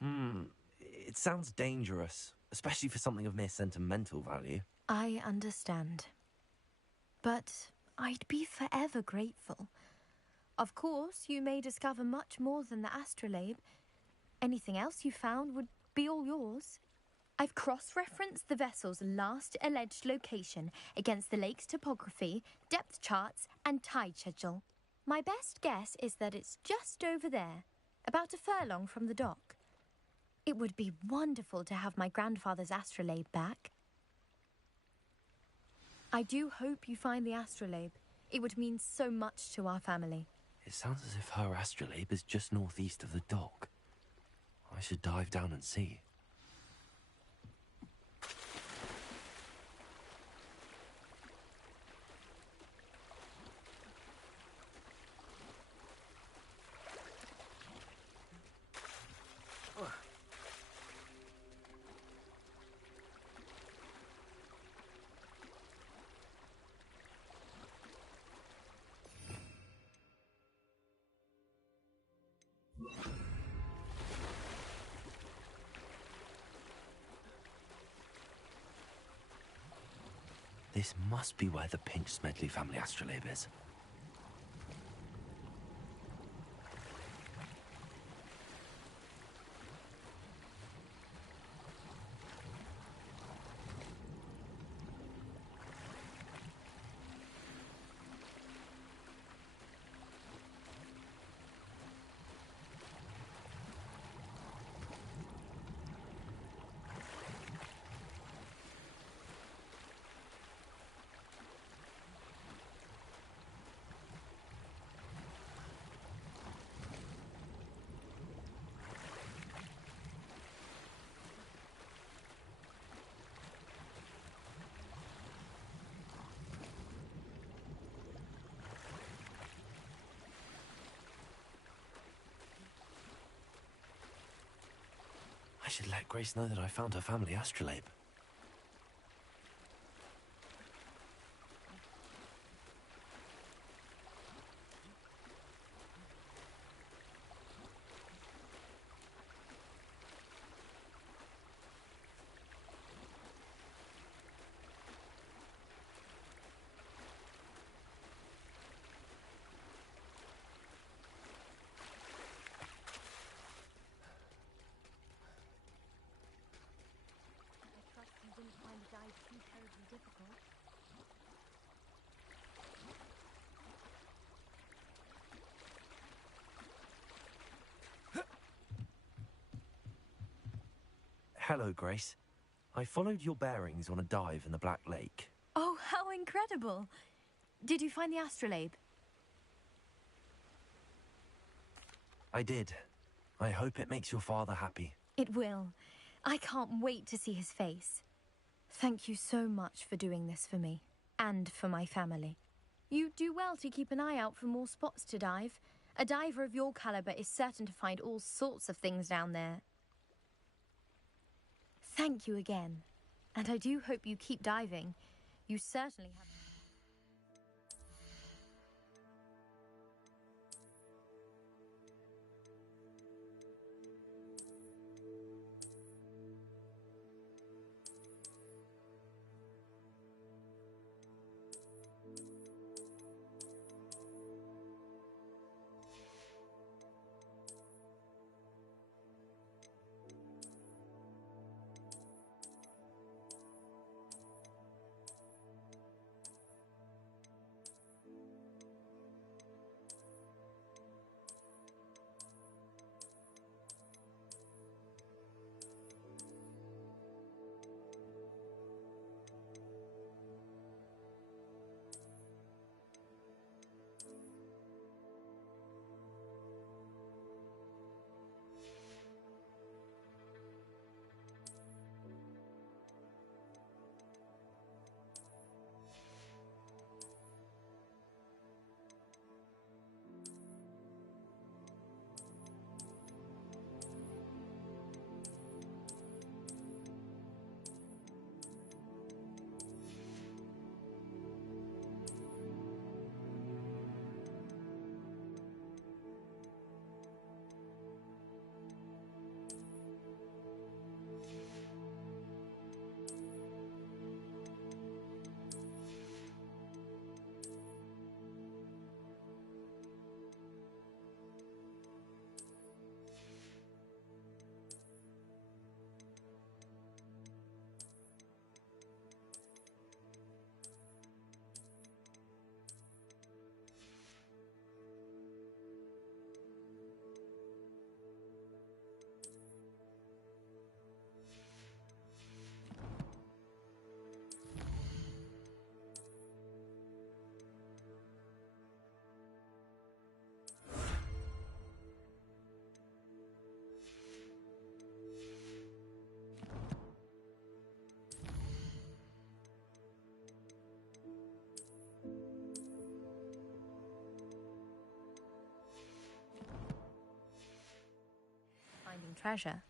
It sounds dangerous, especially for something of mere sentimental value. I understand. But I'd be forever grateful. Of course, you may discover much more than the astrolabe. Anything else you found would be all yours. I've cross-referenced the vessel's last alleged location against the lake's topography, depth charts, and tide schedule. My best guess is that it's just over there, about a furlong from the dock. It would be wonderful to have my grandfather's astrolabe back. I do hope you find the astrolabe. It would mean so much to our family. It sounds as if her astrolabe is just northeast of the dock. I should dive down and see. This must be where the Pinch Smedley family astrolabe is. I should let Grace know that I found her family astrolabe. Hello, Grace. I followed your bearings on a dive in the Black Lake. Oh, how incredible! Did you find the astrolabe? I did. I hope it makes your father happy. It will. I can't wait to see his face. Thank you so much for doing this for me, and for my family. You do well to keep an eye out for more spots to dive. A diver of your caliber is certain to find all sorts of things down there. Thank you again, and I do hope you keep diving. You certainly have... treasure.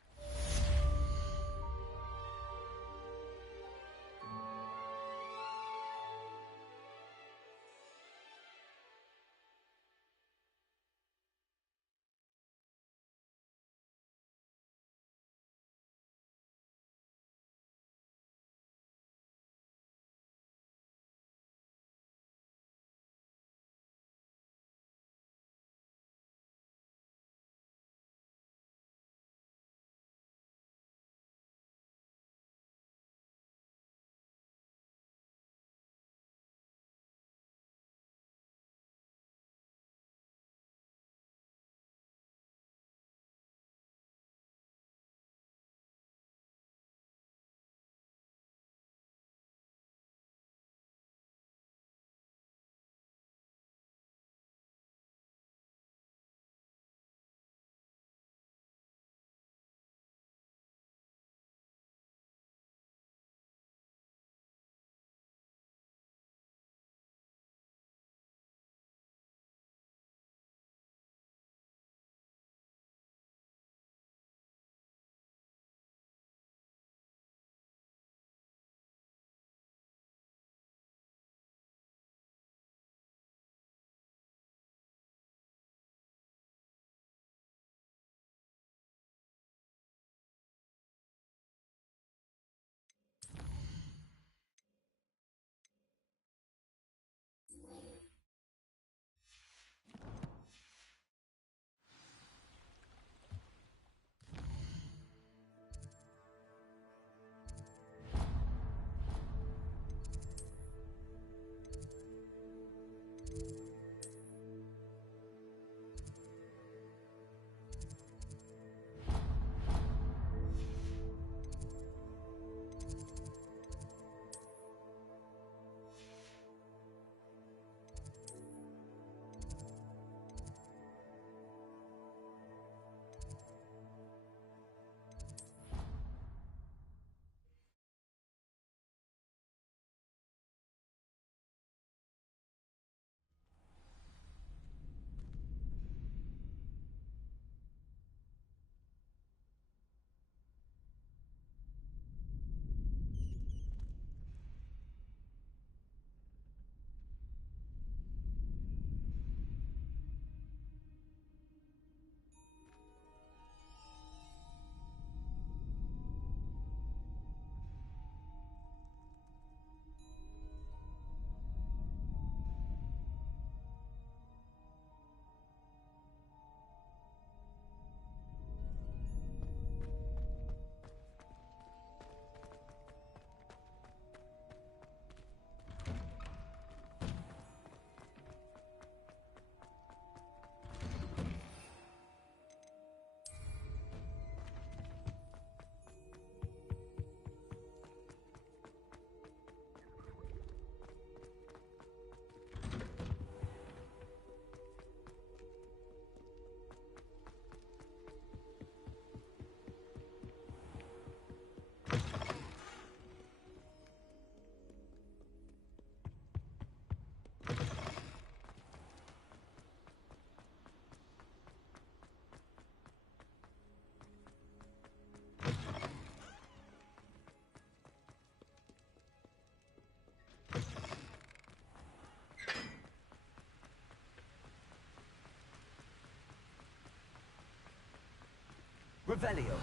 Revelio.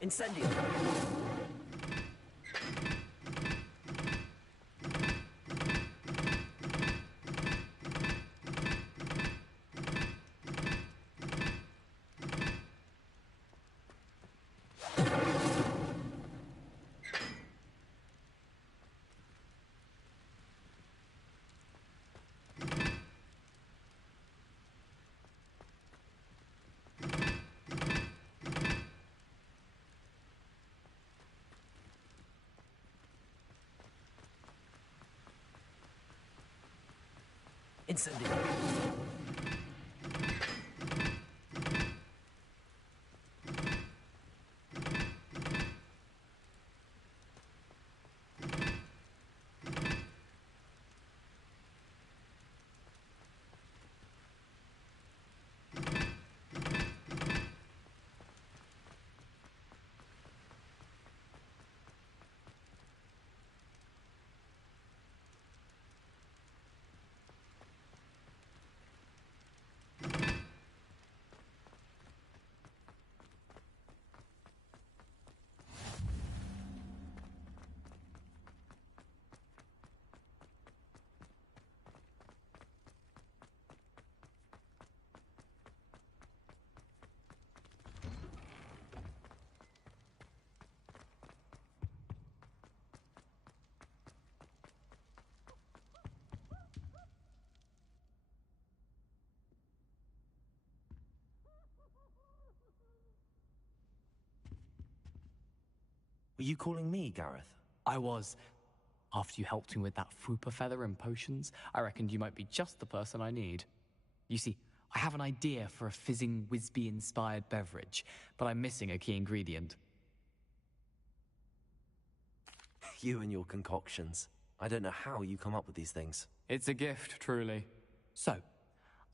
Incendio. Incendio. Were you calling me, Gareth? I was. After you helped me with that Fupa feather and potions, I reckoned you might be just the person I need. You see, I have an idea for a fizzing Wisby-inspired beverage, but I'm missing a key ingredient. You and your concoctions. I don't know how you come up with these things. It's a gift, truly. So,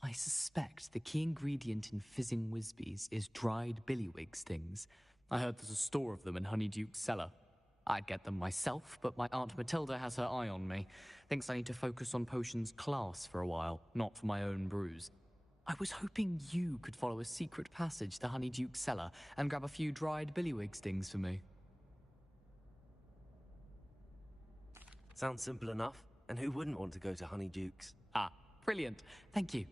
I suspect the key ingredient in fizzing Wisbies is dried billywig stings. I heard there's a store of them in Honeyduke's cellar. I'd get them myself, but my Aunt Matilda has her eye on me. Thinks I need to focus on potions class for a while, not for my own brews. I was hoping you could follow a secret passage to Honeyduke's cellar and grab a few dried billywig stings for me. Sounds simple enough. And who wouldn't want to go to Honeyduke's? Ah, brilliant. Thank you.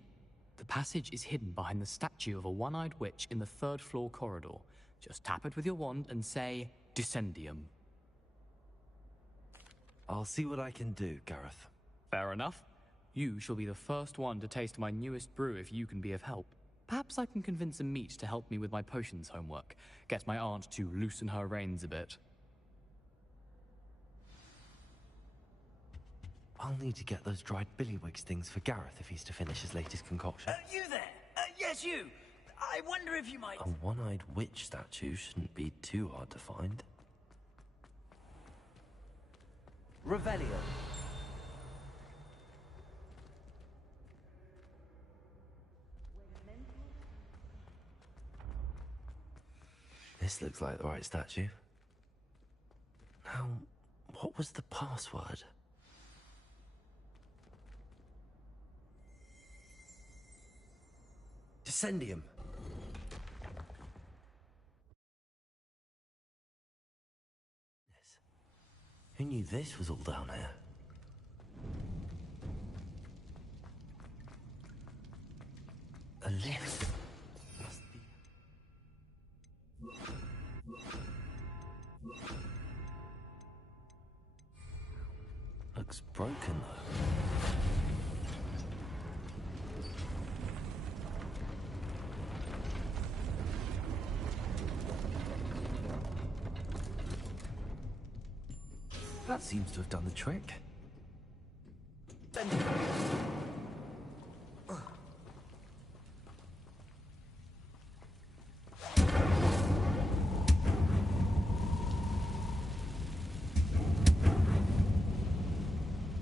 The passage is hidden behind the statue of a one-eyed witch in the third-floor corridor. Just tap it with your wand and say, Descendium. I'll see what I can do, Gareth. Fair enough. You shall be the first one to taste my newest brew if you can be of help. Perhaps I can convince a meat to help me with my potions homework. Get my aunt to loosen her reins a bit. I'll need to get those dried billywig stings for Gareth if he's to finish his latest concoction. You there? Yes, you. I wonder if you might... A one-eyed witch statue shouldn't be too hard to find. Revelio. This looks like the right statue. Now, what was the password? Descendium. Who knew this was all down here? A lift. Must be. Looks broken though. That seems to have done the trick.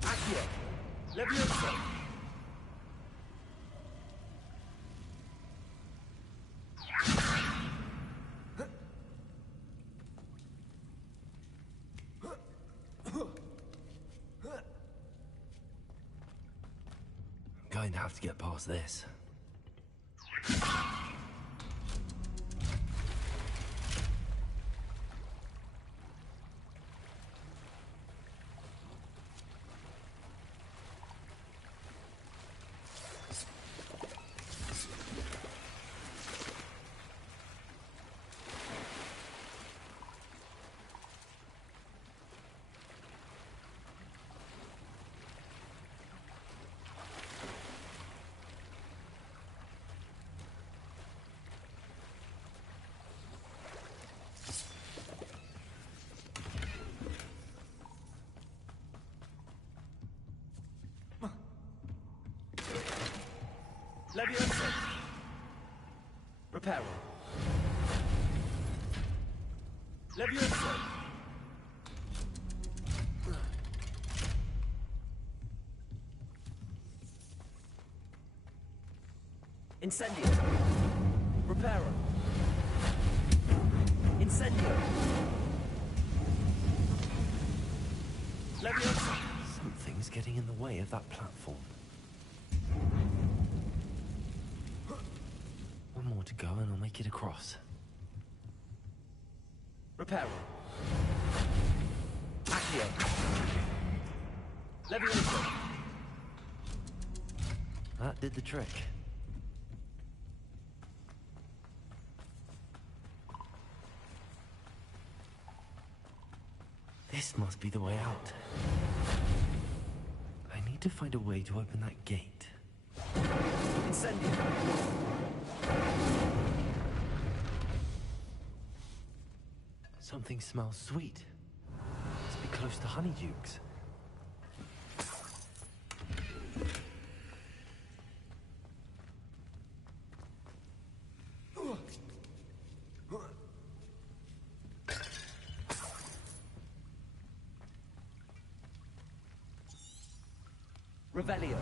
Accio. Leviosa. I'm going to have to get past this. Leviosa. Reparo. Leviosa. Incendio. Reparo. Incendio. Leviosa. Something's getting in the way of that platform. One more to go and I'll make it across. Reparo. Accio. Leviosa. That did the trick. This must be the way out. I need to find a way to open that gate. Incendio. Something smells sweet. Must be close to Honeydukes. Revelio.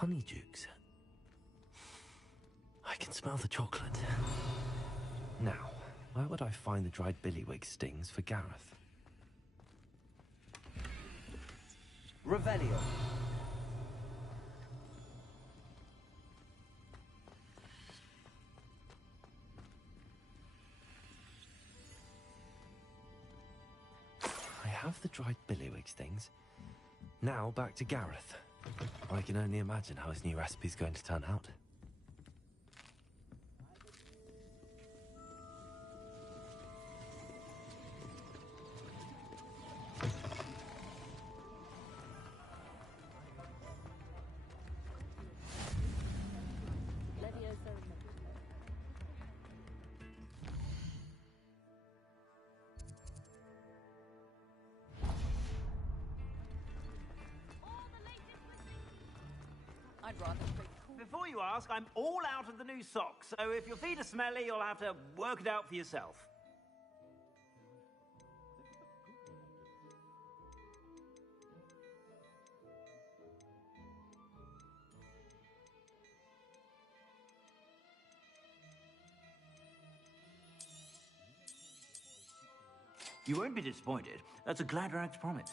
Honeydukes. I can smell the chocolate. Now, where would I find the dried billywig stings for Gareth? Revelio. I have the dried billywig stings. Now back to Gareth. I can only imagine how his new recipe's going to turn out. Before you ask, I'm all out of the new socks, so if your feet are smelly, you'll have to work it out for yourself. You won't be disappointed. That's a Gladrag's promise.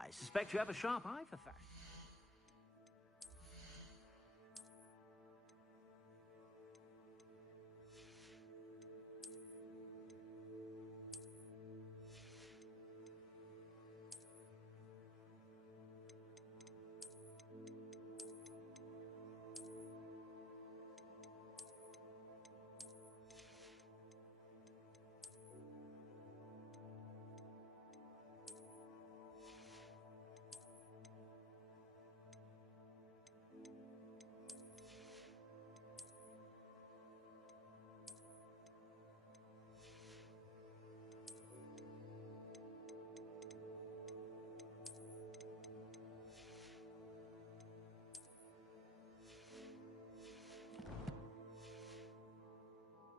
I suspect you have a sharp eye for fashion.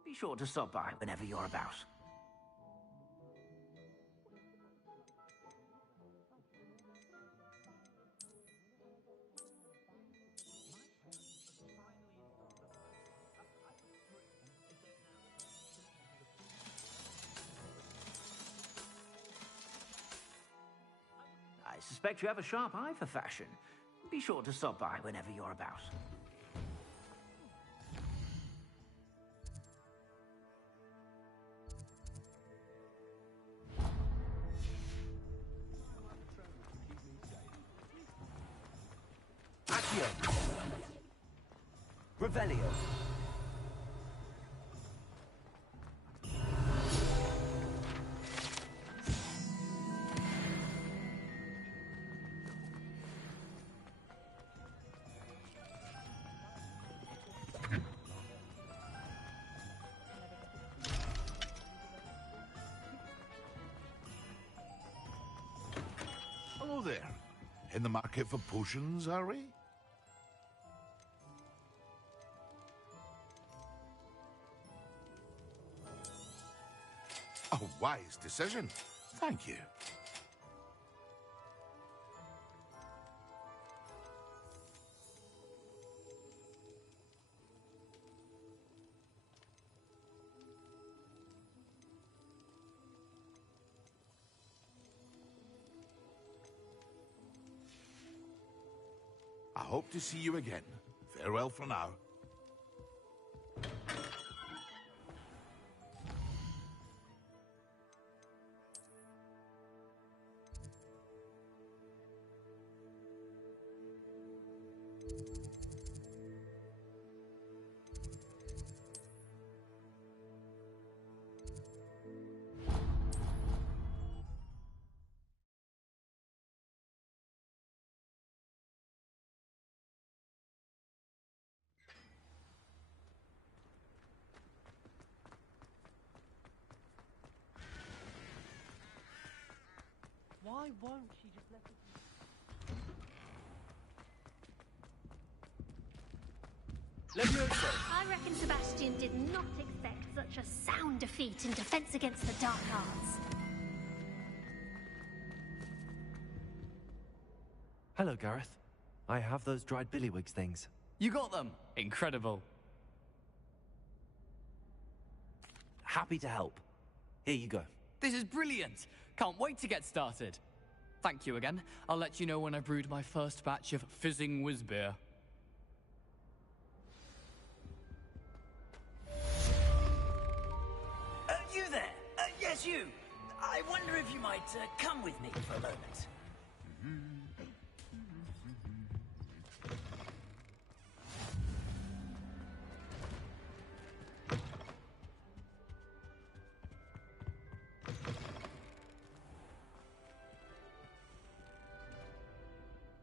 Be sure to stop by whenever you're about. I suspect you have a sharp eye for fashion. Be sure to stop by whenever you're about. Accio! Revelio! Hello there. In the market for potions, are we? A wise decision. Thank you. I hope to see you again. Farewell for now. Why won't she just let it... I reckon Sebastian did not expect such a sound defeat in defense against the Dark Arts. Hello, Gareth. I have those dried billywigs things. You got them! Incredible. Happy to help. Here you go. This is brilliant! Can't wait to get started. Thank you again. I'll let you know when I brewed my first batch of fizzing whizbeer. You there? Yes, you. I wonder if you might come with me for a moment.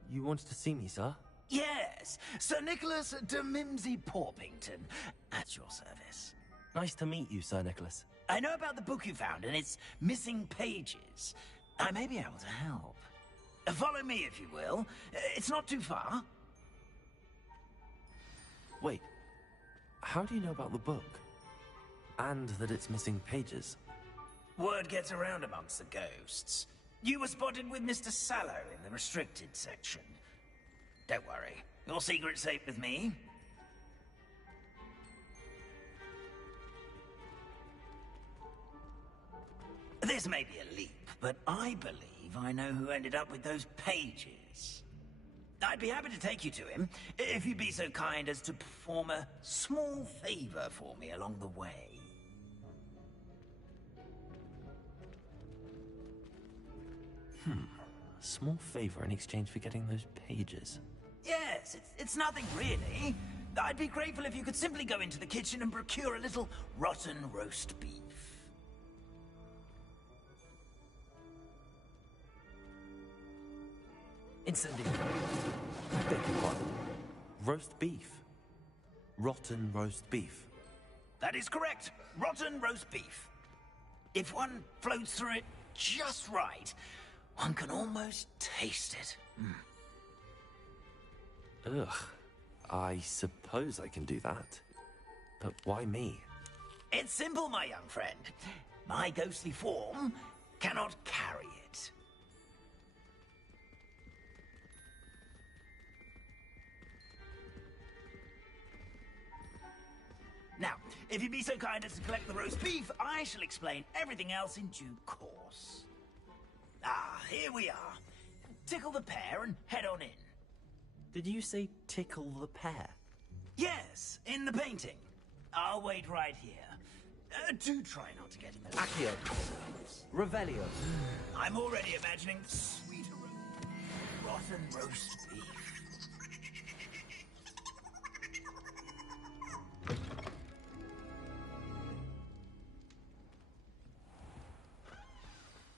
You wanted to see me, sir? Yes, Sir Nicholas de Mimsy Porpington, at your service. Nice to meet you, Sir Nicholas. I know about the book you found and its missing pages. I may be able to help. Follow me, if you will. It's not too far. Wait, how do you know about the book? And that it's missing pages? Word gets around amongst the ghosts. You were spotted with Mr. Sallow in the restricted section. Don't worry, your secret's safe with me. This may be a leap, but I believe I know who ended up with those pages. I'd be happy to take you to him, if you'd be so kind as to perform a small favor for me along the way. A small favor in exchange for getting those pages. Yes, it's nothing really. I'd be grateful if you could simply go into the kitchen and procure a little rotten roast beef. Incendiary. I beg your pardon. Roast beef. Rotten roast beef. That is correct. Rotten roast beef. If one floats through it just right, one can almost taste it. Ugh. I suppose I can do that. But why me? It's simple, my young friend. My ghostly form cannot carry it. Now, if you'd be so kind as to collect the roast beef, I shall explain everything else in due course. Ah, here we are. Tickle the pear and head on in. Did you say tickle the pear? Yes, in the painting. I'll wait right here. Do try not to get in the way. Accio. Revelio. I'm already imagining sweet rotten roast beef.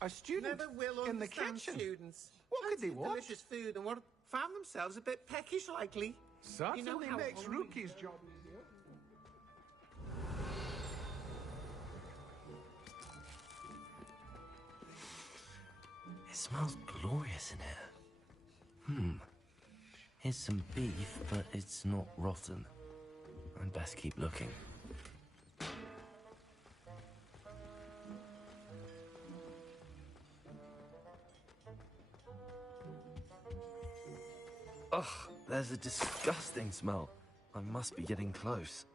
A student Never will in the understand kitchen. students. What could they Plenty of want? delicious food and what found themselves a bit peckish lately. Certainly You know how makes hungry- Rookie's job easier. It smells glorious in here. Here's some beef, but it's not rotten. I'd best keep looking. Ugh, there's a disgusting smell. I must be getting close.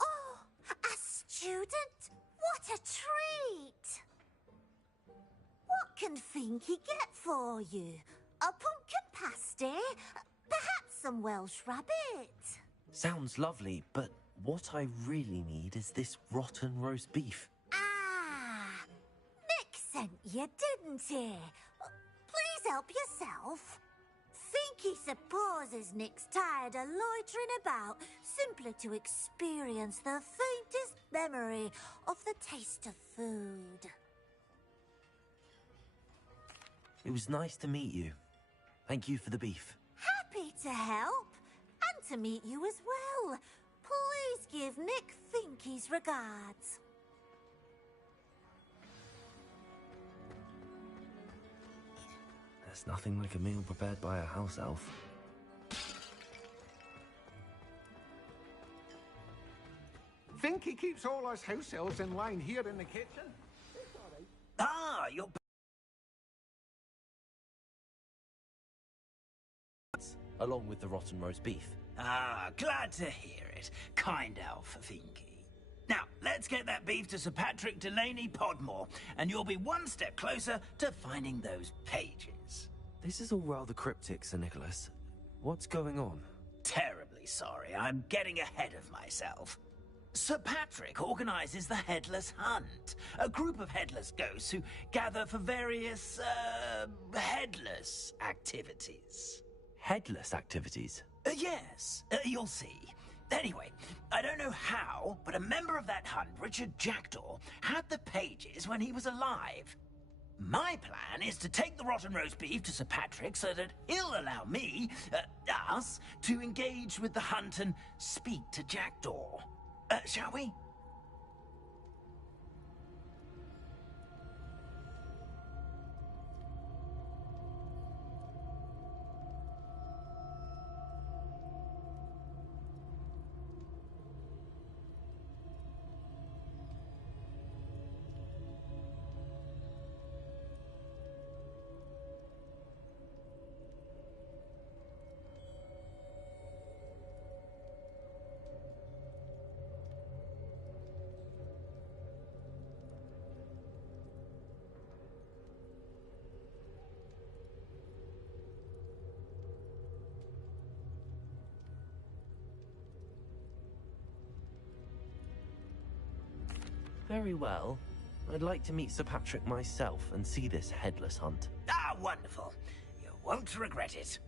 Oh, a student? What a treat! What can Finky get for you? A pumpkin pasty? Perhaps some Welsh rabbit? Sounds lovely, but what I really need is this rotten roast beef. Ah, Nick sent you, didn't he? Please help yourself. Finky supposes Nick's tired of loitering about, simply to experience the faintest memory of the taste of food. It was nice to meet you. Thank you for the beef. Happy to help, and to meet you as well. Please give Nick Finky's regards. There's nothing like a meal prepared by a house elf. Finky keeps all us house elves in line here in the kitchen. It's all right. Ah, you're... Along with the rotten roast beef. Ah, glad to hear it. Kind elf, Finky. Now, let's get that beef to Sir Patrick Delaney Podmore, and you'll be one step closer to finding those pages. This is all rather cryptic, Sir Nicholas. What's going on? Terribly sorry, I'm getting ahead of myself. Sir Patrick organizes the Headless Hunt, a group of headless ghosts who gather for various, headless activities. Headless activities? Yes, you'll see. Anyway, I don't know how, but a member of that hunt, Richard Jackdaw, had the pages when he was alive. My plan is to take the rotten roast beef to Sir Patrick so that he'll allow me, us, to engage with the hunt and speak to Jackdaw. Shall we? Very well. I'd like to meet Sir Patrick myself and see this headless hunt. Ah, wonderful. You won't regret it.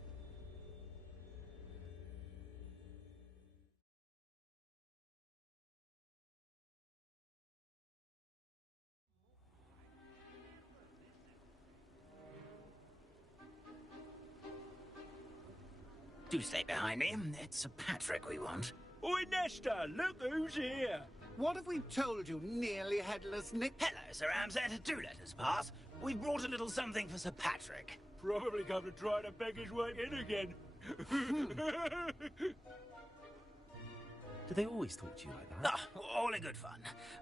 Do stay behind me. It's Sir Patrick we want. Oi, Nesta, look who's here. What have we told you, nearly headless Nick? Hello, Sir Ramsett. Do let us pass. We've brought a little something for Sir Patrick. Probably come to try to beg his way in again. Do they always talk to you like that? Ah, all in good fun.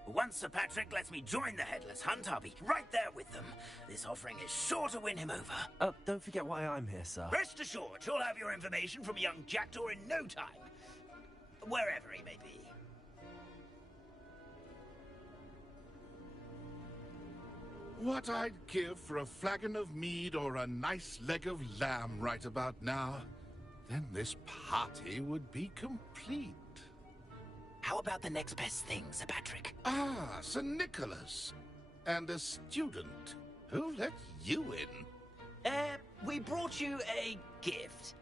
Once Sir Patrick lets me join the Headless Hunt, I'll be right there with them. This offering is sure to win him over. Don't forget why I'm here, sir. Rest assured, you'll have your information from young Jackdaw in no time. Wherever he may be. What I'd give for a flagon of mead or a nice leg of lamb right about now. Then this party would be complete. How about the next best thing, Sir Patrick? Ah, Sir Nicholas. And a student. Who let you in? We brought you a gift.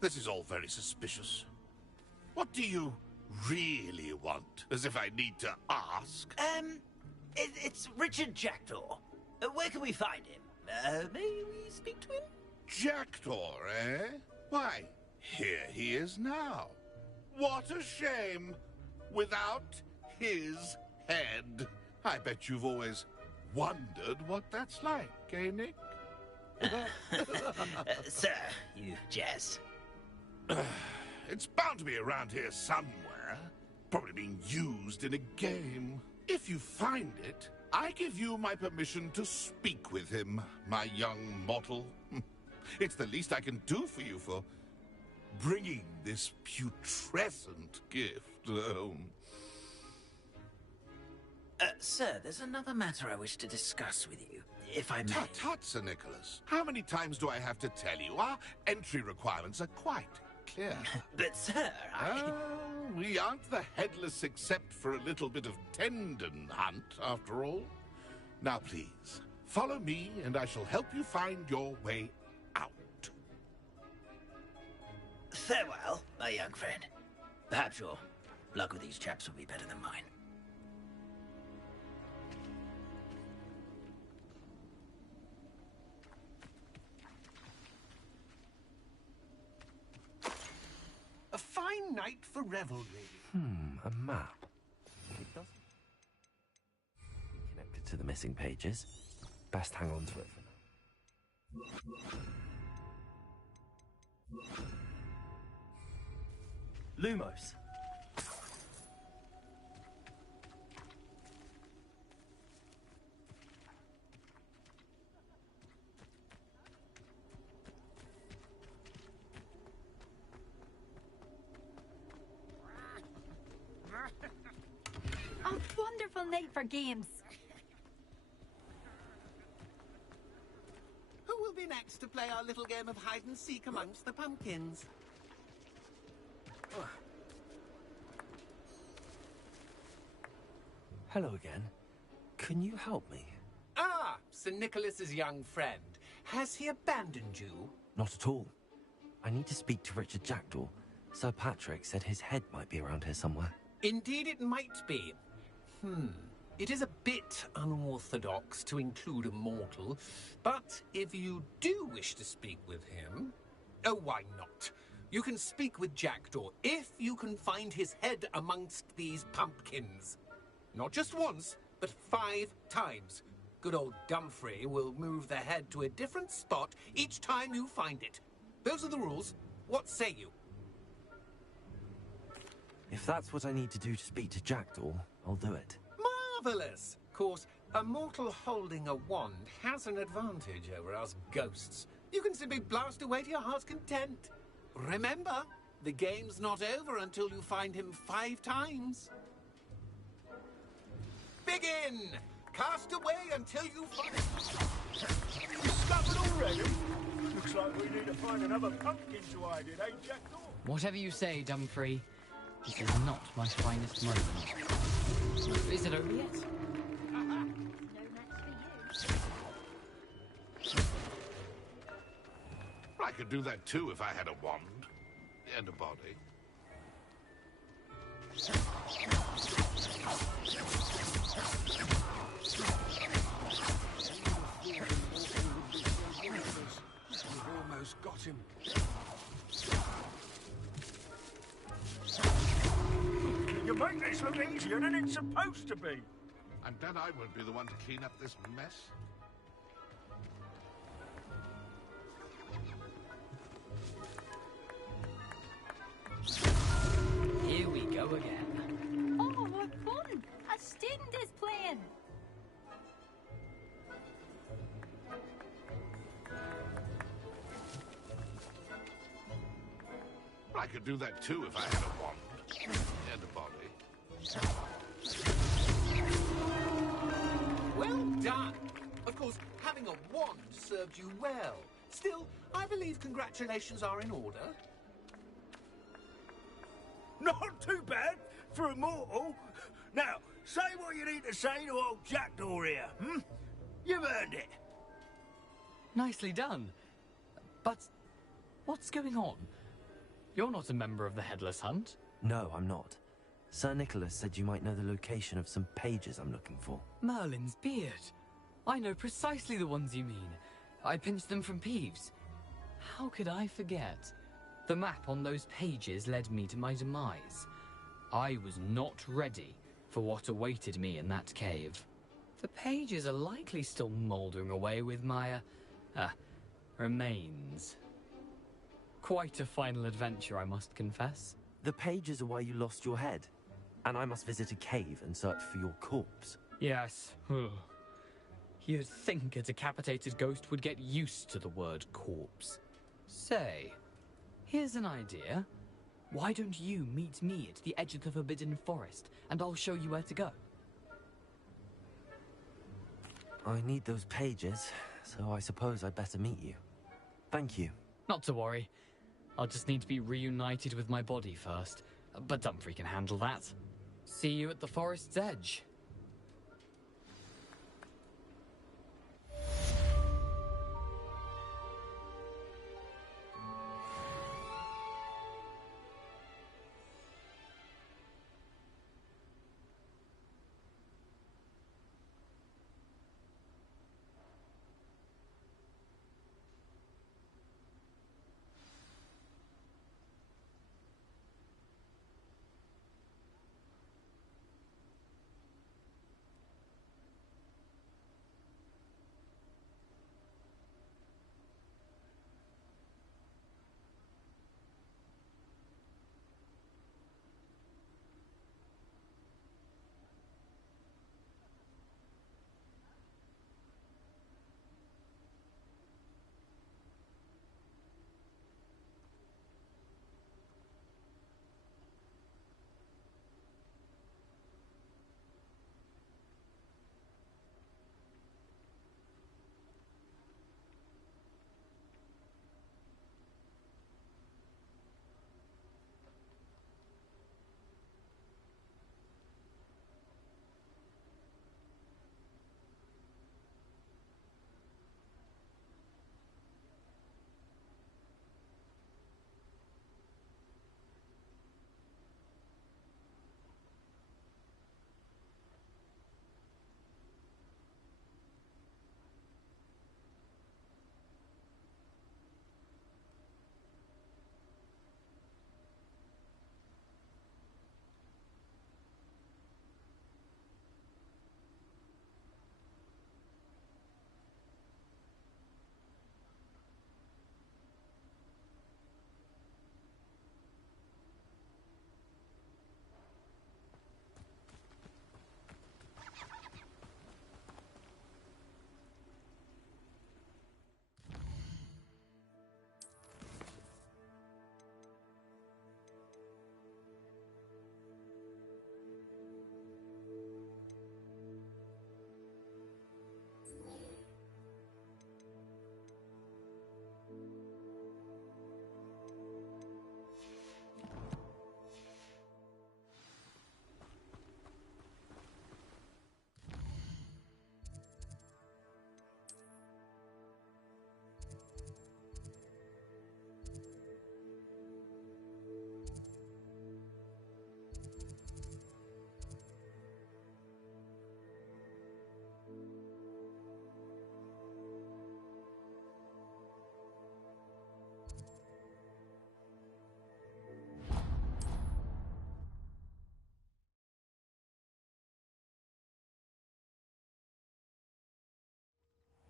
This is all very suspicious. What do you really want? As if I need to ask. It's Richard Jackdaw. Where can we find him? May we speak to him? Jackdaw, eh? Why, here he is now. What a shame. Without his head. I bet you've always wondered what that's like, eh, Nick? Sir, you jest. It's bound to be around here somewhere. Probably being used in a game. If you find it, I give you my permission to speak with him, my young mortal. It's the least I can do for you for bringing this putrescent gift home. Sir, there's another matter I wish to discuss with you, if I may. Tut, tut, Sir Nicholas. How many times do I have to tell you? Our entry requirements are quite clear. But, sir, we aren't the headless except for a little bit of tendon hunt, after all. Now, please, follow me, and I shall help you find your way out. Farewell, my young friend. Perhaps your luck with these chaps will be better than mine. A fine night for revelry. A map. It doesn't connected to the missing pages. Best hang on to it for now. Lumos. A wonderful night for games. Who will be next to play our little game of hide and seek amongst the pumpkins? Hello again. Can you help me? Ah, Sir Nicholas's young friend. Has he abandoned you? Not at all. I need to speak to Richard Jackdaw. Sir Patrick said his head might be around here somewhere. Indeed it might be. It is a bit unorthodox to include a mortal, but if you do wish to speak with him... Oh, why not? You can speak with Jackdaw if you can find his head amongst these pumpkins. Not just once, but 5 times. Good old Dumfrey will move the head to a different spot each time you find it. Those are the rules. What say you? If that's what I need to do to speak to Jackdaw, I'll do it. Marvellous! Of course, a mortal holding a wand has an advantage over us ghosts. You can simply blast away to your heart's content. Remember, the game's not over until you find him 5 times. Begin! Cast away until you find... You discovered already? Looks like we need to find another pumpkin to hide in, eh, Jackdaw? Whatever you say, Dumfrey. This is not my finest moment. Is it over yet? I could do that too if I had a wand and a body. We've almost got him. You make this look easier than it's supposed to be. I'm glad I won't be the one to clean up this mess. Here we go again. Oh, what fun! A student is playing. I could do that too if I had a wand and a body. Well done! Of course, having a wand served you well. Still, I believe congratulations are in order. Not too bad for a mortal. Now, say what you need to say to old Jackdaw here, You've earned it. Nicely done. But what's going on? You're not a member of the Headless Hunt. No, I'm not. Sir Nicholas said you might know the location of some pages I'm looking for. Merlin's beard. I know precisely the ones you mean. I pinched them from Peeves. How could I forget? The map on those pages led me to my demise. I was not ready for what awaited me in that cave. The pages are likely still mouldering away with my, remains. Quite a final adventure, I must confess. The pages are why you lost your head, and I must visit a cave and search for your corpse. Yes. You'd think a decapitated ghost would get used to the word corpse. Say, here's an idea. Why don't you meet me at the edge of the Forbidden Forest, and I'll show you where to go? I need those pages, so I suppose I'd better meet you. Thank you. Not to worry. I'll just need to be reunited with my body first. But Dumfries can handle that. See you at the forest's edge.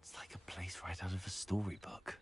It's like a place right out of a storybook.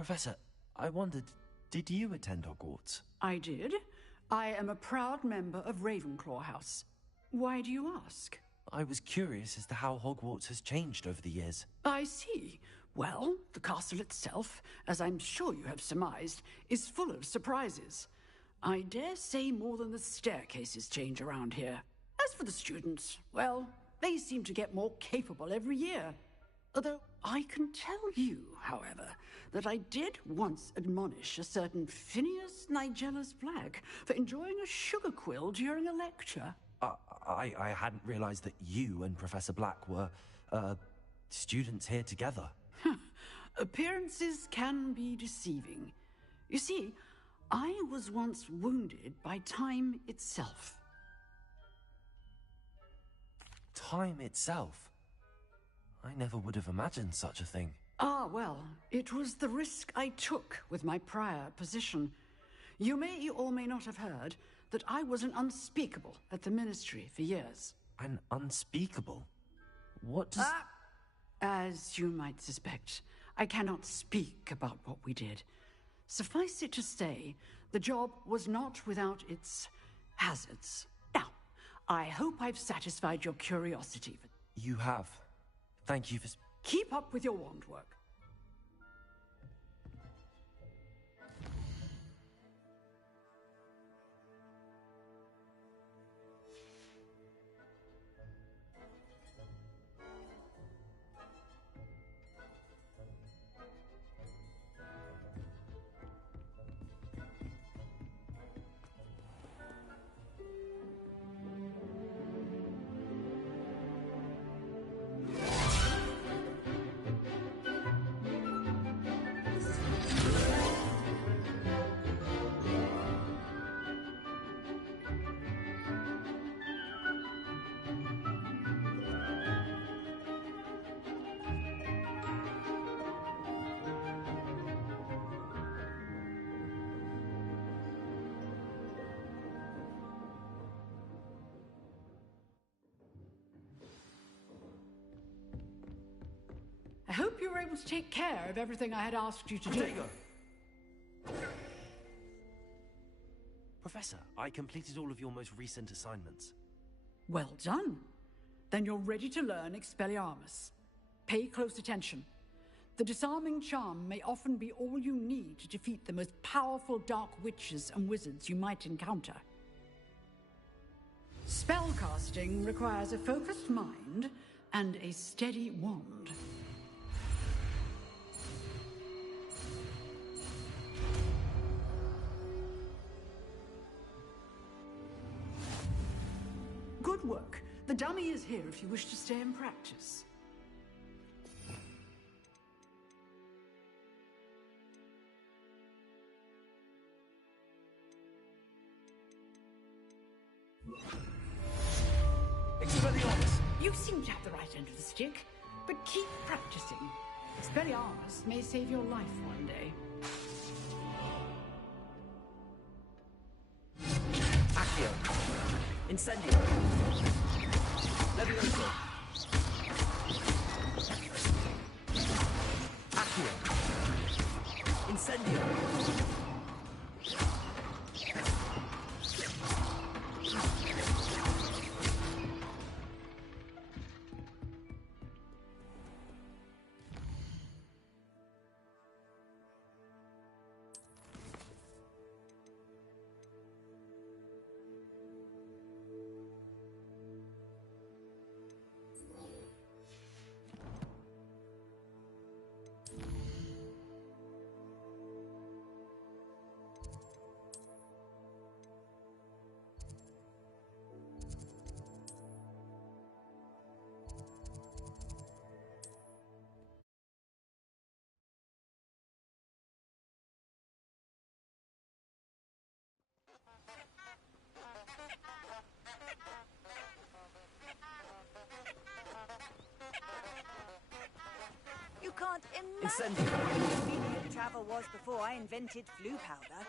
Professor, I wondered, did you attend Hogwarts? I did. I am a proud member of Ravenclaw House. Why do you ask? I was curious as to how Hogwarts has changed over the years. I see. Well, the castle itself, as I'm sure you have surmised, is full of surprises. I dare say more than the staircases change around here. As for the students, well, they seem to get more capable every year. Although I can tell you, however, that I did once admonish a certain Phineas Nigellus Black for enjoying a sugar quill during a lecture. I hadn't realized that you and Professor Black were, students here together. Appearances can be deceiving. You see, I was once wounded by time itself. Time itself? I never would have imagined such a thing. Ah, well, it was the risk I took with my prior position. You may or may not have heard that I was an unspeakable at the Ministry for years. An unspeakable? What does... As you might suspect, I cannot speak about what we did. Suffice it to say, the job was not without its hazards. Now, I hope I've satisfied your curiosity. You have. Thank you for... Keep up with your wand work. I hope you were able to take care of everything I had asked you to do. Professor, I completed all of your most recent assignments. Well done. Then you're ready to learn Expelliarmus. Pay close attention. The disarming charm may often be all you need to defeat the most powerful dark witches and wizards you might encounter. Spellcasting requires a focused mind and a steady wand. Good work. The dummy is here if you wish to stay and practice. Expelliarmus! You seem to have the right end of the stick, but keep practicing. Expelliarmus may save your life one day. Accio! Incendio! Levioso! Accio! Incendio! You can't imagine how convenient travel was before I invented flu powder.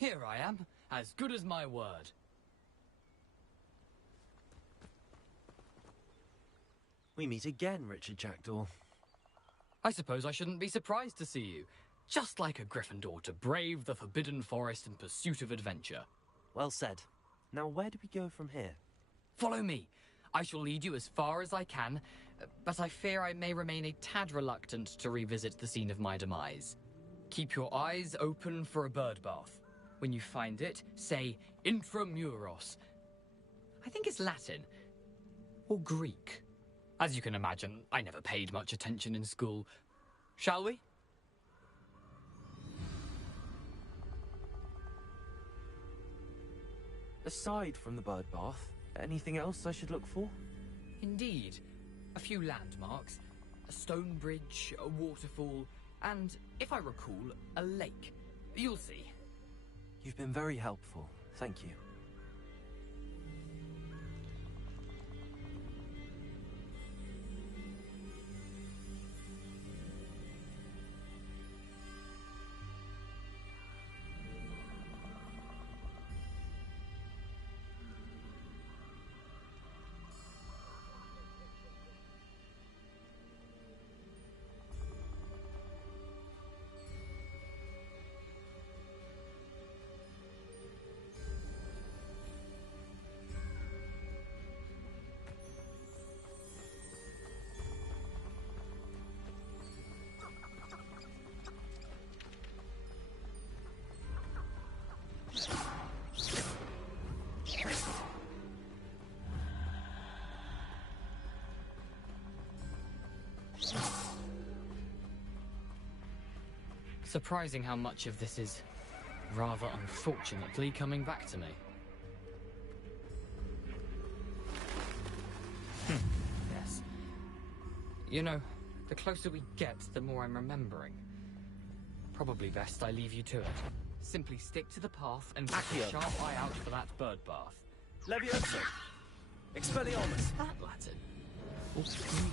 Here I am, as good as my word. We meet again, Richard Jackdaw. I suppose I shouldn't be surprised to see you. Just like a Gryffindor to brave the Forbidden Forest in pursuit of adventure. Well said. Now where do we go from here? Follow me. I shall lead you as far as I can, but I fear I may remain a tad reluctant to revisit the scene of my demise. Keep your eyes open for a bird bath. When you find it, say Intramuros. I think it's Latin. Or Greek. As you can imagine, I never paid much attention in school. Shall we? Aside from the bird bath, anything else I should look for? Indeed. A few landmarks. A stone bridge, a waterfall, and, if I recall, a lake. You'll see. You've been very helpful. Thank you. Surprising how much of this is, rather unfortunately, coming back to me. Yes. You know, the closer we get, the more I'm remembering. Probably best I leave you to it. Simply stick to the path and keep a sharp eye out for that bird bath. Levioso! Expelliarmus! That Latin? Or Greek?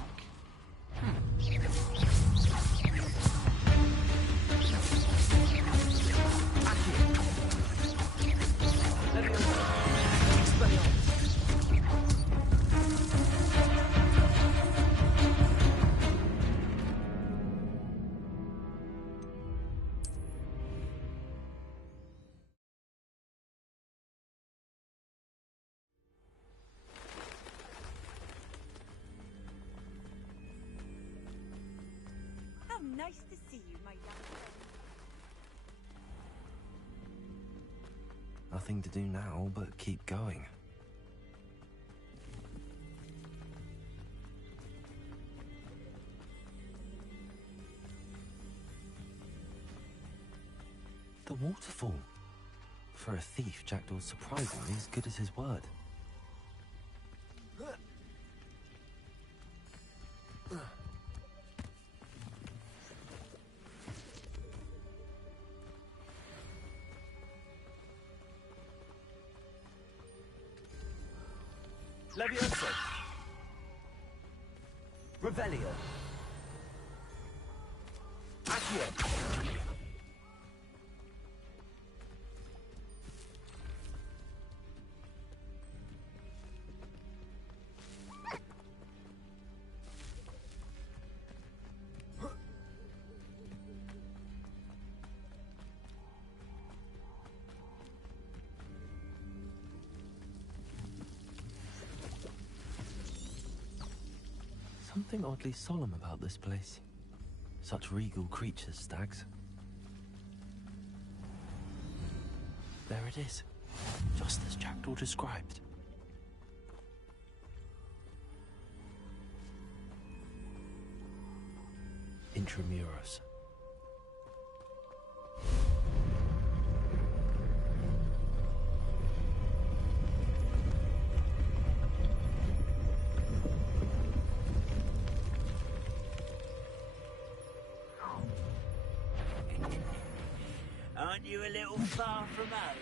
How nice to see you, my young friend. Nothing to do now but keep going. The waterfall. For a thief, Jackdaw's surprisingly as good as his word. Levioso! Revelio! Accio! Something oddly solemn about this place. Such regal creatures, stags. There it is, just as Jackdaw described. Intramuros. Aren't you a little far from home?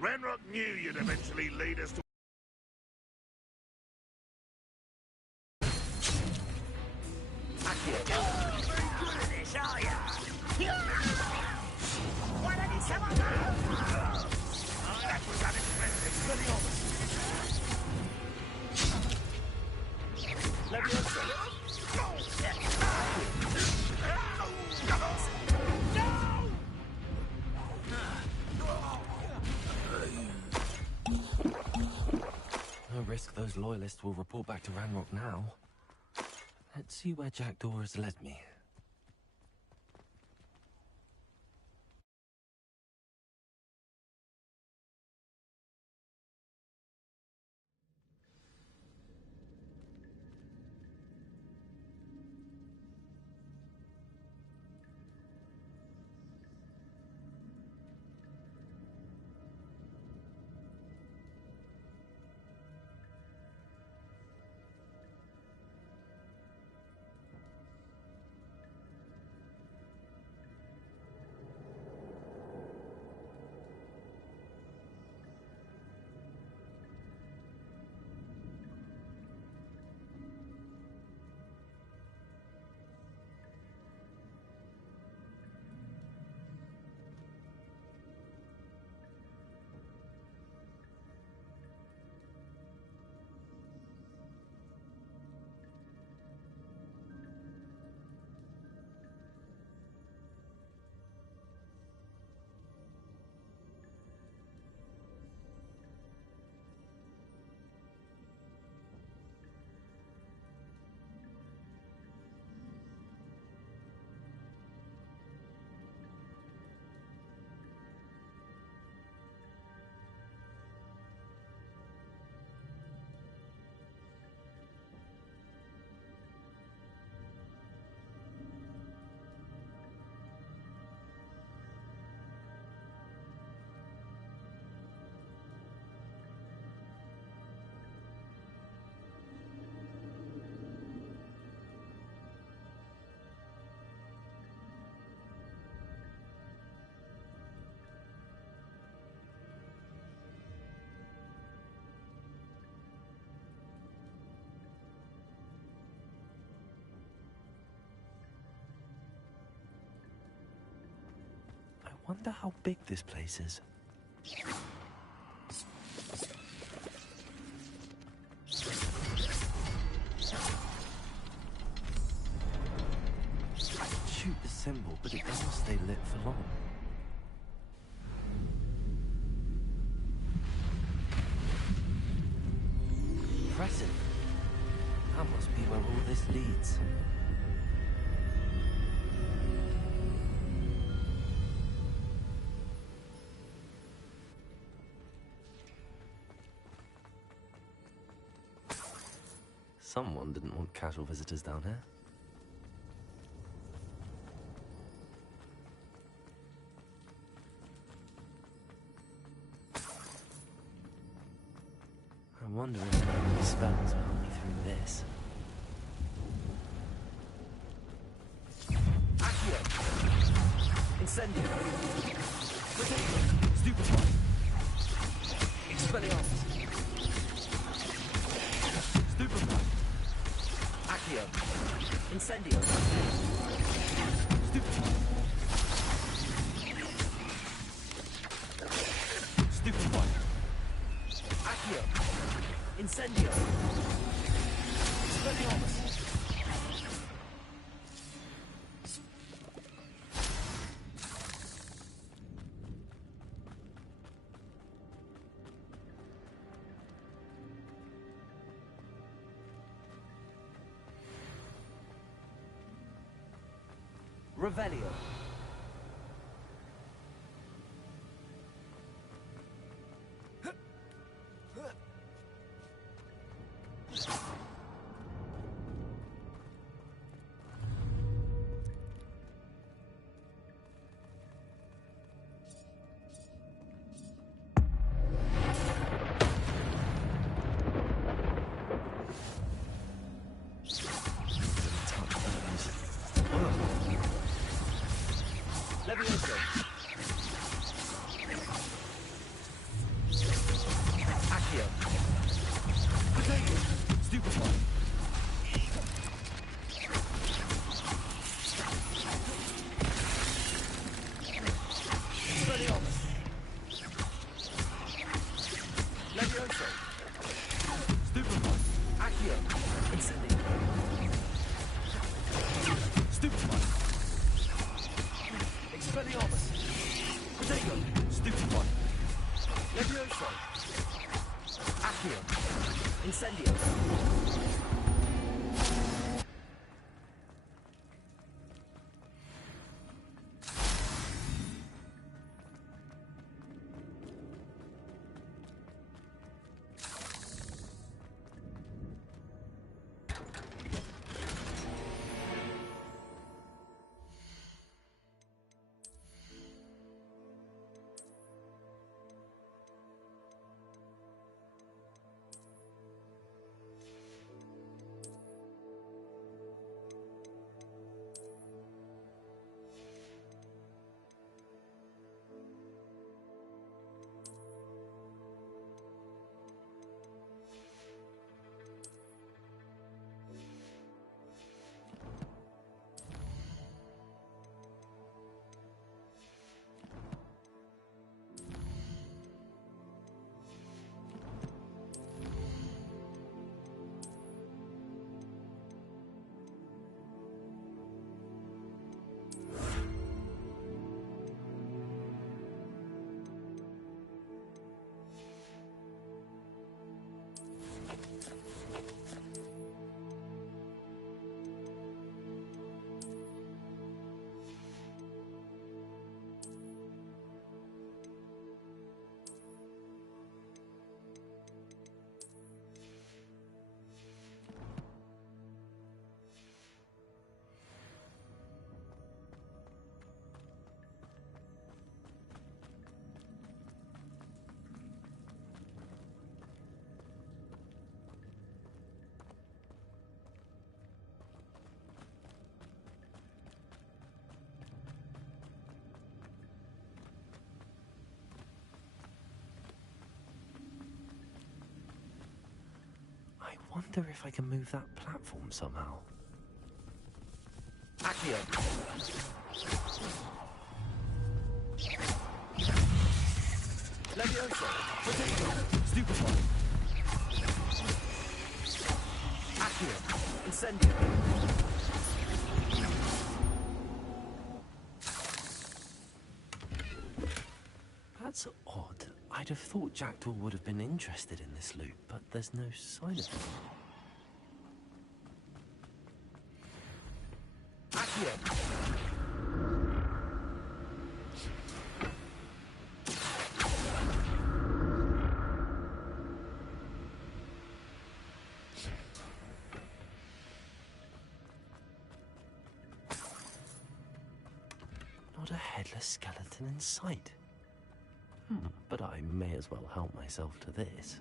Ranrock knew you'd eventually lead us to... You're very good at this, are ya? Why don't you come on now? risk those loyalists will report back to Ranrock now. Let's see where Jackdaw has led me. I wonder how big this place is. Shoot the symbol, but it doesn't stay lit for long. Impressive. That must be where all this leads. Someone didn't want casual visitors down here. I wonder if there are any spells will help me through this. Accio! Incendio! Potato! Stupefy! Expelliarmus! Stupefy! Accio! Incendio! Stupefy! Stupefy! Accio! Incendio! Expelliarmus! Revelio. Levioso. Accio. Potato. Stupefy. Expelliarmus. Levioso. Stupefy. Accio. Incendio. Stupefy. Expelliarmus! Potato! Stupefy! Levioso! Accio! Incendio. I wonder if I can move that platform somehow. Accio. Levioso. Potato. Stupefy. Accio. Incendio. That's odd. I'd have thought Jackdaw would have been interested in this loot, but there's no sign of it. Accio. Not a headless skeleton in sight. But I may as well help myself to this.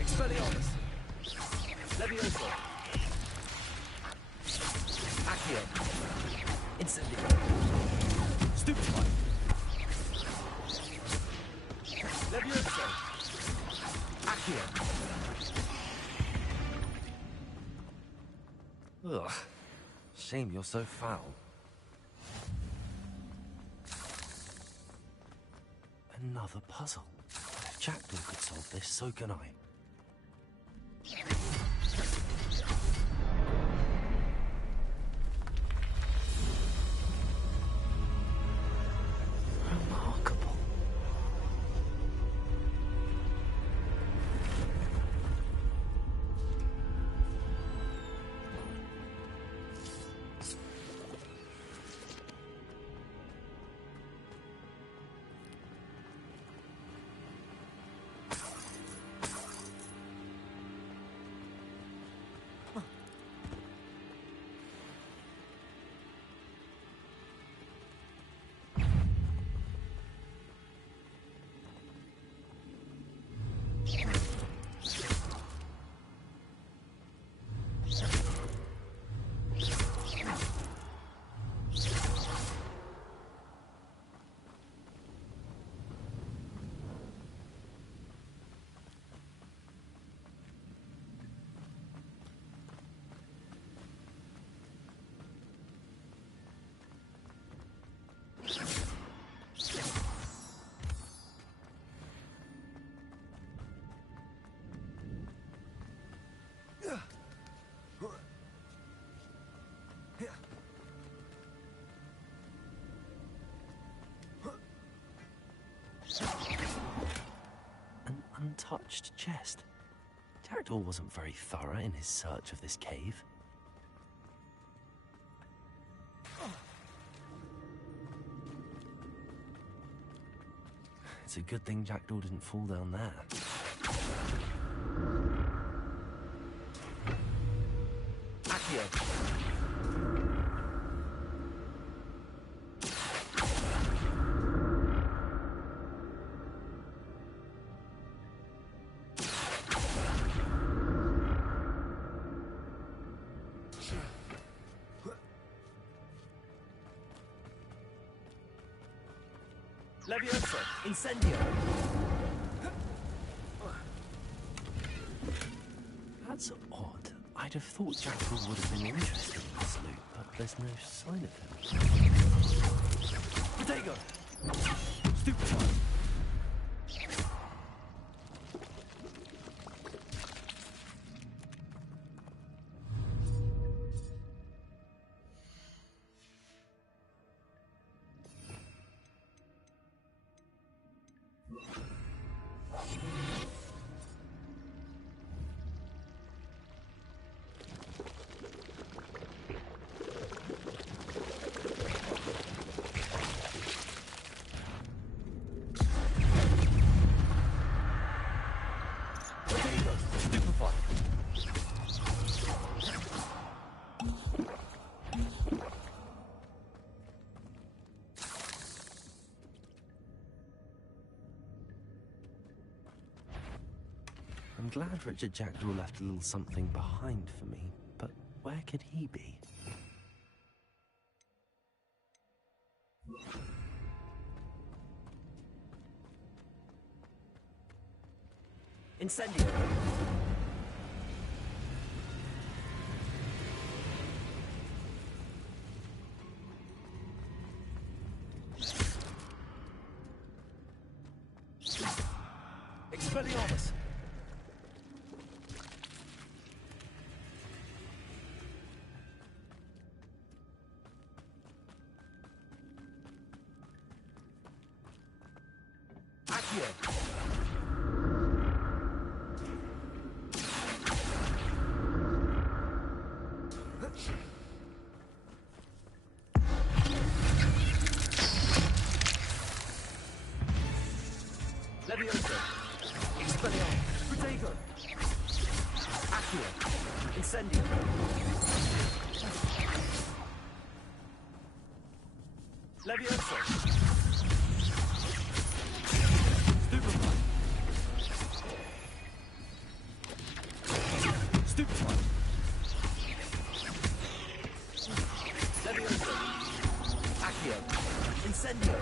Expelliarmus. Levioso. Accio. Incendio. Stupefy. Levioso. Accio. Ugh. Shame you're so foul. Another puzzle. If Jackdaw could solve this, so can I. Remarkable. untouched chest. Jackdaw wasn't very thorough in his search of this cave. It's a good thing Jackdaw didn't fall down there. Accio. Leviosa. Incendio. That's odd. I'd have thought Jackdaw would have been interested in this loot, but there's no sign of him. Protego. Stupefy. I'm glad Richard Jackdaw left a little something behind for me, but where could he be? Incendio. Expelliarmus. Accio. Leviosa. Expelliarmus. Protego. Accio. Incendio. Leviosa. Stupefy. Stupefy. Leviosa. Accio. Incendio.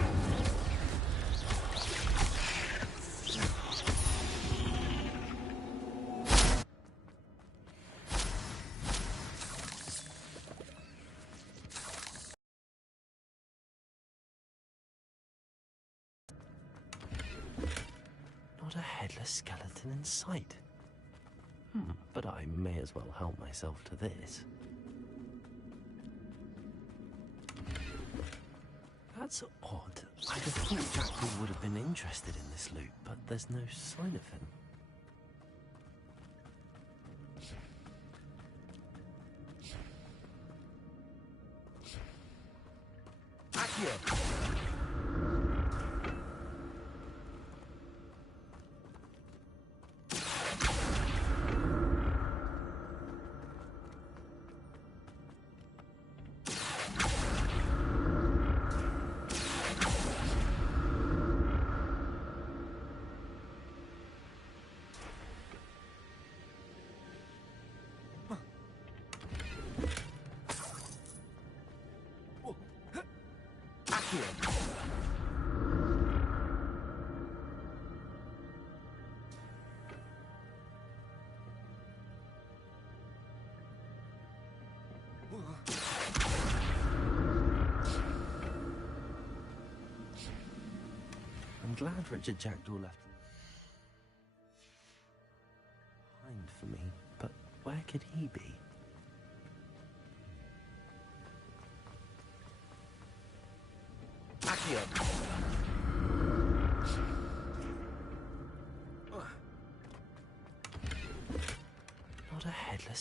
Not a headless skeleton in sight. But I may as well help myself to this. That's odd. I'd have thought Jackdaw would have been interested in this loot, but there's no sign of him. Accio. I'm glad Richard Jackdaw left behind for me, but where could he be? Accio.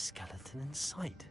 skeleton in sight.